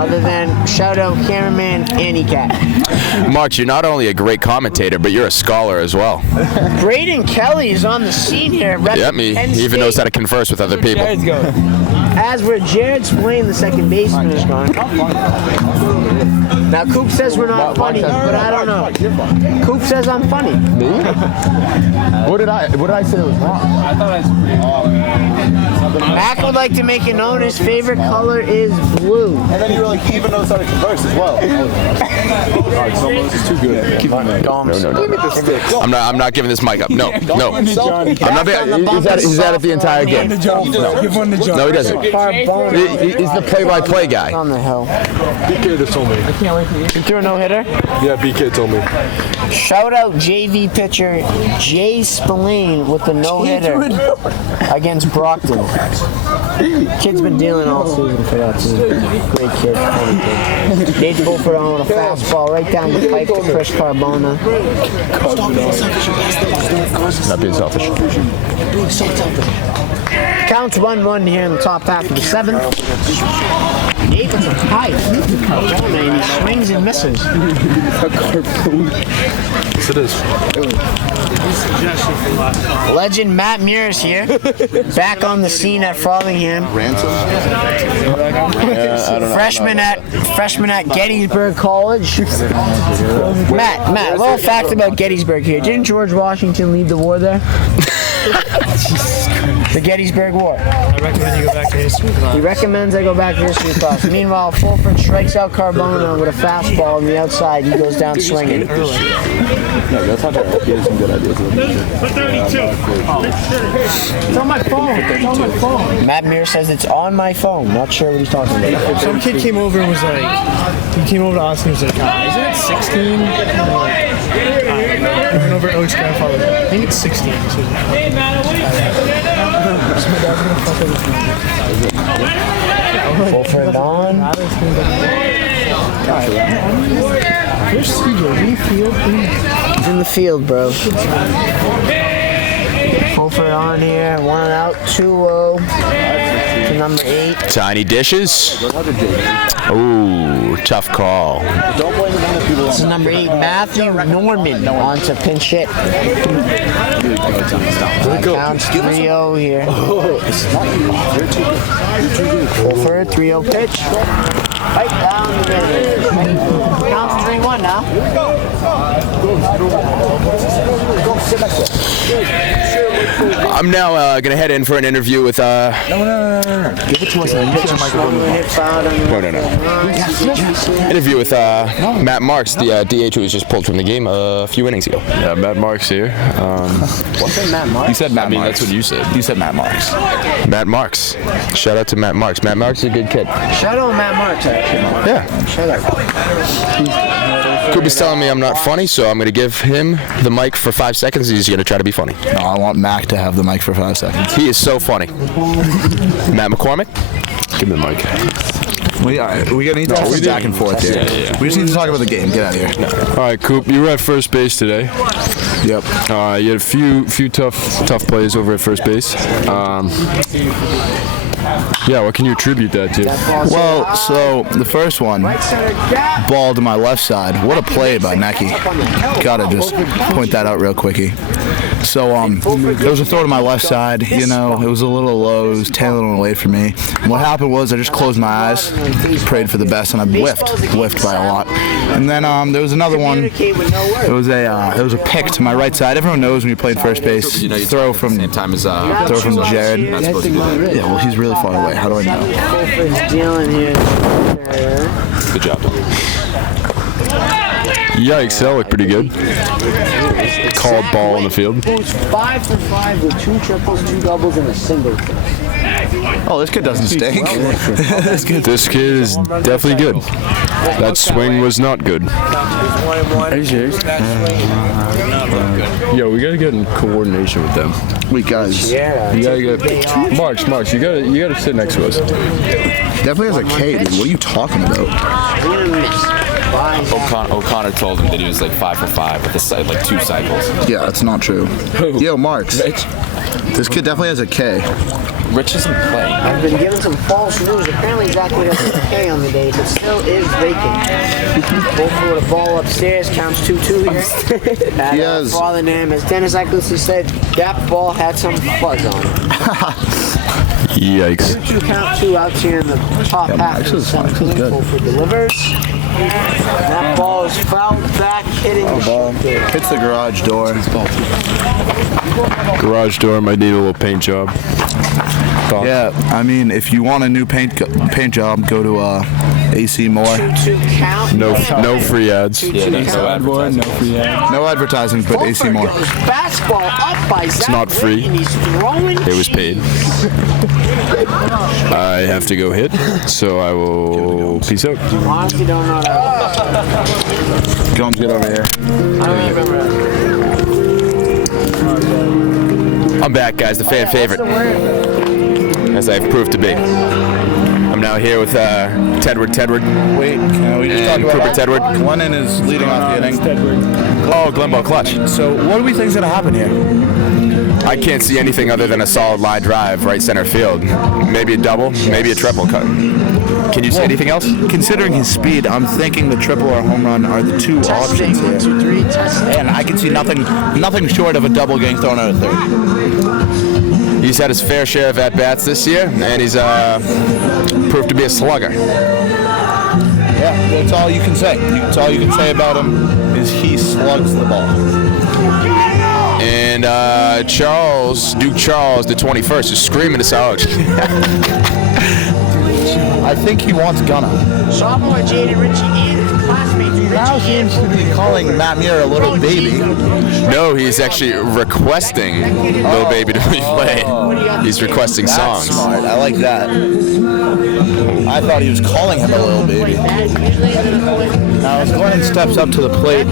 other than shout out cameraman and ECAT. Mark, you're not only a great commentator, but you're a scholar as well. Braden Kelly is on the scene here. Yep, he even knows how to converse with other people. As we're Jared Spillane, the second baseman, is gone. Now, Coop says we're not funny, but I don't know. Coop says I'm funny. Me? What did I say that was wrong? I thought I was pretty Mac would like to make it known his favorite color is blue. And then he even knows how to converse as well. Alright, so this is too good. Keep on it. No. I'm not giving this mic up. No. I'm not. He's at it the entire game. Give one to John. No, he doesn't. He's the play-by-play guy. On the hill. BK just told me. I can't wait for you. You threw a no-hitter? Yeah, BK told me. Shout out JV pitcher Jay Spillane with the no-hitter against Brockton. Kid's been dealing all season for that team. Great kid. Nate Fulford on a fastball right down the pipe to Chris Carbona. Not being selfish. Counts 1-1 here in the top half of the 7th. 8, that's a high. Man, he swings and misses. Yes, it is. Legend Matt Mears here, back on the scene at Frothingham. Freshman at Gettysburg College. Matt, a little fact about Gettysburg here. Didn't George Washington lead the war there? The Gettysburg War. I recommend you go back to history class. He recommends I go back to history class. Meanwhile, Fulford strikes out Carbona with a fastball on the outside. He goes down swinging. No, that's not terrible. He has some good ideas. It's on my phone. It's on my phone. Matt Mears says it's on my phone. Not sure what he's talking about. Some kid came over and was like, he came over to us and he was like, isn't it 16? I went over to Oak's grandfather. I think it's 16. So Fulford on. Where's CJ? In the field? He's in the field, bro. Fulford on here. 1 out, 2-0 to number 8. Tiny dishes. Ooh, tough call. This is number 8, Matthew Norman on to pinch hit. Counts 3-0 here. Fulford, 3-0 pitch. Right down the middle. Counts 3-1 now. I'm now going to head in for an interview with No. Give it to us. No. Interview with Matt Marks, the DH who was just pulled from the game a few innings ago. Yeah, Matt Marks here. What's that, Matt Marks? You said Matt Marks. That's what you said. You said Matt Marks. Matt Marks. Shout out to Matt Marks. Matt Marks is a good kid. Shout out Matt Marks, actually. Yeah. Shout out. Cooper's telling me I'm not funny, so I'm going to give him the mic for 5 seconds. He's going to try to be funny. No, I want Mac to have the mic for 5 seconds. He is so funny. Matt McCormick, give me the mic. We gotta need to go back and forth here. Yeah. We just need to talk about the game. Get out of here. All right, Coop, you were at first base today. Yep. You had a few tough plays over at first base. Yeah, what can you attribute that to? Well, so the first one, ball to my left side. What a play by Necky. Gotta just point that out real quickie. So there was a throw to my left side. You know, it was a little low. It was tailing away from me. And what happened was I just closed my eyes, prayed for the best, and I whiffed by a lot. And then there was another one. It was a pick to my right side. Everyone knows when you play first base, throw from Jared. Yeah, well, he's really far away. How do I know? good job. Yikes, that looked pretty good. Called ball on the field. 5 for 5 with 2 triples, 2 doubles, and a single. Oh, this kid doesn't stink. This kid is definitely good. That swing was not good. Are you serious? Yo, we gotta get in coordination with them. Wait, guys. You gotta get Marks. You gotta sit next to us. Definitely has a K, dude. What are you talking about? O'Connor told him that he was like 5 for 5 with like 2 cycles. Yeah, that's not true. Yo, Marks. This kid definitely has a K. Rich isn't playing. I've been given some false news. Apparently exactly has a K on the day, but still is vacant. Fulford with a ball upstairs, counts 2-2 here. At Frothingham, as Dennis Eccleston said, that ball had some fuzz on it. Yikes. 2-2 count, 2 outs here in the top half of the 7th inning. Fulford delivers. That ball is fouled back, hitting the ball. Hits the garage door. Garage door might need a little paint job. Yeah, I mean, if you want a new paint job, go to AC Moore. No free ads. Yeah, no free ads. No advertising, but AC Moore. Fastball up by Zach. It's not free. And he's throwing. It was paid. I have to go hit, so I will peace out. Honestly, don't know that. Go and get over here. I don't remember that. I'm back, guys, the fan favorite, as I've proved to be. I'm now here with Tedward. Wait, can we just talk about Cooper Tedward. Glennon is leading off the inning. Oh, Glenball clutch. So what do we think is going to happen here? I can't see anything other than a solid line drive right center field. Maybe a double, maybe a triple cut. Can you say anything else? Considering his speed, I'm thinking the triple or home run are the two options here. 1, 2, 3, testing. And I can see nothing short of a double getting thrown out of third. He's had his fair share of at-bats this year, and he's proved to be a slugger. Yeah, that's all you can say. That's all you can say about him is he slugs the ball. And Duke Charles, the 21st, is screaming us out. I think he wants Gunna. Sophomore Jaden Ritchie and classmates. He now seems to be calling Matt Muir a little baby. No, he's actually requesting Lil Baby to be played. He's requesting songs. That's smart. I like that. I thought he was calling him a little baby. Now, as Glennon steps up to the plate,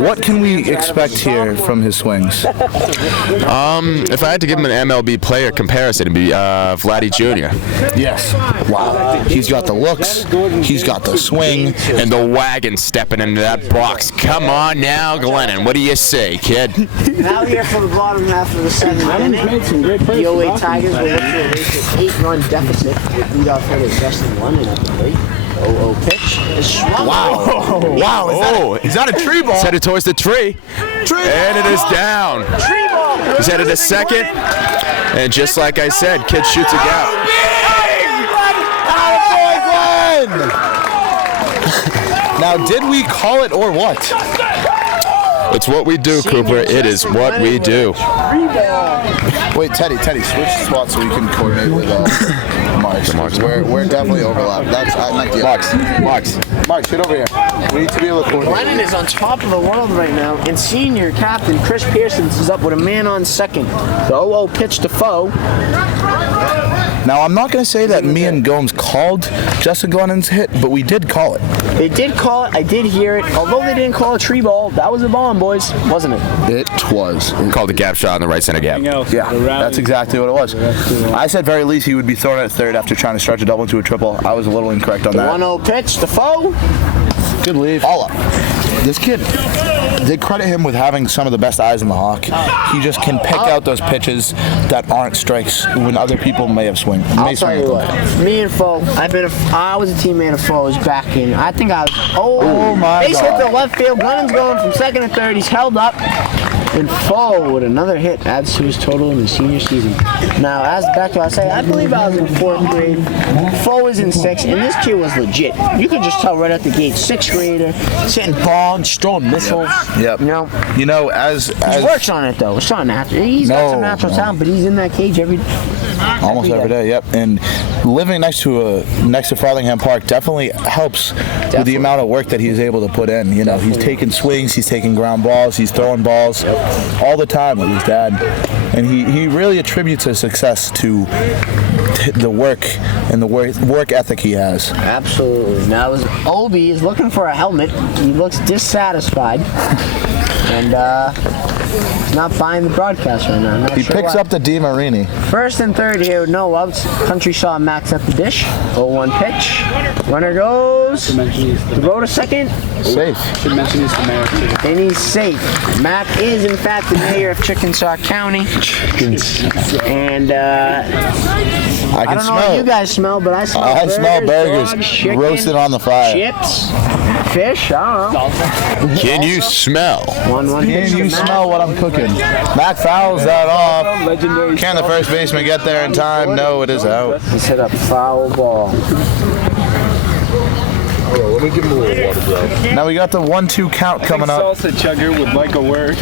what can we expect here from his swings? If I had to give him an MLB player comparison, it'd be Vladdy Jr. Yes. Wow. He's got the looks. He's got the swing. And the wagon stepping into that box. Come on now, Glennon. What do you say, kid? Now here for the bottom half of the 7th inning. The 08 Tigers will look to erase an 8-run deficit. Leadoff hitter Justin London at the plate. 0-0 pitch is swung. Wow. Is that a tree ball? He's headed towards the tree. And it is down. Tree ball. He's headed to second. And just like I said, kid shoots a gap. Now, did we call it or what? It's what we do, Cooper. It is what we do. Wait, Teddy, switch spots so we can coordinate with Marks. We're definitely overlapped. That's not the Marks, get over here. We need to be able to coordinate. Glennon is on top of the world right now, and senior captain Chris Pearson is up with a man on second. The 0-0 pitch to Foe. Now, I'm not going to say that me and Gomes called Justin Glennon's hit, but we did call it. They did call it. I did hear it. Although they didn't call a tree ball, that was a bomb, boys, wasn't it? It was. Called a gap shot in the right center gap. Yeah, that's exactly what it was. I said very least he would be thrown at third after trying to stretch a double into a triple. I was a little incorrect on The that. 1-0 pitch to Foe. Good leave. All up. This kid, they credit him with having some of the best eyes in the hawk. He just can pick out those pitches that aren't strikes when other people may have swung. I'll tell you what. Me and Foe, I was a teammate of Foe's back in. I think I was. Oh my base God. hit to left field. Glennon's going from second to third. He's held up. And Foe with another hit adds to his total in the senior season. Now, as back to what I say, I believe I was in 4th grade. Foe was in 6th, and this kid was legit. You could just tell right at the gate. 6th grader, sitting bombs, throwing missiles. Yep. You know, as he works on it though. It's not natural. He's got some natural talent, but he's in that cage almost every day. Yep. And living next to Frothingham Park definitely helps with the amount of work that he is able to put in. You know, he's taking swings, he's taking ground balls, he's throwing balls all the time with his dad, and he really attributes his success to the work and the work ethic he has. Absolutely. Now, as Obi is looking for a helmet, he looks dissatisfied, and he's not buying the broadcast right now. He picks up the DiMarini. 1st and 3rd here with no outs. Country saw Max at the dish. 0-1 pitch. Runner goes. Throw to second. Safe. Should mention he's the mayor. And he's safe. Mac is in fact the mayor of Chickasaw County. And I don't know what you guys smell, but I smell burgers dogs, chicken, roasted on the fire. Chips, fish, I don't know. Can you smell? Can you smell what I'm cooking? Mac fouls that off. Can the first baseman get there in time? No, it is out. He's hit a foul ball. Let me give him a little water, bro. Now we got the 1-2 count coming up. Salsa chugger would like a word.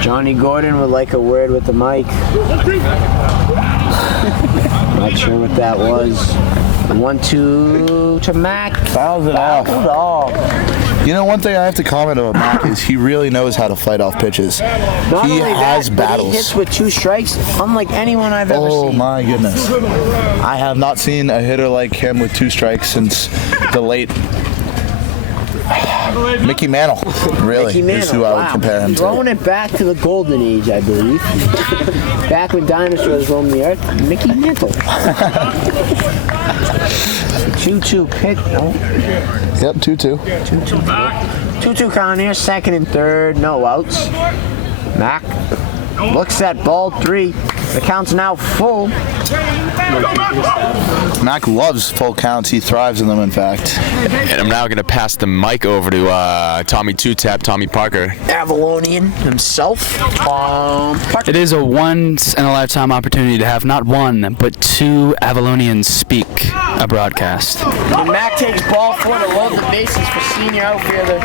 Johnny Gordon would like a word with the mic. Not sure what that was. 1-2 to Mac. Fouls it off. You know, one thing I have to comment about Mac is he really knows how to fight off pitches. He has battles. He hits with 2 strikes, unlike anyone I've ever seen. Oh my goodness. I have not seen a hitter like him with 2 strikes since the late Mickey Mantle, really, is who I would compare him to. Throwing it back to the golden age, I believe. Back when dinosaurs roamed the earth, Mickey Mantle. 2-2 pitch. Oh. Yep, 2-2. 2-2 count here, 2nd and 3rd, no outs. Mac looks at ball 3. The count's now full. Mac loves full counts. He thrives in them, in fact. And I'm now going to pass the mic over to Tommy Two-Tap, Tommy Parker. Avalonian himself. It is a once-in-a-lifetime opportunity to have not one, but two Avalonians speak a broadcast. And Mac takes ball four to load the bases for senior outfielder.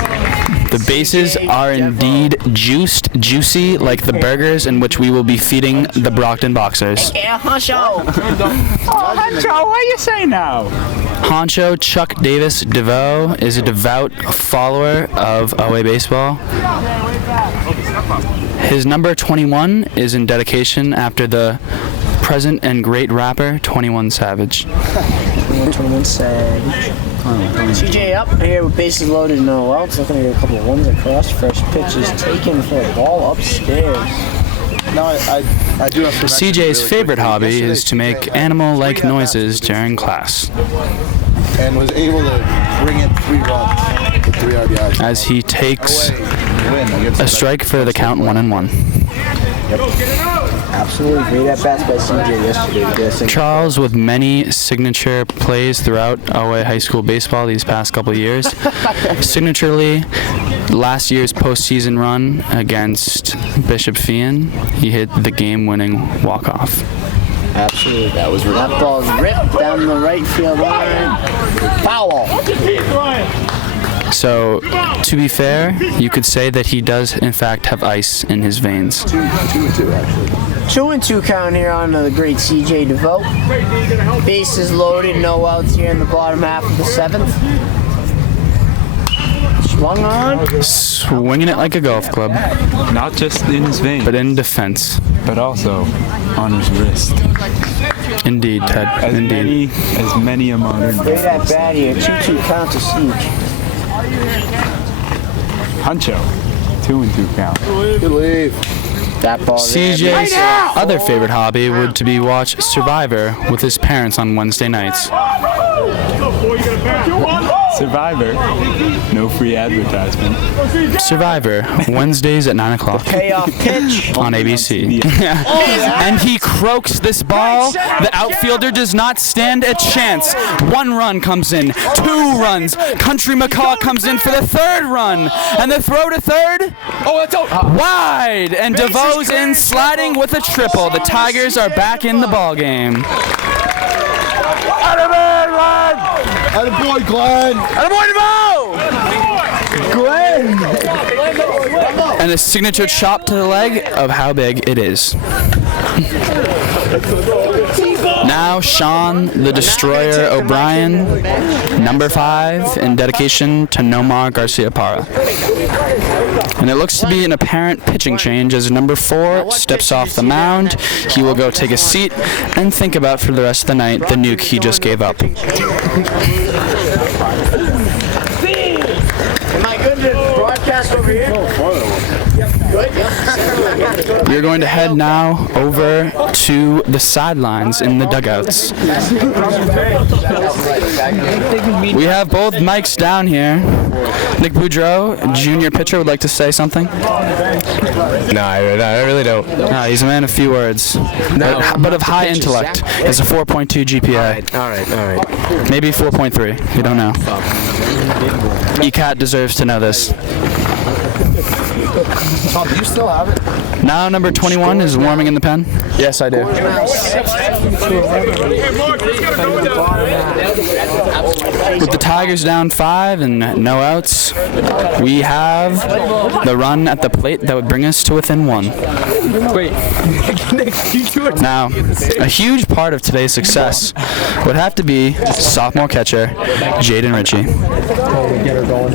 The bases are indeed juicy, like the burgers in which we will be feeding the Brockton Boxers. Yeah, Honcho. Honcho, what are you saying now? Honcho Chuck Davis DeVoe is a devout follower of OA baseball. His number 21 is in dedication after the present and great rapper 21 Savage. 21 Savage. CJ up here with bases loaded, no outs. Looking to get a couple of runs across. First pitch is taken for a ball upstairs. No, I do have to CJ's favorite hobby is to make animal-like noises during class. And was able to bring in 3 runs with 3 RBIs. As he takes a strike for the count 1-1. Absolutely great at bats by CJ yesterday. Charles with many signature plays throughout OA high school baseball these past couple of years. Signaturely, last year's postseason run against Bishop Fian, he hit the game-winning walk-off. Absolutely. That ball's ripped down the right field line. Foul. So, to be fair, you could say that he does, in fact, have ice in his veins. 2-2, actually. 2-2 count here on the great CJ DeVoe. Bases loaded, no outs here in the bottom half of the 7th. Swung on. Swinging it like a golf club. Not just in his veins, but in defense. But also on his wrist. Indeed, Ted. Indeed. As many a modern. Great at bat here. 2-2 count to Siege. Honcho. 2-2 count. Good leave. That ball. CJ's other favorite hobby would to be watch Survivor with his parents on Wednesday nights. Survivor. No free advertisement. Survivor, Wednesdays at 9 o'clock. Payoff pitch. On ABC. And he croaks this ball. The outfielder does not stand a chance. 1 run comes in. 2 runs. Country McCaw comes in for the 3rd run. And the throw to third. Oh, that's out. Wide. And DeVoe's in sliding with a triple. The Tigers are back in the ball game. Attaboy, Glenn! Attaboy, DeVoe! Glenn! And a signature chop to the leg of how big it is. Now Sean the Destroyer O'Brien, number 5, in dedication to Nomar Garcia-Parra. And it looks to be an apparent pitching change as number 4 steps off the mound. He will go take a seat and think about for the rest of the night the nuke he just gave up. Am I good to broadcast over here? We're going to head now over to the sidelines in the dugouts. We have both mics down here. Nick Boudreau, junior pitcher, would like to say something? No, I really don't. No, he's a man of few words, but of high intellect. He has a 4.2 GPA. All right. Maybe 4.3. We don't know. ECAT deserves to know this. Tom, do you still have it? Now number 21 is warming in the pen. Yes, I do. With the Tigers down 5 and no outs, we have the run at the plate that would bring us to within 1. Wait. Now, a huge part of today's success would have to be sophomore catcher Jaden Ritchie. Get her going.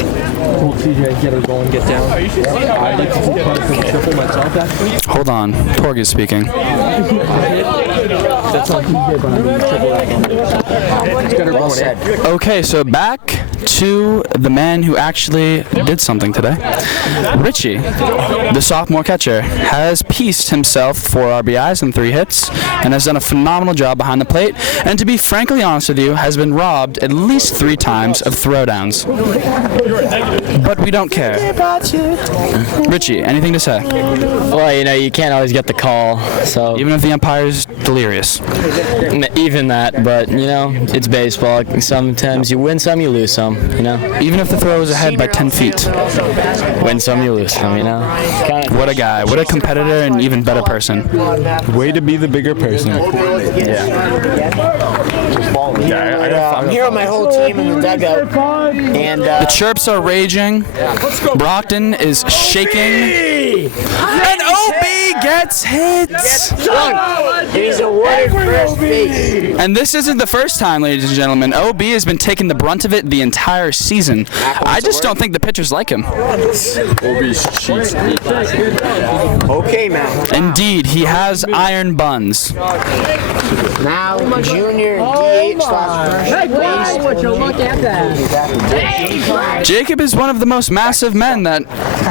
TJ, get her going, get down. I'd like to take credit for the triple myself, actually. Hold on, Torg is speaking. That's not TJ, but I mean triple. Get her going. Okay, so back to the man who actually did something today. Richie, the sophomore catcher, has pieced himself 4 RBIs and 3 hits and has done a phenomenal job behind the plate, and to be frankly honest with you, has been robbed at least 3 times of throwdowns. But we don't care. Richie, anything to say? Well, you can't always get the call, so even if the umpire's delirious. Even that, but it's baseball. Sometimes you win some, you lose some. Even if the throw is ahead by 10 feet. Win some, you lose some. What a guy! What a competitor and even better person. Way to be the bigger person. I'm here with my whole team in the dugout, and the chirps are raging. Brockton is shaking, and OB gets hit. He's awarded first base. And this isn't the first time, ladies and gentlemen. OB has been taking the brunt of it the entire season. I just don't think the pitchers like him. OB's cheeks. Okay, man. Indeed, he has iron buns. Now, junior DH slash base. Would you look at that? Jacob is one of the most massive men that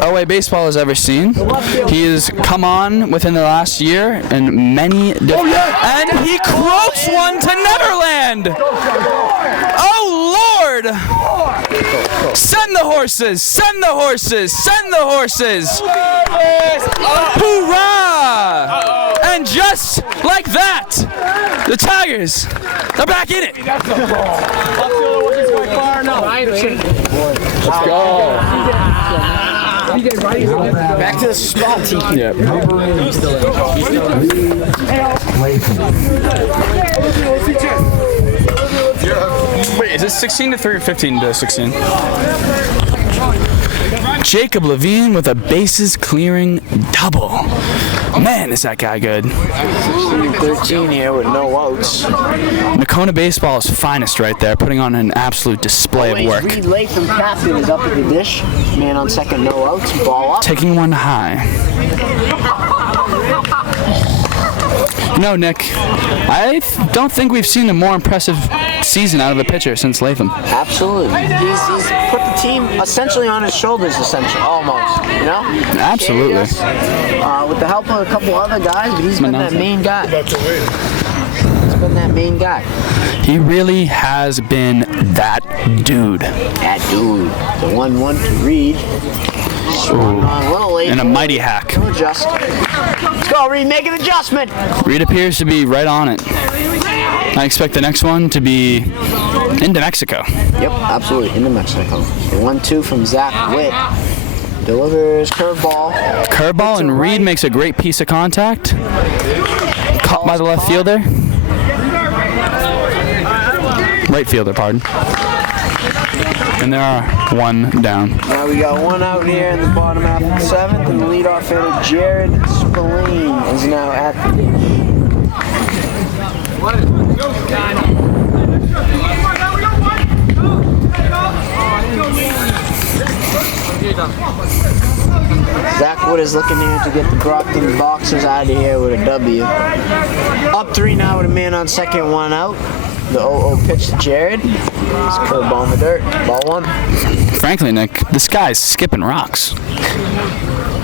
OA baseball has ever seen. He has come on within the last year in many different... And he croaks one to Neverland! Oh, Lord! Send the horses! Send the horses! Send the horses! Hoorah! And just like that, the Tigers are back in it. Let's go. Back to the spot team. Yep. Wait, is it 16-3 or 15-16? Jacob Levine with a bases clearing double. Man, is that guy good. 13 here with no outs. Nakona Baseball's finest right there, putting on an absolute display of work. Reed Latham captain is up at the dish. Man on second, no outs. Ball up. Taking one high. No, Nick, I don't think we've seen a more impressive season out of a pitcher since Latham. Absolutely. He's put the team essentially on his shoulders, almost, Absolutely. With the help of a couple other guys, but he's been that main guy. He's been that main guy. He really has been that dude. That dude. The 1-1 to Reed. And a mighty hack. Adjust. Let's go, Reed, make an adjustment. Reed appears to be right on it. I expect the next one to be into Mexico. Yep, absolutely, into Mexico. The 1-2 from Zach Witt. Delivers curveball. Curveball, and Reed makes a great piece of contact. Caught by the left fielder. Right fielder, pardon. And there are one down. Now we got one out here in the bottom half of the 7th, and the leadoff hitter Jared Spillane is now at the Zach Wood is looking here to get the Brockton Boxers out of here with a W. Up 3 now with a man on second, 1 out. The 0-0 pitch to Jared. It's curveball in the dirt. Ball 1. Frankly, Nick, this guy's skipping rocks.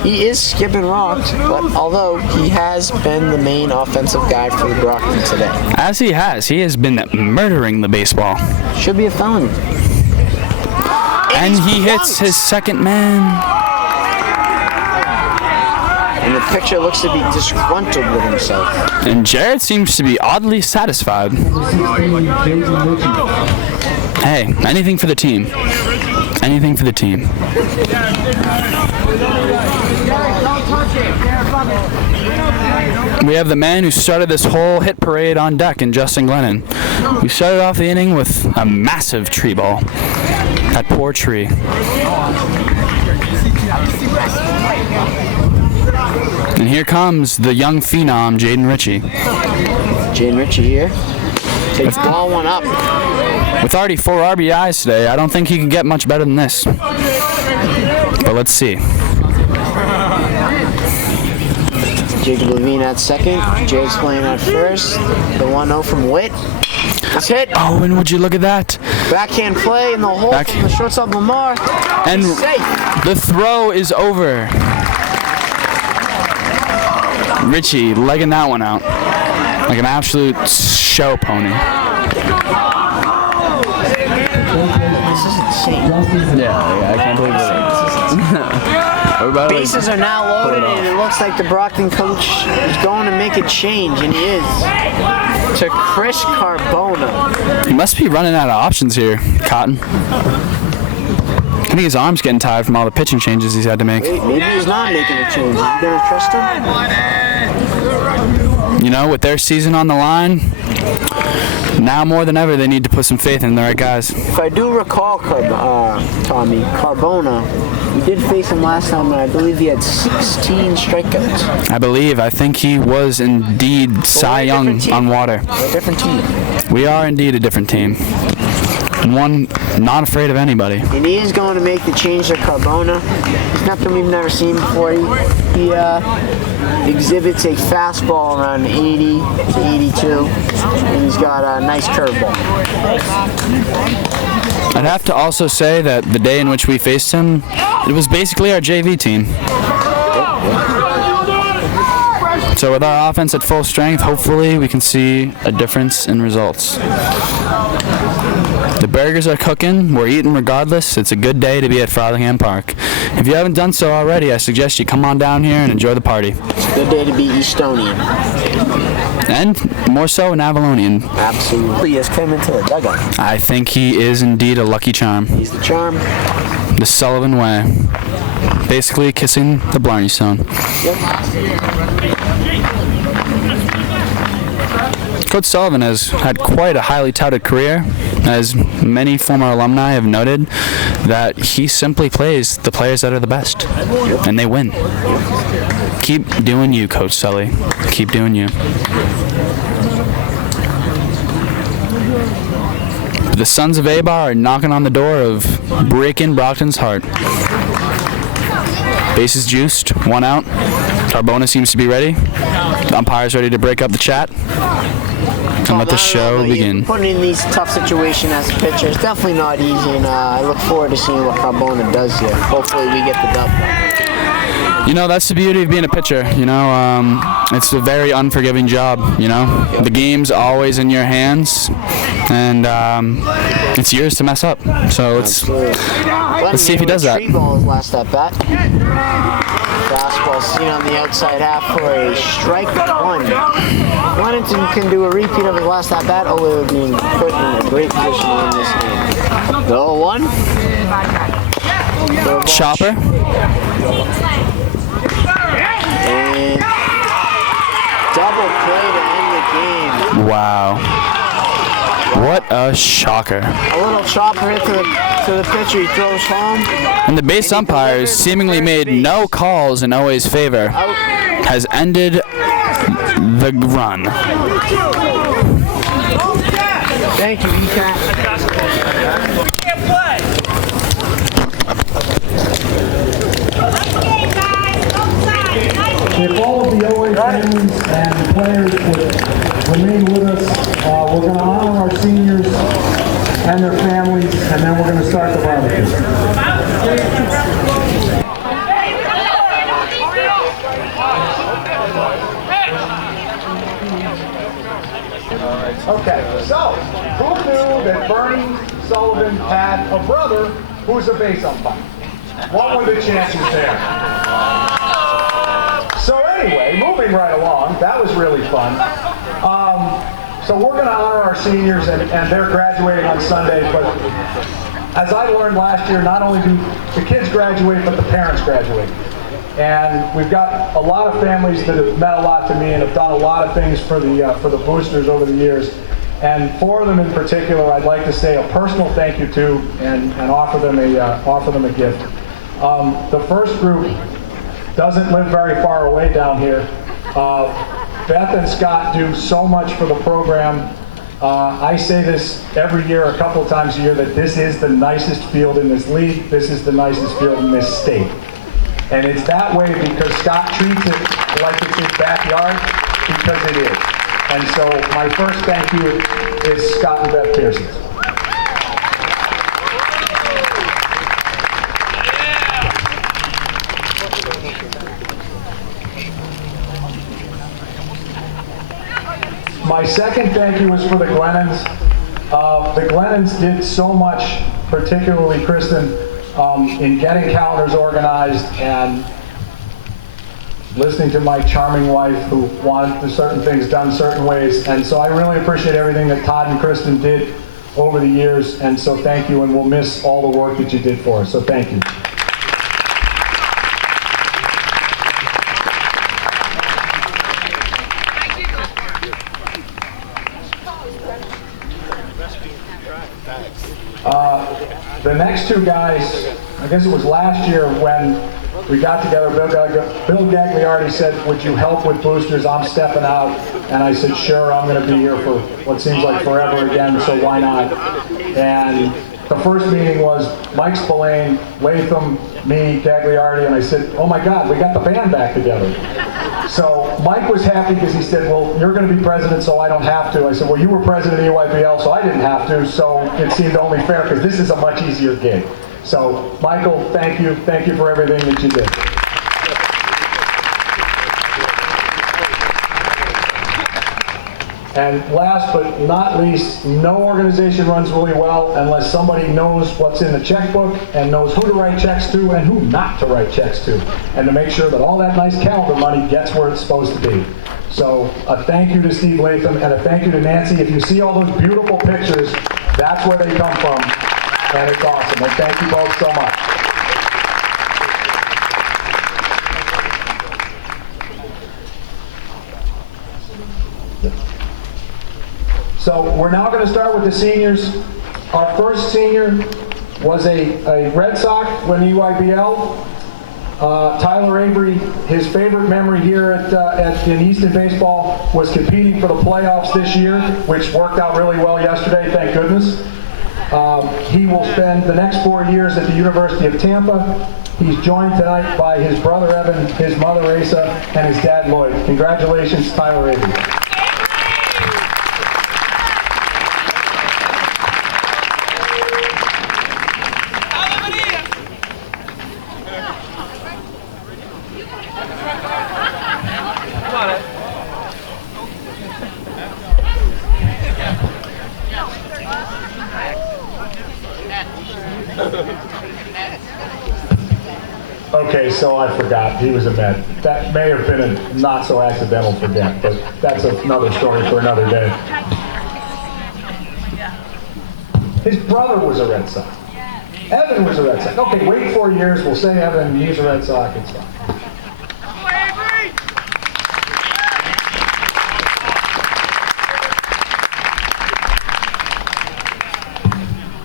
He is skipping rocks, but although he has been the main offensive guy for the Brockton today. As he has been murdering the baseball. Should be a felony. And he hits his second man. And the pitcher looks to be disgruntled with himself. And Jared seems to be oddly satisfied. Hey, anything for the team. Anything for the team. We have the man who started this whole hit parade on deck in Justin Glennon. We started off the inning with a massive tree ball. That poor tree. And here comes the young phenom, Jaden Ritchie. Jaden Ritchie here. Takes ball 1 up. With already 4 RBIs today, I don't think he can get much better than this. But let's see. Jacob Levine at second. Jared's playing at first. The 1-0 from Witt. It's hit. Oh, and would you look at that? Backhand play in the hole from the shortstop Lamar. And He's safe. the throw is over. Richie legging that one out like an absolute show pony. This is insane. Yeah, I can't believe it. Bases are now loaded, and it looks like the Brockton coach is going to make a change, and he is. To Chris Carbona. He must be running out of options here, Cotton. I think his arm's getting tired from all the pitching changes he's had to make. Wait, maybe he's not making a change. You gonna trust him? You know, with their season on the line, now more than ever, they need to put some faith in the right guys. If I do recall, Tommy, Carbona, we did face him last time, and I believe he had 16 strikeouts. I think he was indeed Cy Young on water. We're a different team. We are indeed a different team. And one not afraid of anybody. And he is going to make the change to Carbona. It's nothing we've never seen before. He exhibits a fastball around 80 to 82, and he's got a nice curveball. I'd have to also say that the day in which we faced him, it was basically our JV team. So with our offense at full strength, hopefully we can see a difference in results. The burgers are cooking. We're eating regardless. It's a good day to be at Frothingham Park. If you haven't done so already, I suggest you come on down here and enjoy the party. It's a good day to be Eastonian. And more so an Avalonian. Absolutely. He has come into the dugout. I think he is indeed a lucky charm. He's the charm. The Sullivan way. Basically kissing the Blarney Stone. Yep. Coach Sullivan has had quite a highly touted career, as many former alumni have noted, that he simply plays the players that are the best, and they win. Keep doing you, Coach Sully. Keep doing you. The Sons of Abar are knocking on the door of breaking Brockton's heart. Bases juiced, one out. Carbona seems to be ready. The umpire's ready to break up the chat and let the show begin. Putting in these tough situations as a pitcher is definitely not easy, and I look forward to seeing what Carbona does here. Hopefully we get the dub. You know, that's the beauty of being a pitcher. You know, it's a very unforgiving job. You know, the game's always in your hands, and it's yours to mess up. So let's see if he does that. Tree ball is last at bat. Fastball seen on the outside half for a strike one. Wellington can do a repeat of his last at bat. Oh, it would be put in a great position to win this game. The 0-1. Chopper. And double play to end the game. Wow. What a shocker. A little chopper hit to the pitcher. He throws home. And the base umpires seemingly made no calls in Owe's favor. Has ended the run. Thank you, E-Cat. If all of the OA families and the players would remain with us, we're going to honor our seniors and their families, and then we're going to start the barbecue. Okay, so who knew that Bernie Sullivan had a brother who's a base umpire? What were the chances there? So anyway, moving right along, that was really fun. So we're going to honor our seniors, and they're graduating on Sunday, but as I learned last year, not only do the kids graduate, but the parents graduate. And we've got a lot of families that have meant a lot to me and have done a lot of things for the boosters over the years. And 4 of them in particular, I'd like to say a personal thank you to and offer them a gift. The first group doesn't live very far away down here. Beth and Scott do so much for the program. I say this every year, a couple of times a year, that this is the nicest field in this league. This is the nicest field in this state. And it's that way because Scott treats it like it's his backyard, because it is. And so my first thank you is Scott and Beth Pearson. My second thank you is for the Glennons. The Glennons did so much, particularly Kristen, in getting calendars organized and listening to my charming wife who wanted certain things done certain ways. And so I really appreciate everything that Todd and Kristen did over the years. And so thank you, and we'll miss all the work that you did for us. So thank you. The next two guys, I guess it was last year when we got together, Bill Gagliardi said, would you help with boosters? I'm stepping out. And I said, sure, I'm going to be here for what seems like forever again, so why not? And the first meeting was Mike Spillane, Latham, me, Gagliardi, and I said, oh my God, we got the band back together. So Mike was happy because he said, well, you're going to be president, so I don't have to. I said, well, you were president of EYBL, so I didn't have to, so it seemed only fair because this is a much easier gig. So Michael, thank you for everything that you did. And last but not least, no organization runs really well unless somebody knows what's in the checkbook and knows who to write checks to and who not to write checks to, and to make sure that all that nice calendar money gets where it's supposed to be. So a thank you to Steve Latham and a thank you to Nancy. If you see all those beautiful pictures, that's where they come from, and it's awesome. And thank you both so much. So we're now going to start with the seniors. Our first senior was a Red Sox when EYBL. Tyler Avery, his favorite memory here in Easton baseball was competing for the playoffs this year, which worked out really well yesterday, thank goodness. He will spend the next 4 years at the University of Tampa. He's joined tonight by his brother Evan, his mother Asa, and his dad Lloyd. Congratulations, Tyler Avery. Okay, so I forgot. He was a Met. That may have been a not so accidental forget, but that's another story for another day. His brother was a Red Sox. Evan was a Red Sox. Okay, wait 4 years. We'll say Evan, he's a Red Sox. It's fine.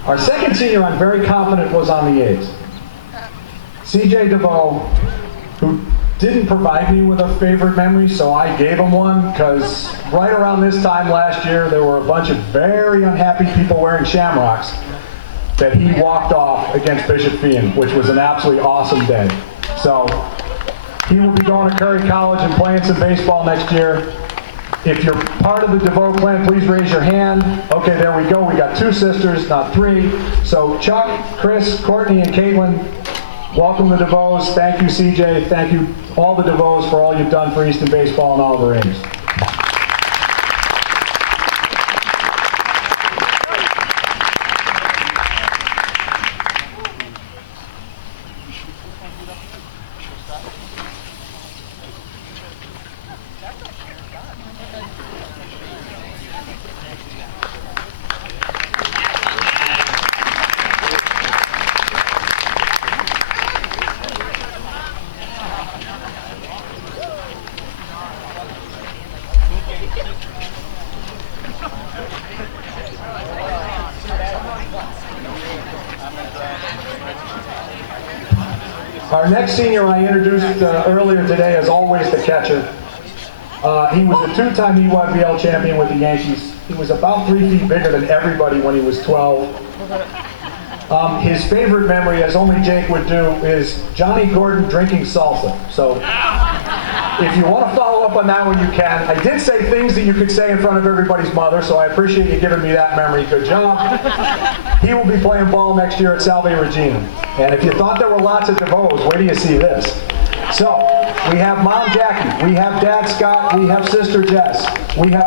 Our second senior, I'm very confident, was on the A's. CJ DeVoe, who didn't provide me with a favorite memory, so I gave him one, because right around this time last year, there were a bunch of very unhappy people wearing shamrocks that he walked off against Bishop Feehan, which was an absolutely awesome day. So he will be going to Curry College and playing some baseball next year. If you're part of the DeVoe clan, please raise your hand. Okay, there we go. We got 2 sisters, not 3. So Chuck, Chris, Courtney, and Caitlin, welcome the DeVoes. Thank you, CJ. Thank you, all the DeVoes, for all you've done for Easton baseball and all of our Ames. Our next senior I introduced earlier today is always the catcher. He was a 2-time EYBL champion with the Yankees. He was about 3 feet bigger than everybody when he was 12. His favorite memory, as only Jake would do, is Johnny Gordon drinking salsa. So if you want to follow up on that one, you can. I did say things that you could say in front of everybody's mother, so I appreciate you giving me that memory. Good job. He will be playing ball next year at Salve Regina. And if you thought there were lots of DeVos, wait till you see this. So, we have Mom Jackie, we have Dad Scott, we have Sister Jess, we have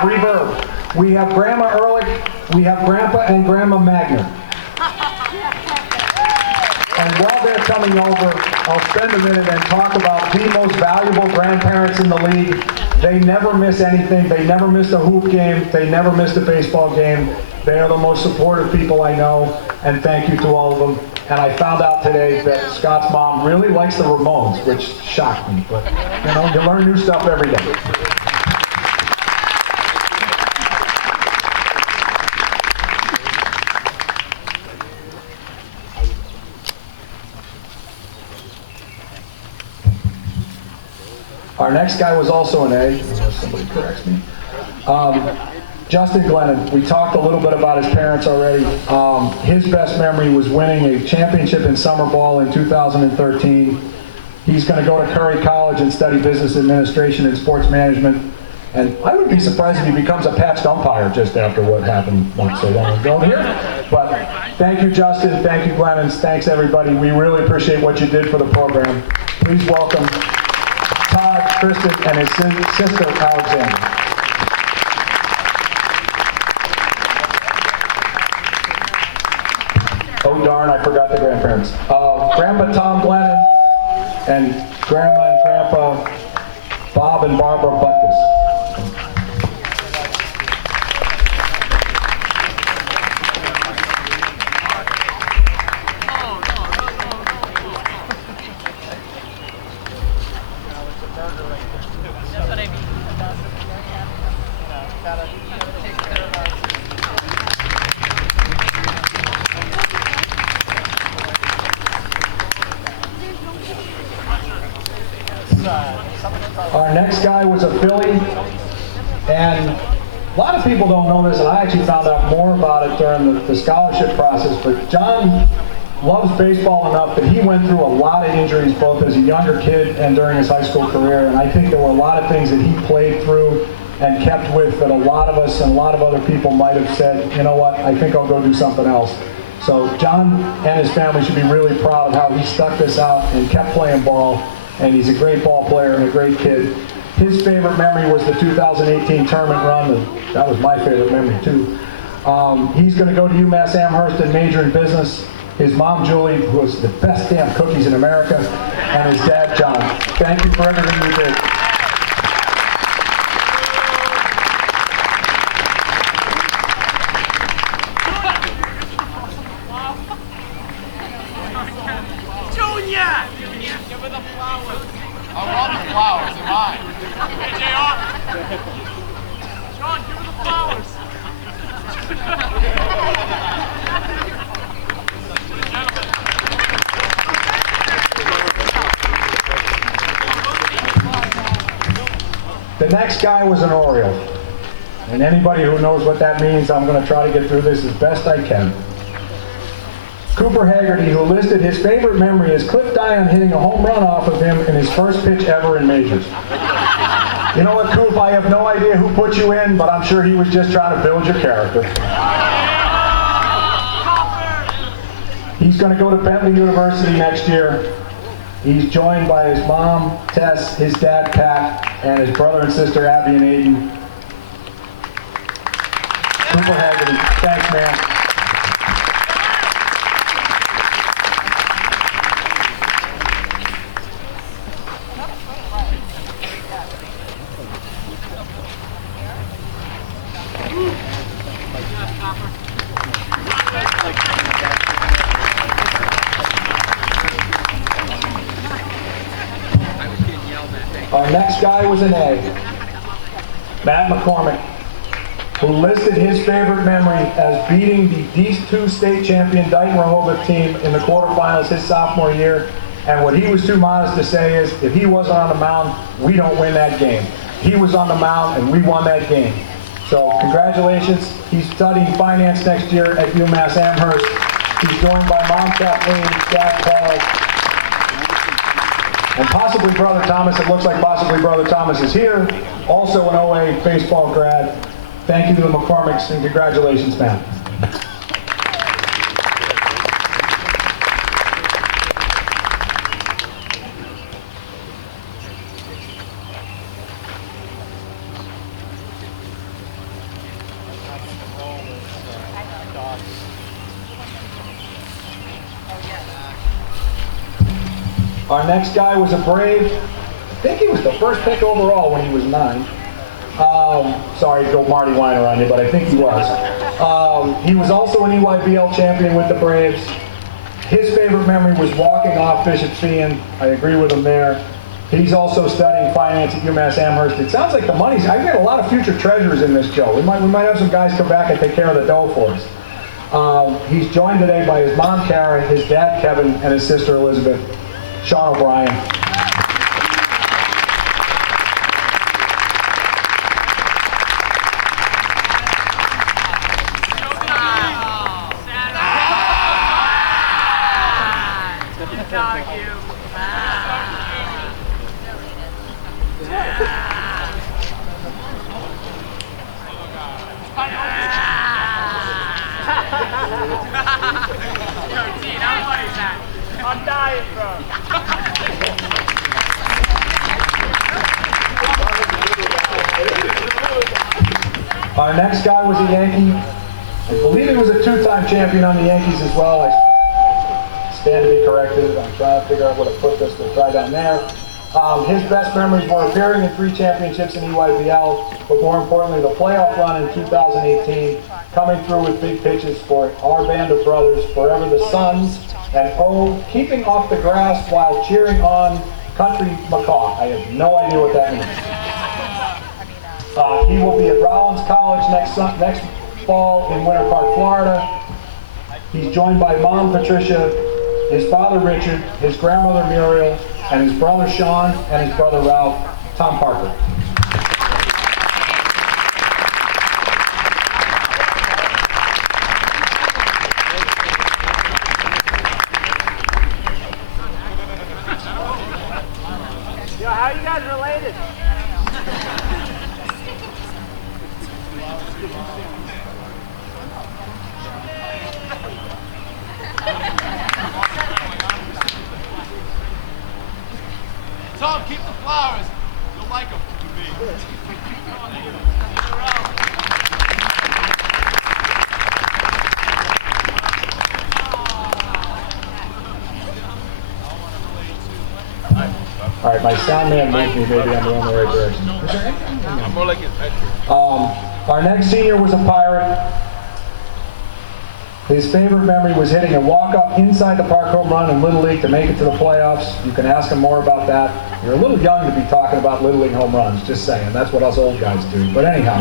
Reverb, we have Grandma Ehrlich, we have Grandpa and Grandma Magner. And while they're coming over, I'll spend a minute and talk about the most valuable grandparents in the league. They never miss anything. They never miss a hoop game. They never miss a baseball game. They are the most supportive people I know, and thank you to all of them. And I found out today that Scott's mom really likes the Ramones, which shocked me. But, you know, you learn new stuff every day. Our next guy was also an A, unless somebody corrects me. Justin Glennon. We talked a little bit about his parents already. His best memory was winning a championship in summer ball in 2013. He's going to go to Curry College and study business administration and sports management. And I would be surprised if he becomes a patched umpire just after what happened not so long ago here. But thank you, Justin. Thank you, Glennon. Thanks, everybody. We really appreciate what you did for the program. Please welcome Todd, Kristen, and his sister, Alexander. Oh darn, I forgot the grandparents. Grandpa Tom Glennon and Grandma and Grandpa Bob and Barbara Butkus. Our next guy was a Philly, and a lot of people don't know this, and I actually found out more about it during the scholarship process, but John loves baseball enough that he went through a lot of injuries both as a younger kid and during his high school career, and I think there were a lot of things that he played through and kept with that a lot of us and a lot of other people might have said, you know what, I think I'll go do something else. So John and his family should be really proud of how he stuck this out and kept playing ball, and he's a great ball player and a great kid. His favorite memory was the 2018 tournament run, and that was my favorite memory too. He's going to go to UMass Amherst and major in business. His mom, Julie, who was the best damn cookies in America, and his dad, John. Thank you for everything you did. The next guy was an Oriole. And anybody who knows what that means, I'm going to try to get through this as best I can. Cooper Haggerty, who listed his favorite memory as Cliff Dion hitting a home run off of him in his first pitch ever in majors. You know what, Coop, I have no idea who put you in, but I'm sure he was just trying to build your character. He's going to go to Bentley University next year. He's joined by his mom, Tess, his dad, Pat, and his brother and sister, Abby and Aiden. Cooper Haggerty, thanks, man. Our next guy was an A, Matt McCormick, who listed his favorite memory as beating the D2 state champion Dayton Rehoboth team in the quarterfinals his sophomore year. And what he was too modest to say is, if he wasn't on the mound, we don't win that game. He was on the mound and we won that game. So congratulations. He's studying finance next year at UMass Amherst. He's joined by Mom Kathleen, Dad Paul, And possibly Brother Thomas, it looks like possibly Brother Thomas is here, also an OA baseball grad. Thank you to the McCormicks and congratulations, man. Our next guy was a Brave. I think he was the first pick overall when he was 9. Sorry to go Marty Weiner on you, but I think he was. He was also an EYBL champion with the Braves. His favorite memory was walking off Bishop Feehan. I agree with him there. He's also studying finance at UMass Amherst. It sounds like the money's, I get a lot of future treasurers in this, Joe. We might have some guys come back and take care of the dough for us. He's joined today by his mom, Karen, his dad, Kevin, and his sister, Elizabeth. Sean O'Brien. I'm dying, bro. Our next guy was a Yankee. I believe he was a 2-time champion on the Yankees as well. I stand to be corrected. I'm trying to figure out where to put this. We'll try down there. His best memories were appearing in 3 championships in EYBL, but more importantly, the playoff run in 2018, coming through with big pitches for our band of brothers, Forever the Suns, and keeping off the grass while cheering on Country McCaw. I have no idea what that means. He will be at Rollins College next fall in Winter Park, Florida. He's joined by Mom Patricia, his father Richard, his grandmother Muriel, and his brother Sean, and his brother Ralph, Tom Parker. Yo, how are you guys related? Tom, keep the flowers. You'll like them. All right, my sound man moved me. Maybe I'm going the right direction. I'm more like his Our next senior was a Pirate. His favorite memory was hitting a walk-up inside the park home run in Little League to make it to the playoffs. You can ask him more about that. You're a little young to be talking about Little League home runs, just saying. That's what us old guys do. But anyhow,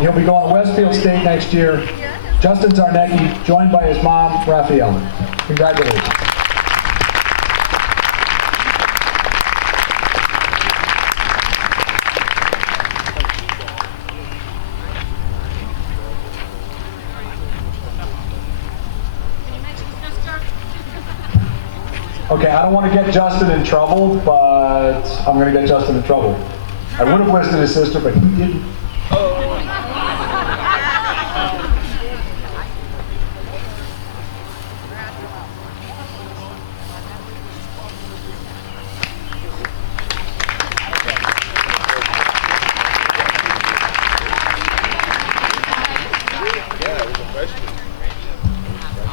he'll be going to Westfield State next year. Justin Zarnecki, joined by his mom, Raphael. Congratulations. Okay, I don't want to get Justin in trouble, but I'm going to get Justin in trouble. I would have listed his sister, but he didn't.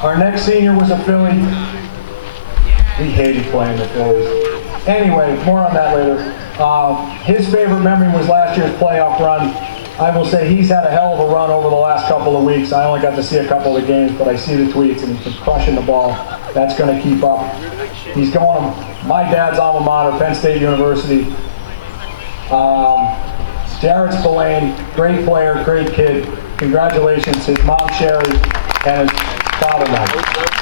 Our next senior was a Philly. We hated playing the Phillies. Anyway, more on that later. His favorite memory was last year's playoff run. I will say he's had a hell of a run over the last couple of weeks. I only got to see a couple of the games, but I see the tweets and he's been crushing the ball. That's going to keep up. He's going to my dad's alma mater, Penn State University. Jarrett Spillane, great player, great kid. Congratulations, his mom Sherry and his father Mike.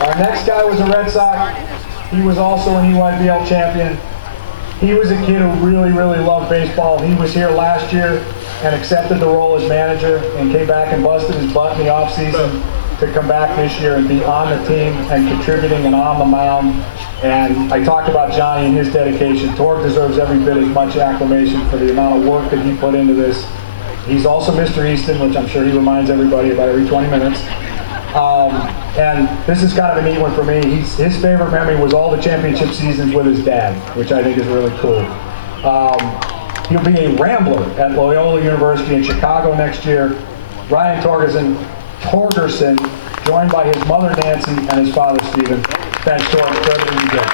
Our next guy was a Red Sox. He was also an EYBL champion. He was a kid who really, really loved baseball. He was here last year and accepted the role as manager and came back and busted his butt in the offseason to come back this year and be on the team and contributing and on the mound. And I talked about Johnny and his dedication. Torg deserves every bit as much acclamation for the amount of work that he put into this. He's also Mr. Easton, which I'm sure he reminds everybody about every 20 minutes. And this is kind of a neat one for me. His favorite memory was all the championship seasons with his dad, which I think is really cool. He'll be a Rambler at Loyola University in Chicago next year. Ryan Torgerson, joined by his mother Nancy and his father Stephen. Thanks, Torg, for everything you did.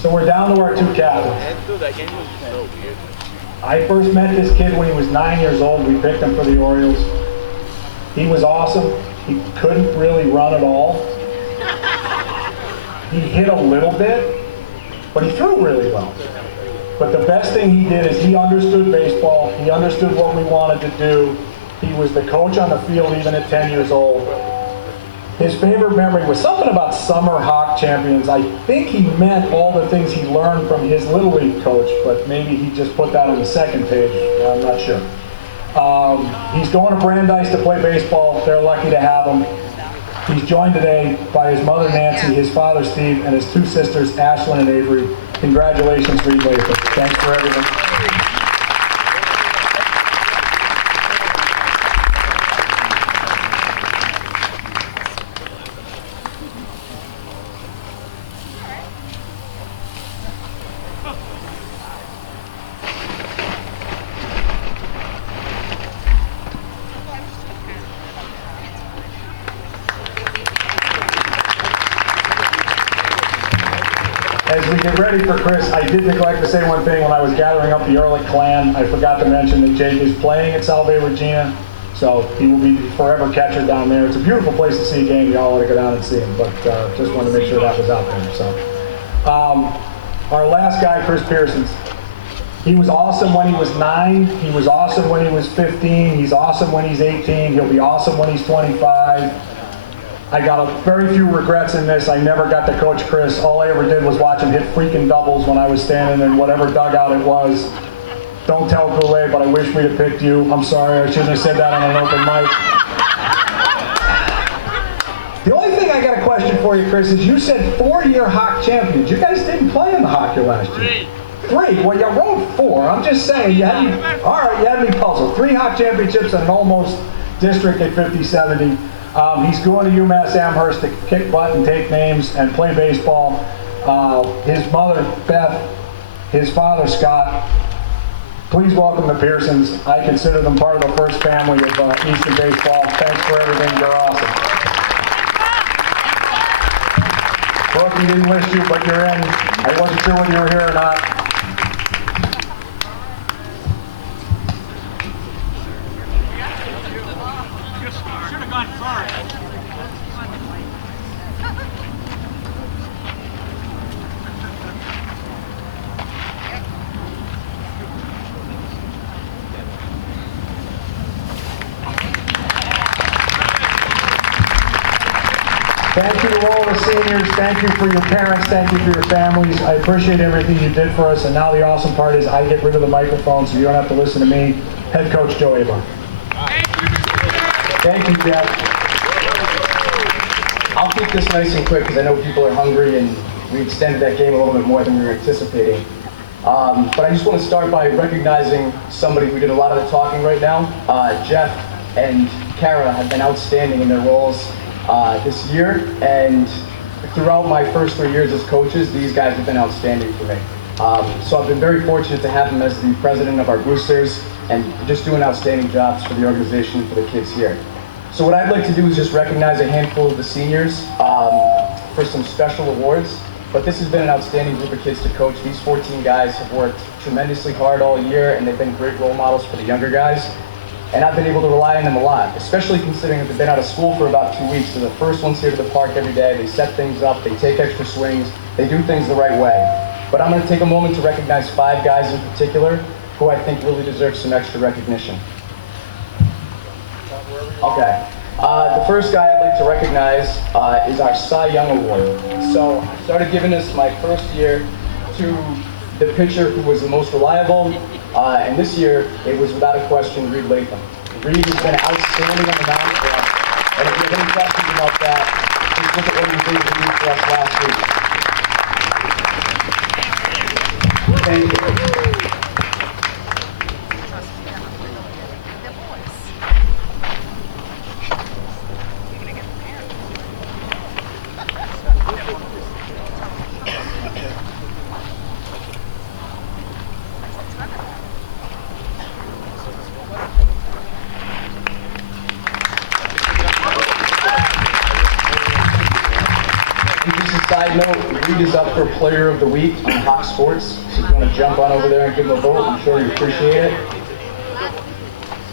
So we're down to our two captains. I first met this kid when he was 9 years old. We picked him for the Orioles. He was awesome. He couldn't really run at all. He hit a little bit, but he threw really well. But the best thing he did is he understood baseball. He understood what we wanted to do. He was the coach on the field even at 10 years old. His favorite memory was something about summer Hawk champions. I think he meant all the things he learned from his Little League coach, but maybe he just put that on the second page. I'm not sure. He's going to Brandeis to play baseball. They're lucky to have him. He's joined today by his mother Nancy, his father Steve, and his two sisters Ashlyn and Avery. Congratulations, Reed Latham. Thanks for everything. As we get ready for Chris, I did neglect to say one thing when I was gathering up the Ehrlich clan. I forgot to mention that Jake is playing at Salve Regina, so he will be forever catcher down there. It's a beautiful place to see a game. Y'all want to go down and see him, but just wanted to make sure that was out there. So, our last guy, Chris Pearsons. He was awesome when he was 9. He was awesome when he was 15. He's awesome when he's 18. He'll be awesome when he's 25. I got very few regrets in this. I never got to coach Chris. All I ever did was watch him hit freaking doubles when I was standing in whatever dugout it was. Don't tell Goulet, but I wish we'd have picked you. I'm sorry, I shouldn't have said that on an open mic. The only thing I got a question for you, Chris, is you said 4-year Hawk champions. You guys didn't play in the Hawk year last year. 3? Well, you wrote 4. I'm just saying, you had me puzzled. 3 Hawk championships and an almost district at 50-70. He's going to UMass Amherst to kick butt and take names and play baseball. His mother, Beth, his father, Scott. Please welcome the Pearsons. I consider them part of the first family of Easton baseball. Thanks for everything. You're awesome. Brooke, he didn't list you, but you're in. I wasn't sure whether you were here or not. Thank you to all the seniors. Thank you for your parents. Thank you for your families. I appreciate everything you did for us. And now the awesome part is I get rid of the microphone so you don't have to listen to me. Head coach Joe Avon. Thank you, Jeff. I'll keep this nice and quick because I know people are hungry and we extended that game a little bit more than we were anticipating. But I just want to start by recognizing somebody who did a lot of the talking right now. Jeff and Kara have been outstanding in their roles this year, and throughout my first 3 years as coaches, these guys have been outstanding for me. So I've been very fortunate to have them as the president of our boosters and just doing outstanding jobs for the organization and for the kids here. So what I'd like to do is just recognize a handful of the seniors for some special awards. But this has been an outstanding group of kids to coach. These 14 guys have worked tremendously hard all year, and they've been great role models for the younger guys. And I've been able to rely on them a lot, especially considering that they've been out of school for about 2 weeks. They're the first ones here to the park every day. They set things up, they take extra swings, they do things the right way. But I'm going to take a moment to recognize 5 guys in particular who I think really deserve some extra recognition. Okay. The first guy I'd like to recognize is our Cy Young Award. So I started giving this my first year to the pitcher who was the most reliable, and this year it was without a question Reed Latham. Reed has been outstanding on the mound for us, and if you have any questions about that, just look at what he did for us last week. Thank you. Side note, Reed is up for Player of the Week on Hawk Sports, so if you want to jump on over there and give him a vote, I'm sure you appreciate it.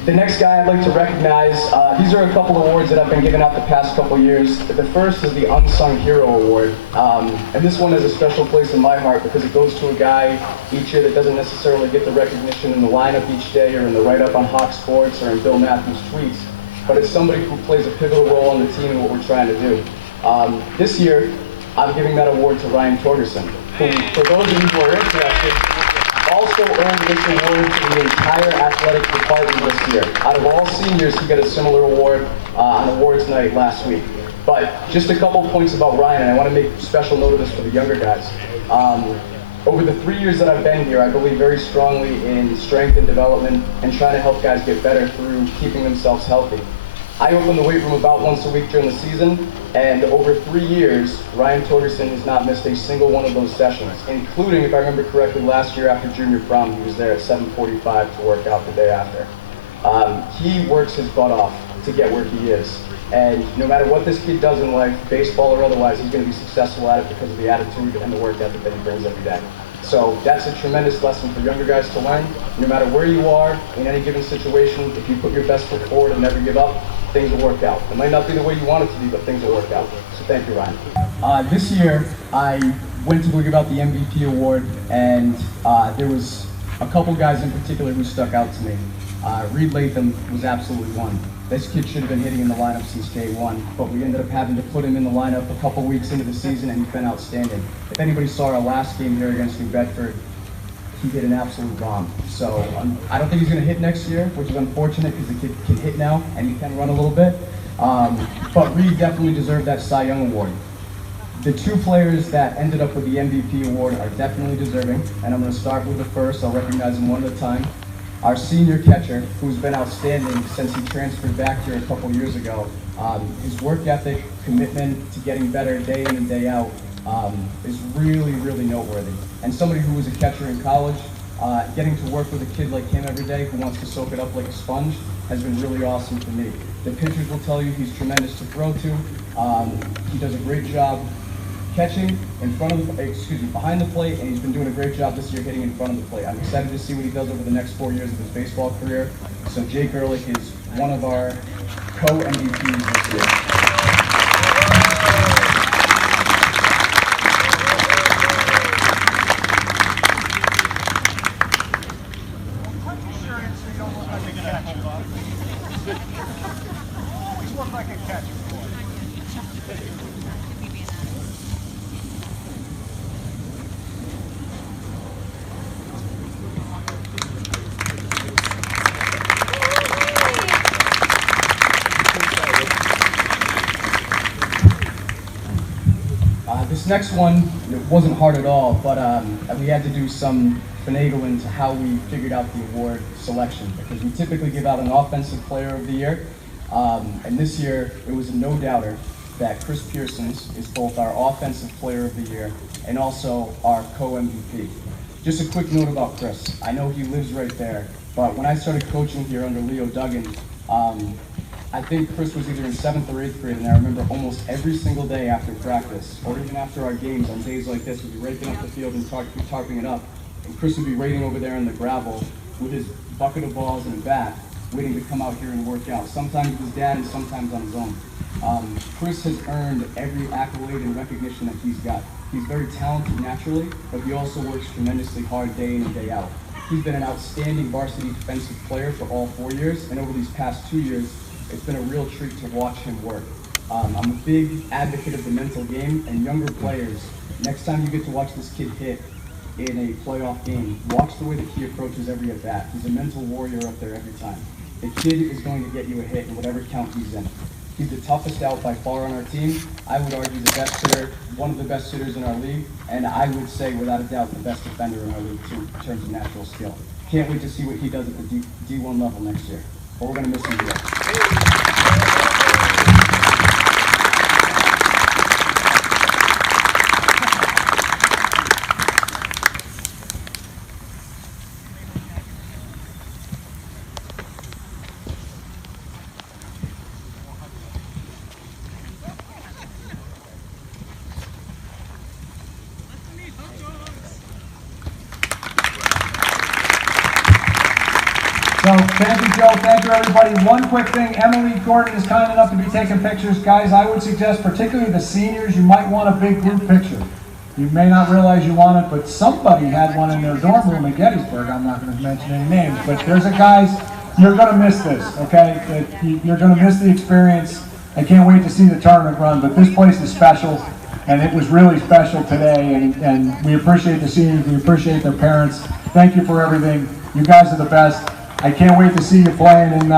The next guy I'd like to recognize, these are a couple of awards that I've been giving out the past couple years. The first is the Unsung Hero Award, and this one has a special place in my heart because it goes to a guy each year that doesn't necessarily get the recognition in the lineup each day or in the write-up on Hawk Sports or in Bill Matthews' tweets, but it's somebody who plays a pivotal role on the team and what we're trying to do. This year, I'm giving that award to Ryan Torgerson, who, for those of you who are interested, also earned this award to the entire athletic department this year. Out of all seniors, he got a similar award on awards night last week. But just a couple points about Ryan, and I want to make special note of this for the younger guys. Over the 3 years that I've been here, I believe very strongly in strength and development and trying to help guys get better through keeping themselves healthy. I open the weight room about once a week during the season, and over 3 years, Ryan Torgerson has not missed a single one of those sessions, including, if I remember correctly, last year after junior prom, he was there at 7:45 to work out the day after. He works his butt off to get where he is, and no matter what this kid does in life, baseball or otherwise, he's going to be successful at it because of the attitude and the work ethic that he brings every day. So that's a tremendous lesson for younger guys to learn. No matter where you are in any given situation, if you put your best foot forward and never give up, things will work out. It might not be the way you want it to be, but things will work out. So thank you, Ryan. This year, I went to go give out the MVP award, and there was a couple guys in particular who stuck out to me. Reed Latham was absolutely one. This kid should have been hitting in the lineup since day one, but we ended up having to put him in the lineup a couple weeks into the season, and he's been outstanding. If anybody saw our last game here against New Bedford, he hit an absolute bomb. So I don't think he's going to hit next year, which is unfortunate because the kid can hit now and he can run a little bit. But Reed definitely deserved that Cy Young Award. The 2 players that ended up with the MVP award are definitely deserving, and I'm going to start with the first. I'll recognize them one at a time. Our senior catcher, who's been outstanding since he transferred back here a couple years ago. His work ethic, commitment to getting better day in and day out is really, really noteworthy. And somebody who was a catcher in college, getting to work with a kid like him every day who wants to soak it up like a sponge has been really awesome for me. The pitchers will tell you he's tremendous to throw to. He does a great job catching in front of behind the plate, and he's been doing a great job this year hitting in front of the plate. I'm excited to see what he does over the next 4 years of his baseball career. So Jake Ehrlich is one of our co-MVPs this year. This next one, it wasn't hard at all, but we had to do some finagle into how we figured out the award selection, because we typically give out an offensive player of the year, and this year it was a no-doubter that Chris Pearson is both our offensive player of the year and also our co-MVP. Just a quick note about Chris. I know he lives right there, but when I started coaching here under Leo Duggan, I think Chris was either in 7th or 8th grade, and I remember almost every single day after practice, or even after our games on days like this, we'd be raking up the field and tarping it up, and Chris would be waiting over there in the gravel with his bucket of balls and a bat, waiting to come out here and work out, sometimes with his dad and sometimes on his own. Chris has earned every accolade and recognition that he's got. He's very talented naturally, but he also works tremendously hard day in and day out. He's been an outstanding varsity defensive player for all 4 years, and over these past 2 years, it's been a real treat to watch him work. I'm a big advocate of the mental game, and younger players, next time you get to watch this kid hit in a playoff game, watch the way that he approaches every at-bat. He's a mental warrior up there every time. The kid is going to get you a hit in whatever count he's in. He's the toughest out by far on our team. I would argue the best hitter, one of the best hitters in our league, and I would say without a doubt the best defender in our league too, in terms of natural skill. Can't wait to see what he does at the D1 level next year. But we're going to miss him here. So thank you, Joe. Thank you, everybody. One quick thing. Emily Gordon is kind enough to be taking pictures. Guys, I would suggest, particularly the seniors, you might want a big group picture. You may not realize you want it, but somebody had one in their dorm room at Gettysburg. I'm not going to mention any names, but there's a guys, you're going to miss this, okay? You're going to miss the experience. I can't wait to see the tournament run, but this place is special, and it was really special today, and we appreciate the seniors. We appreciate their parents. Thank you for everything. You guys are the best. I can't wait to see you playing in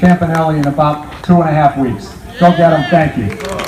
Campanelli in about 2.5 weeks. Go get them. Thank you.